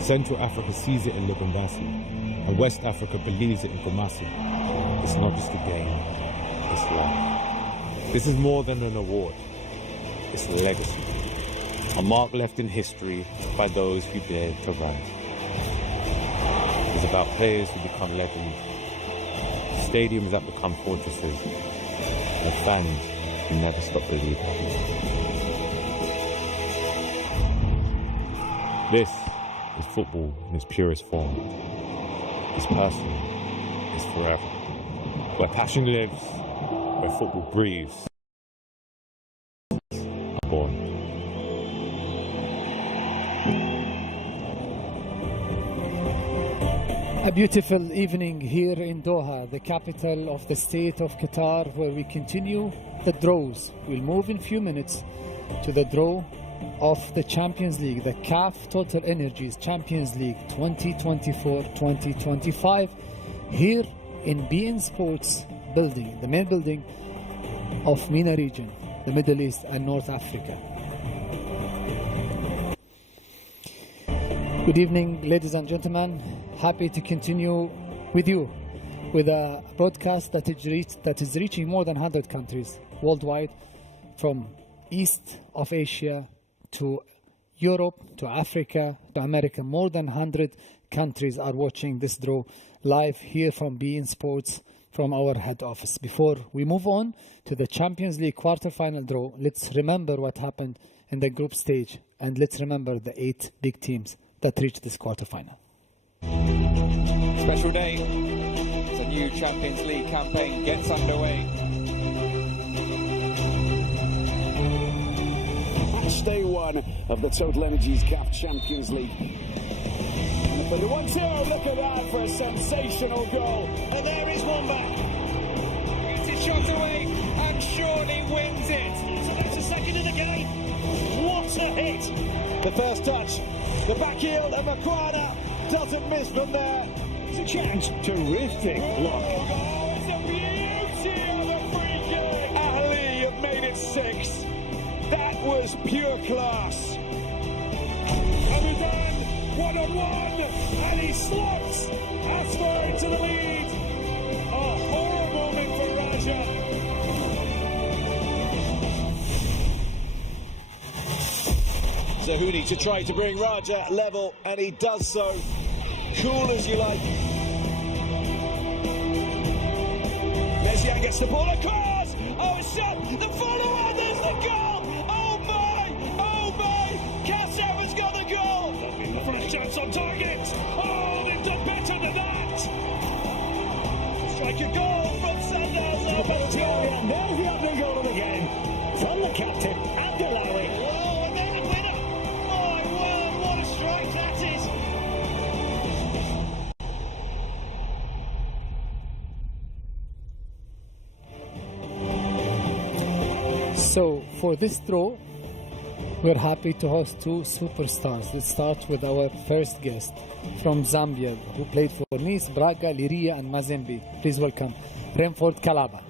Central Africa sees it in Lubumbashi. And West Africa believes it in Kumasi. It's not just a game, it's life. This is more than an award. It's a legacy. A mark left in history by those who dared to rise. It's about players who become legends, stadiums that become fortresses, and fans who never stop believing. This is football in its purest form. It's personal, it's forever. Where passion lives, where football breathes, are born. A beautiful evening here in Doha, the capital of the state of Qatar, where we continue the draws. We'll move in a few minutes to the draw of the Champions League, the CAF Total Energies Champions League 2024-2025, here in beIN Sports building, the main building of MENA region, the Middle East and North Africa. Good evening, ladies and gentlemen. Happy to continue with you with a broadcast that is reaching more than 100 countries worldwide, from east of Asia to Europe, to Africa, to America. More than 100 countries are watching this draw live here from beIN Sports, from our head office. Before we move on to the Champions League quarter-final draw, let's remember what happened in the group stage, and let's remember the 8 big teams that reached this quarter-final. Special day as a new Champions League campaign gets underway. Match day 1 of the Total Energies CAF Champions League. For the 1-0, look at that for a sensational goal. And there is one back. Gets it shot away and surely wins it. So that's the second in the game. What a hit! The first touch, the back heel, and Makwana doesn't miss from there. It's a chance. Terrific block. Oh, it's a beauty of a free kick. Ali have made it 6. That was pure class. Abidan, 1-on-1, and he slots Asfar into the lead. A horrible moment for Raja. Zahuni to try to bring Raja level, and he does so. Cool as you like. Messian gets the ball across. Oh, it's shot. The follow-up, there's the goal. Oh my, Kassav has got the goal. First chance on target. Oh, they've done better than that. Strike a goal from Sanders. And there's the opening goal of the game from the captain, Abdullahi. Oh, and then the winner. My word, what a strike that is. So for this draw, we're happy to host 2 superstars. Let's start with our first guest from Zambia, who played for Nice, Braga, Liria and Mazembe. Please welcome Renford Kalaba.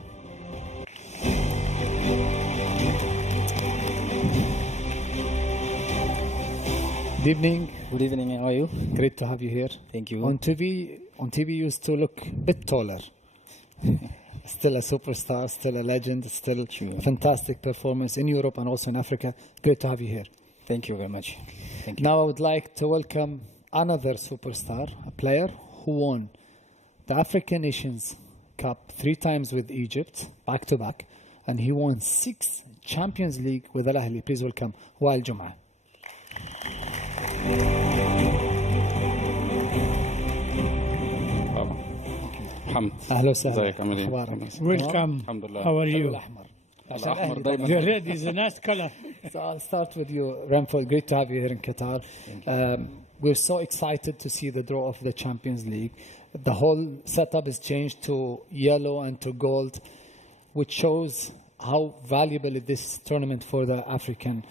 Good evening. Good evening, how are you? Great to have you here. Thank you. On TV you used to look a bit taller. Still a superstar, still a legend, still a fantastic performance in Europe and also in Africa. Great to have you here. Thank you very much. Thank you. Now I would like to welcome another superstar, a player who won the African Nations Cup 3 times with Egypt, back to back, and he won 6 Champions League with Al Ahly. Please welcome Wael Jum'ah. محمد. أهلا وسهلا. ازيك عامل ايه؟ Welcome. الحمد لله. How are you? الأحمر دايما. The red is a nice color. So I'll start with you, Ramford. Great to have you here in Qatar. We're so excited to see the draw of the Champions League. The whole setup is changed to yellow and to gold, which shows how valuable is this tournament for the African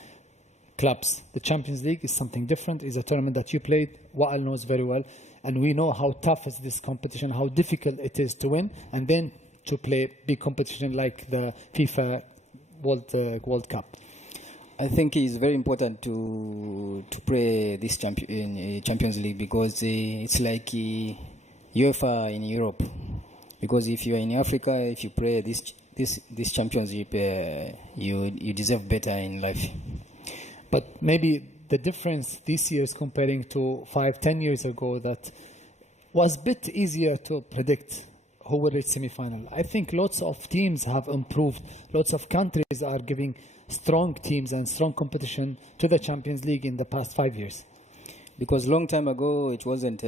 clubs. The Champions League is something different. It's a tournament that you played, Wa'al knows very well, and we know how tough is this competition, how difficult it is to win, and then to play big competition like the FIFA World Cup. I think it's very important to play this Champions League because it's like UEFA in Europe. Because if you are in Africa, if you play this championship, you deserve better in life. But maybe the difference this year is comparing to 5-10 years ago that was a bit easier to predict who will reach semi-final. I think lots of teams have improved. Lots of countries are giving strong teams and strong competition to the Champions League in the past 5 years. Because long time ago it wasn't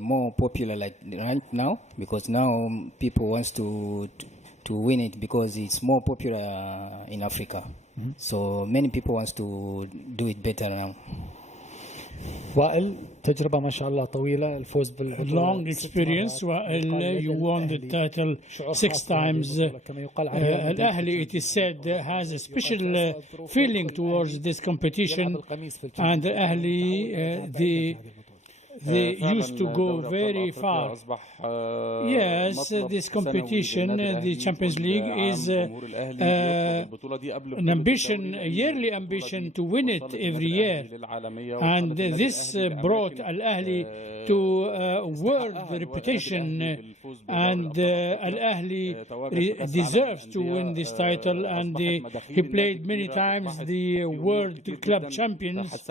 more popular like right now. Because now people wants to win it because it's more popular in Africa. Mm-hmm. So many people wants to do it better now. وائل تجربة ما شاء الله طويلة الفوز بالبطولة. Long experience. وائل, you won the title 6 times. الأهلي, it is said, has a special feeling towards this competition, and the Ahli, they used to go very far. Yes, this competition, the Champions League, is an ambition, a yearly ambition to win it every year. And this brought Al-Ahli to world reputation, and Al-Ahli deserves to win this title, and he played many times the World Club Championships,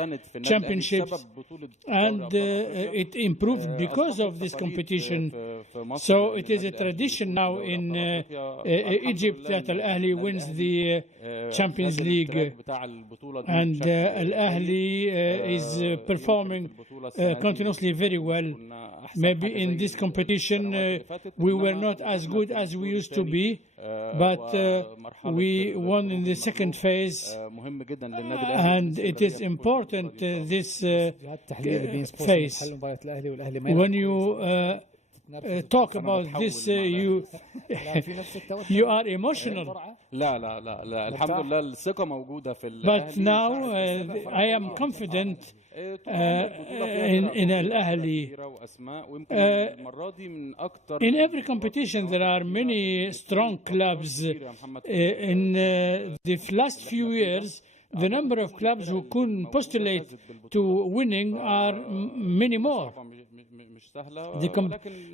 and it improved because of this competition. So it is a tradition now in Egypt that Al-Ahli wins the Champions League, and Al-Ahli is performing continuously very well. Maybe in this competition we were not as good as we used to be, but we won in the second phase, and it is important this phase. When you talk about this, you are emotional. But now I am confident in Al-Ahli. In every competition there are many strong clubs. In the last few years, the number of clubs who can postulate to winning are many more. The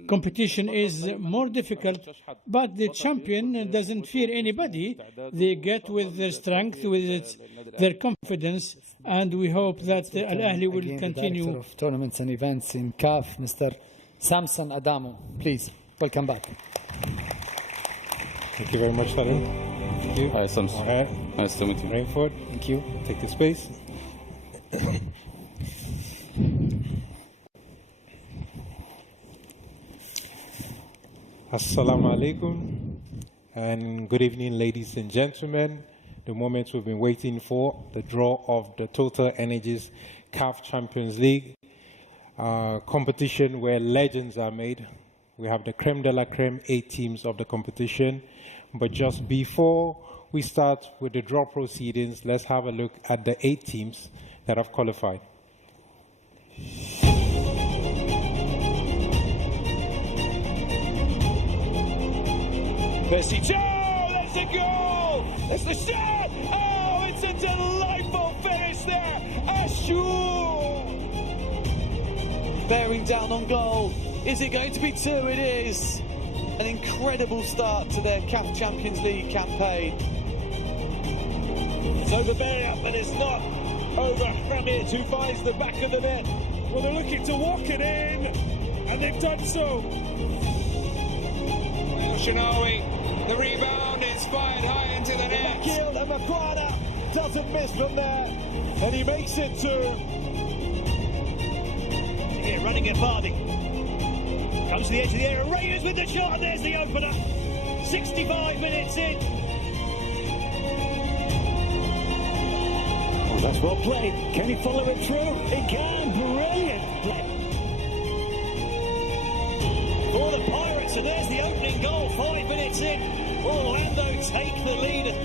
competition is more difficult, but the champion doesn't fear anybody. They get with their strength, with their confidence, and we hope that Al-Ahli will continue. Director of Tournaments and Events in CAF, Mr. Samson Adamo. Please, welcome back. Thank you very much, Salim. Thank you. Hi, Samson. All right. Nice to meet you. Rainford. Thank you. Take the space. Assalamu alaikum and good evening, ladies and gentlemen. The moment we've been waiting for, the draw of the Total Energies CAF Champions League competition where legends are made. We have the creme de la creme 8 teams of the competition. But just before we start with the draw proceedings, let's have a look at the 8 teams that have qualified. Messi, that's a goal! That's the shot! Oh, it's a delightful finish there! Ashur! Bearing down on goal. Is it going to be 2? It is. An incredible start to their CAF Champions League campaign. It's over there, but it's not over Hamid, who finds the back of the net. Well, they're looking to walk it in, and they've done so. Shinawi, the rebound is fired high into the net. Bakil and Makwana doesn't miss from there, and he makes it 2. Here, running at Vardy. Comes to the edge of the area, Raiders with the shot, and there's the opener. 65 minutes in. Oh, that's well played. Can he follow it through? He can. Brilliant play. For the Pirates, and there's the opening goal. 5 minutes in. Orlando take the lead.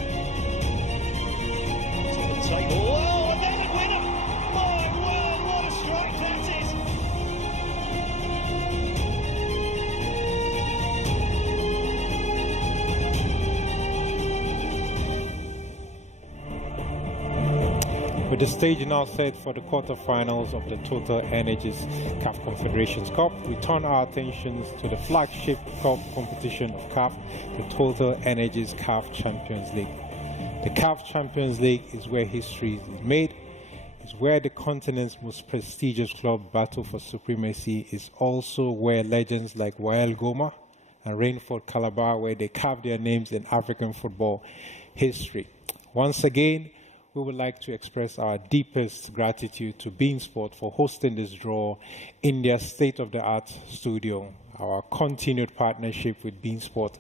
Whoa, and then a winner. My word, what a strike that is. With the stage now set for the quarterfinals of the Total Energies CAF Confederations Cup, we turn our attentions to the flagship cup competition of CAF, the Total Energies CAF Champions League. The CAF Champions League is where history is made. It's where the continent's most prestigious club battle for supremacy. Is also where legends like Wael Goma and Rainford Calabar, where they carve their names in African football history. Once again, we would like to express our deepest gratitude to BeanSport for hosting this draw in their state-of-the-art studio. Our continued partnership with BeanSport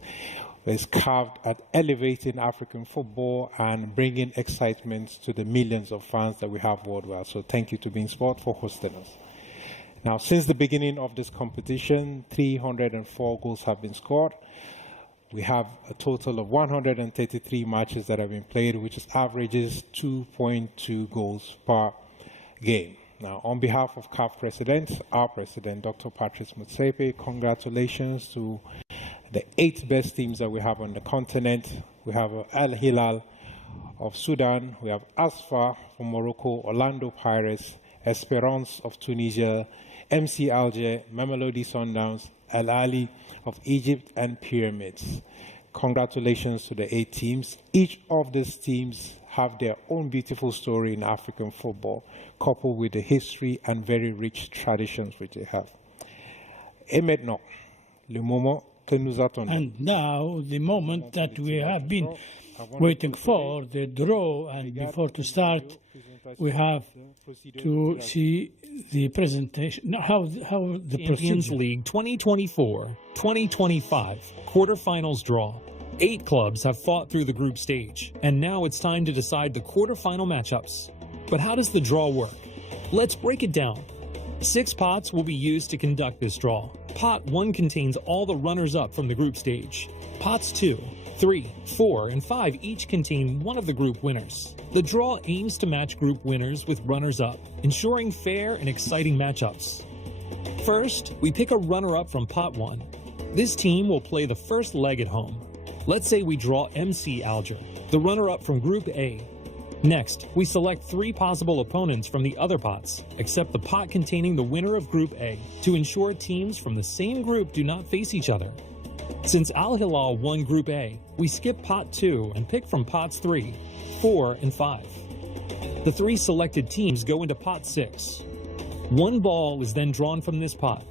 is carved at elevating African football and bringing excitement to the millions of fans that we have worldwide. So thank you to BeanSport for hosting us. Now, since the beginning of this competition, 304 goals have been scored. We have a total of 133 matches that have been played, which averages 2.2 goals per game. Now, on behalf of CAF President, our President, Dr. Patrice Motsepe, congratulations to the 8 best teams that we have on the continent. We have Al Hilal of Sudan, we have Asfa from Morocco, Orlando Pirates, Esperance of Tunisia, MC Alger, Mamelodi Sundowns, Al Ali of Egypt, and Pyramids. Congratulations to the 8 teams. Each of these teams have their own beautiful story in African football, coupled with the history and very rich traditions which they have. Et maintenant, le moment que nous attendons. And now, the moment that we have been waiting for, the draw, and before to start, we have to see the presentation, how the Champions procedure. League 2024-2025 quarterfinals draw. 8 clubs have fought through the group stage, and now it's time to decide the quarterfinal matchups. But how does the draw work? Let's break it down. 6 pots will be used to conduct this draw. Pot 1 contains all the runners-up from the group stage. Pots 2, 3, 4, and 5 each contain one of the group winners. The draw aims to match group winners with runners-up, ensuring fair and exciting matchups. First, we pick a runner-up from pot 1. This team will play the first leg at home. Let's say we draw MC Alger, the runner-up from Group A. Next, we select 3 possible opponents from the other pots, except the pot containing the winner of Group A, to ensure teams from the same group do not face each other. Since Al Hilal won Group A, we skip pot 2 and pick from pots 3, 4, and 5. The 3 selected teams go into pot 6. 1 ball is then drawn from this pot,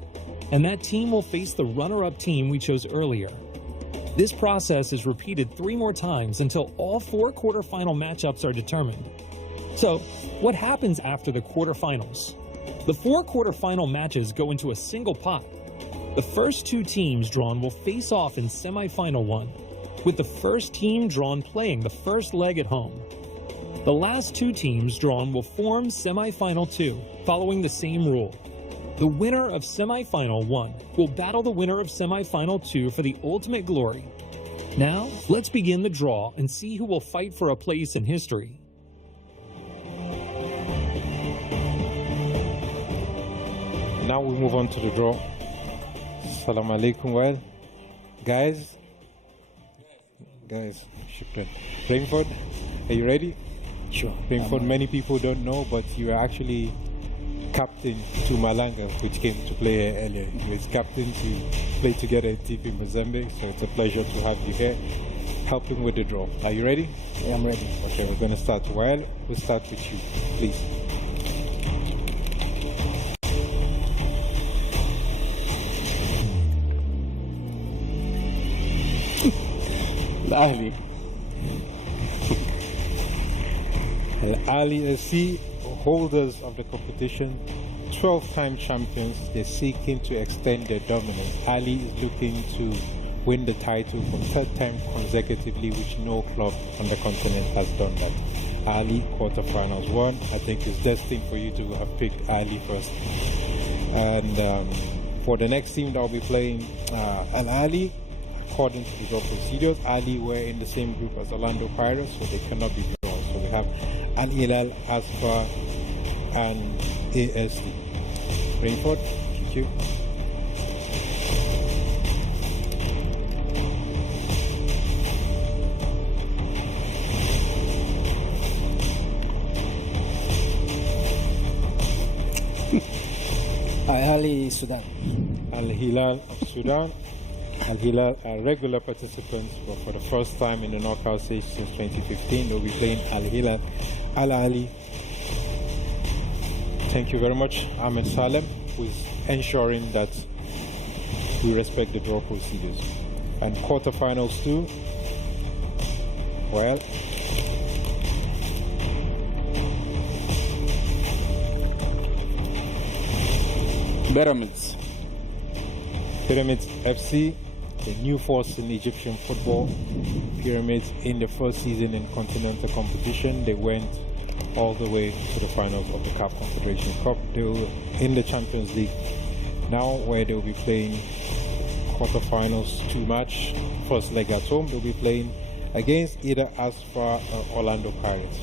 and that team will face the runner-up team we chose earlier. This process is repeated 3 more times until all 4 quarterfinal matchups are determined. So, what happens after the quarterfinals? The 4 quarterfinal matches go into a single pot. The first 2 teams drawn will face off in semifinal 1, with the first team drawn playing the first leg at home. The last 2 teams drawn will form semifinal 2, following the same rule. The winner of semifinal 1 will battle the winner of semifinal 2 for the ultimate glory. Now, let's begin the draw and see who will fight for a place in history. Now we move on to the draw. Assalamu alaikum. Well, guys, shukran. Rainford, are you ready? Sure. Rainford, many people don't know, but you are actually captain to Malanga, which came to play earlier. You was captain to play together in TP Mozambique, so it's a pleasure to have you here, helping with the draw. Are you ready? Yeah, I'm ready. Okay, we're going to start. Well, we'll start with you, please. Al-Ahli. Al-Ahli SC, holders of the competition, 12-time champions. They're seeking to extend their dominance. Ali is looking to win the title for third time consecutively, which no club on the continent has done that. Ali, quarterfinals won. I think it's destined for you to have picked Ali first. And for the next team that will be playing Al Ali, according to the draw procedures, Ali were in the same group as Orlando Pirates, so they cannot be drawn. So we have Al Hilal, Asfar, and ASD. Rainford, thank you. Al Ahly, Sudan. Al Hilal of Sudan. Al Hilal are regular participants, but for the first time in the knockout stage since 2015, they'll be playing Al Hilal, Al Ahly. Thank you very much, Ahmed Salem, who is ensuring that we respect the draw procedures. And quarterfinals too. Well, Pyramids. Pyramids FC, the new force in Egyptian football. Pyramids in the first season in continental competition, they went all the way to the finals of the CAF Confederation Cup. They were in the Champions League now, where they'll be playing quarterfinals, 2-match. First leg at home, they'll be playing against either Asfar or Orlando Pirates.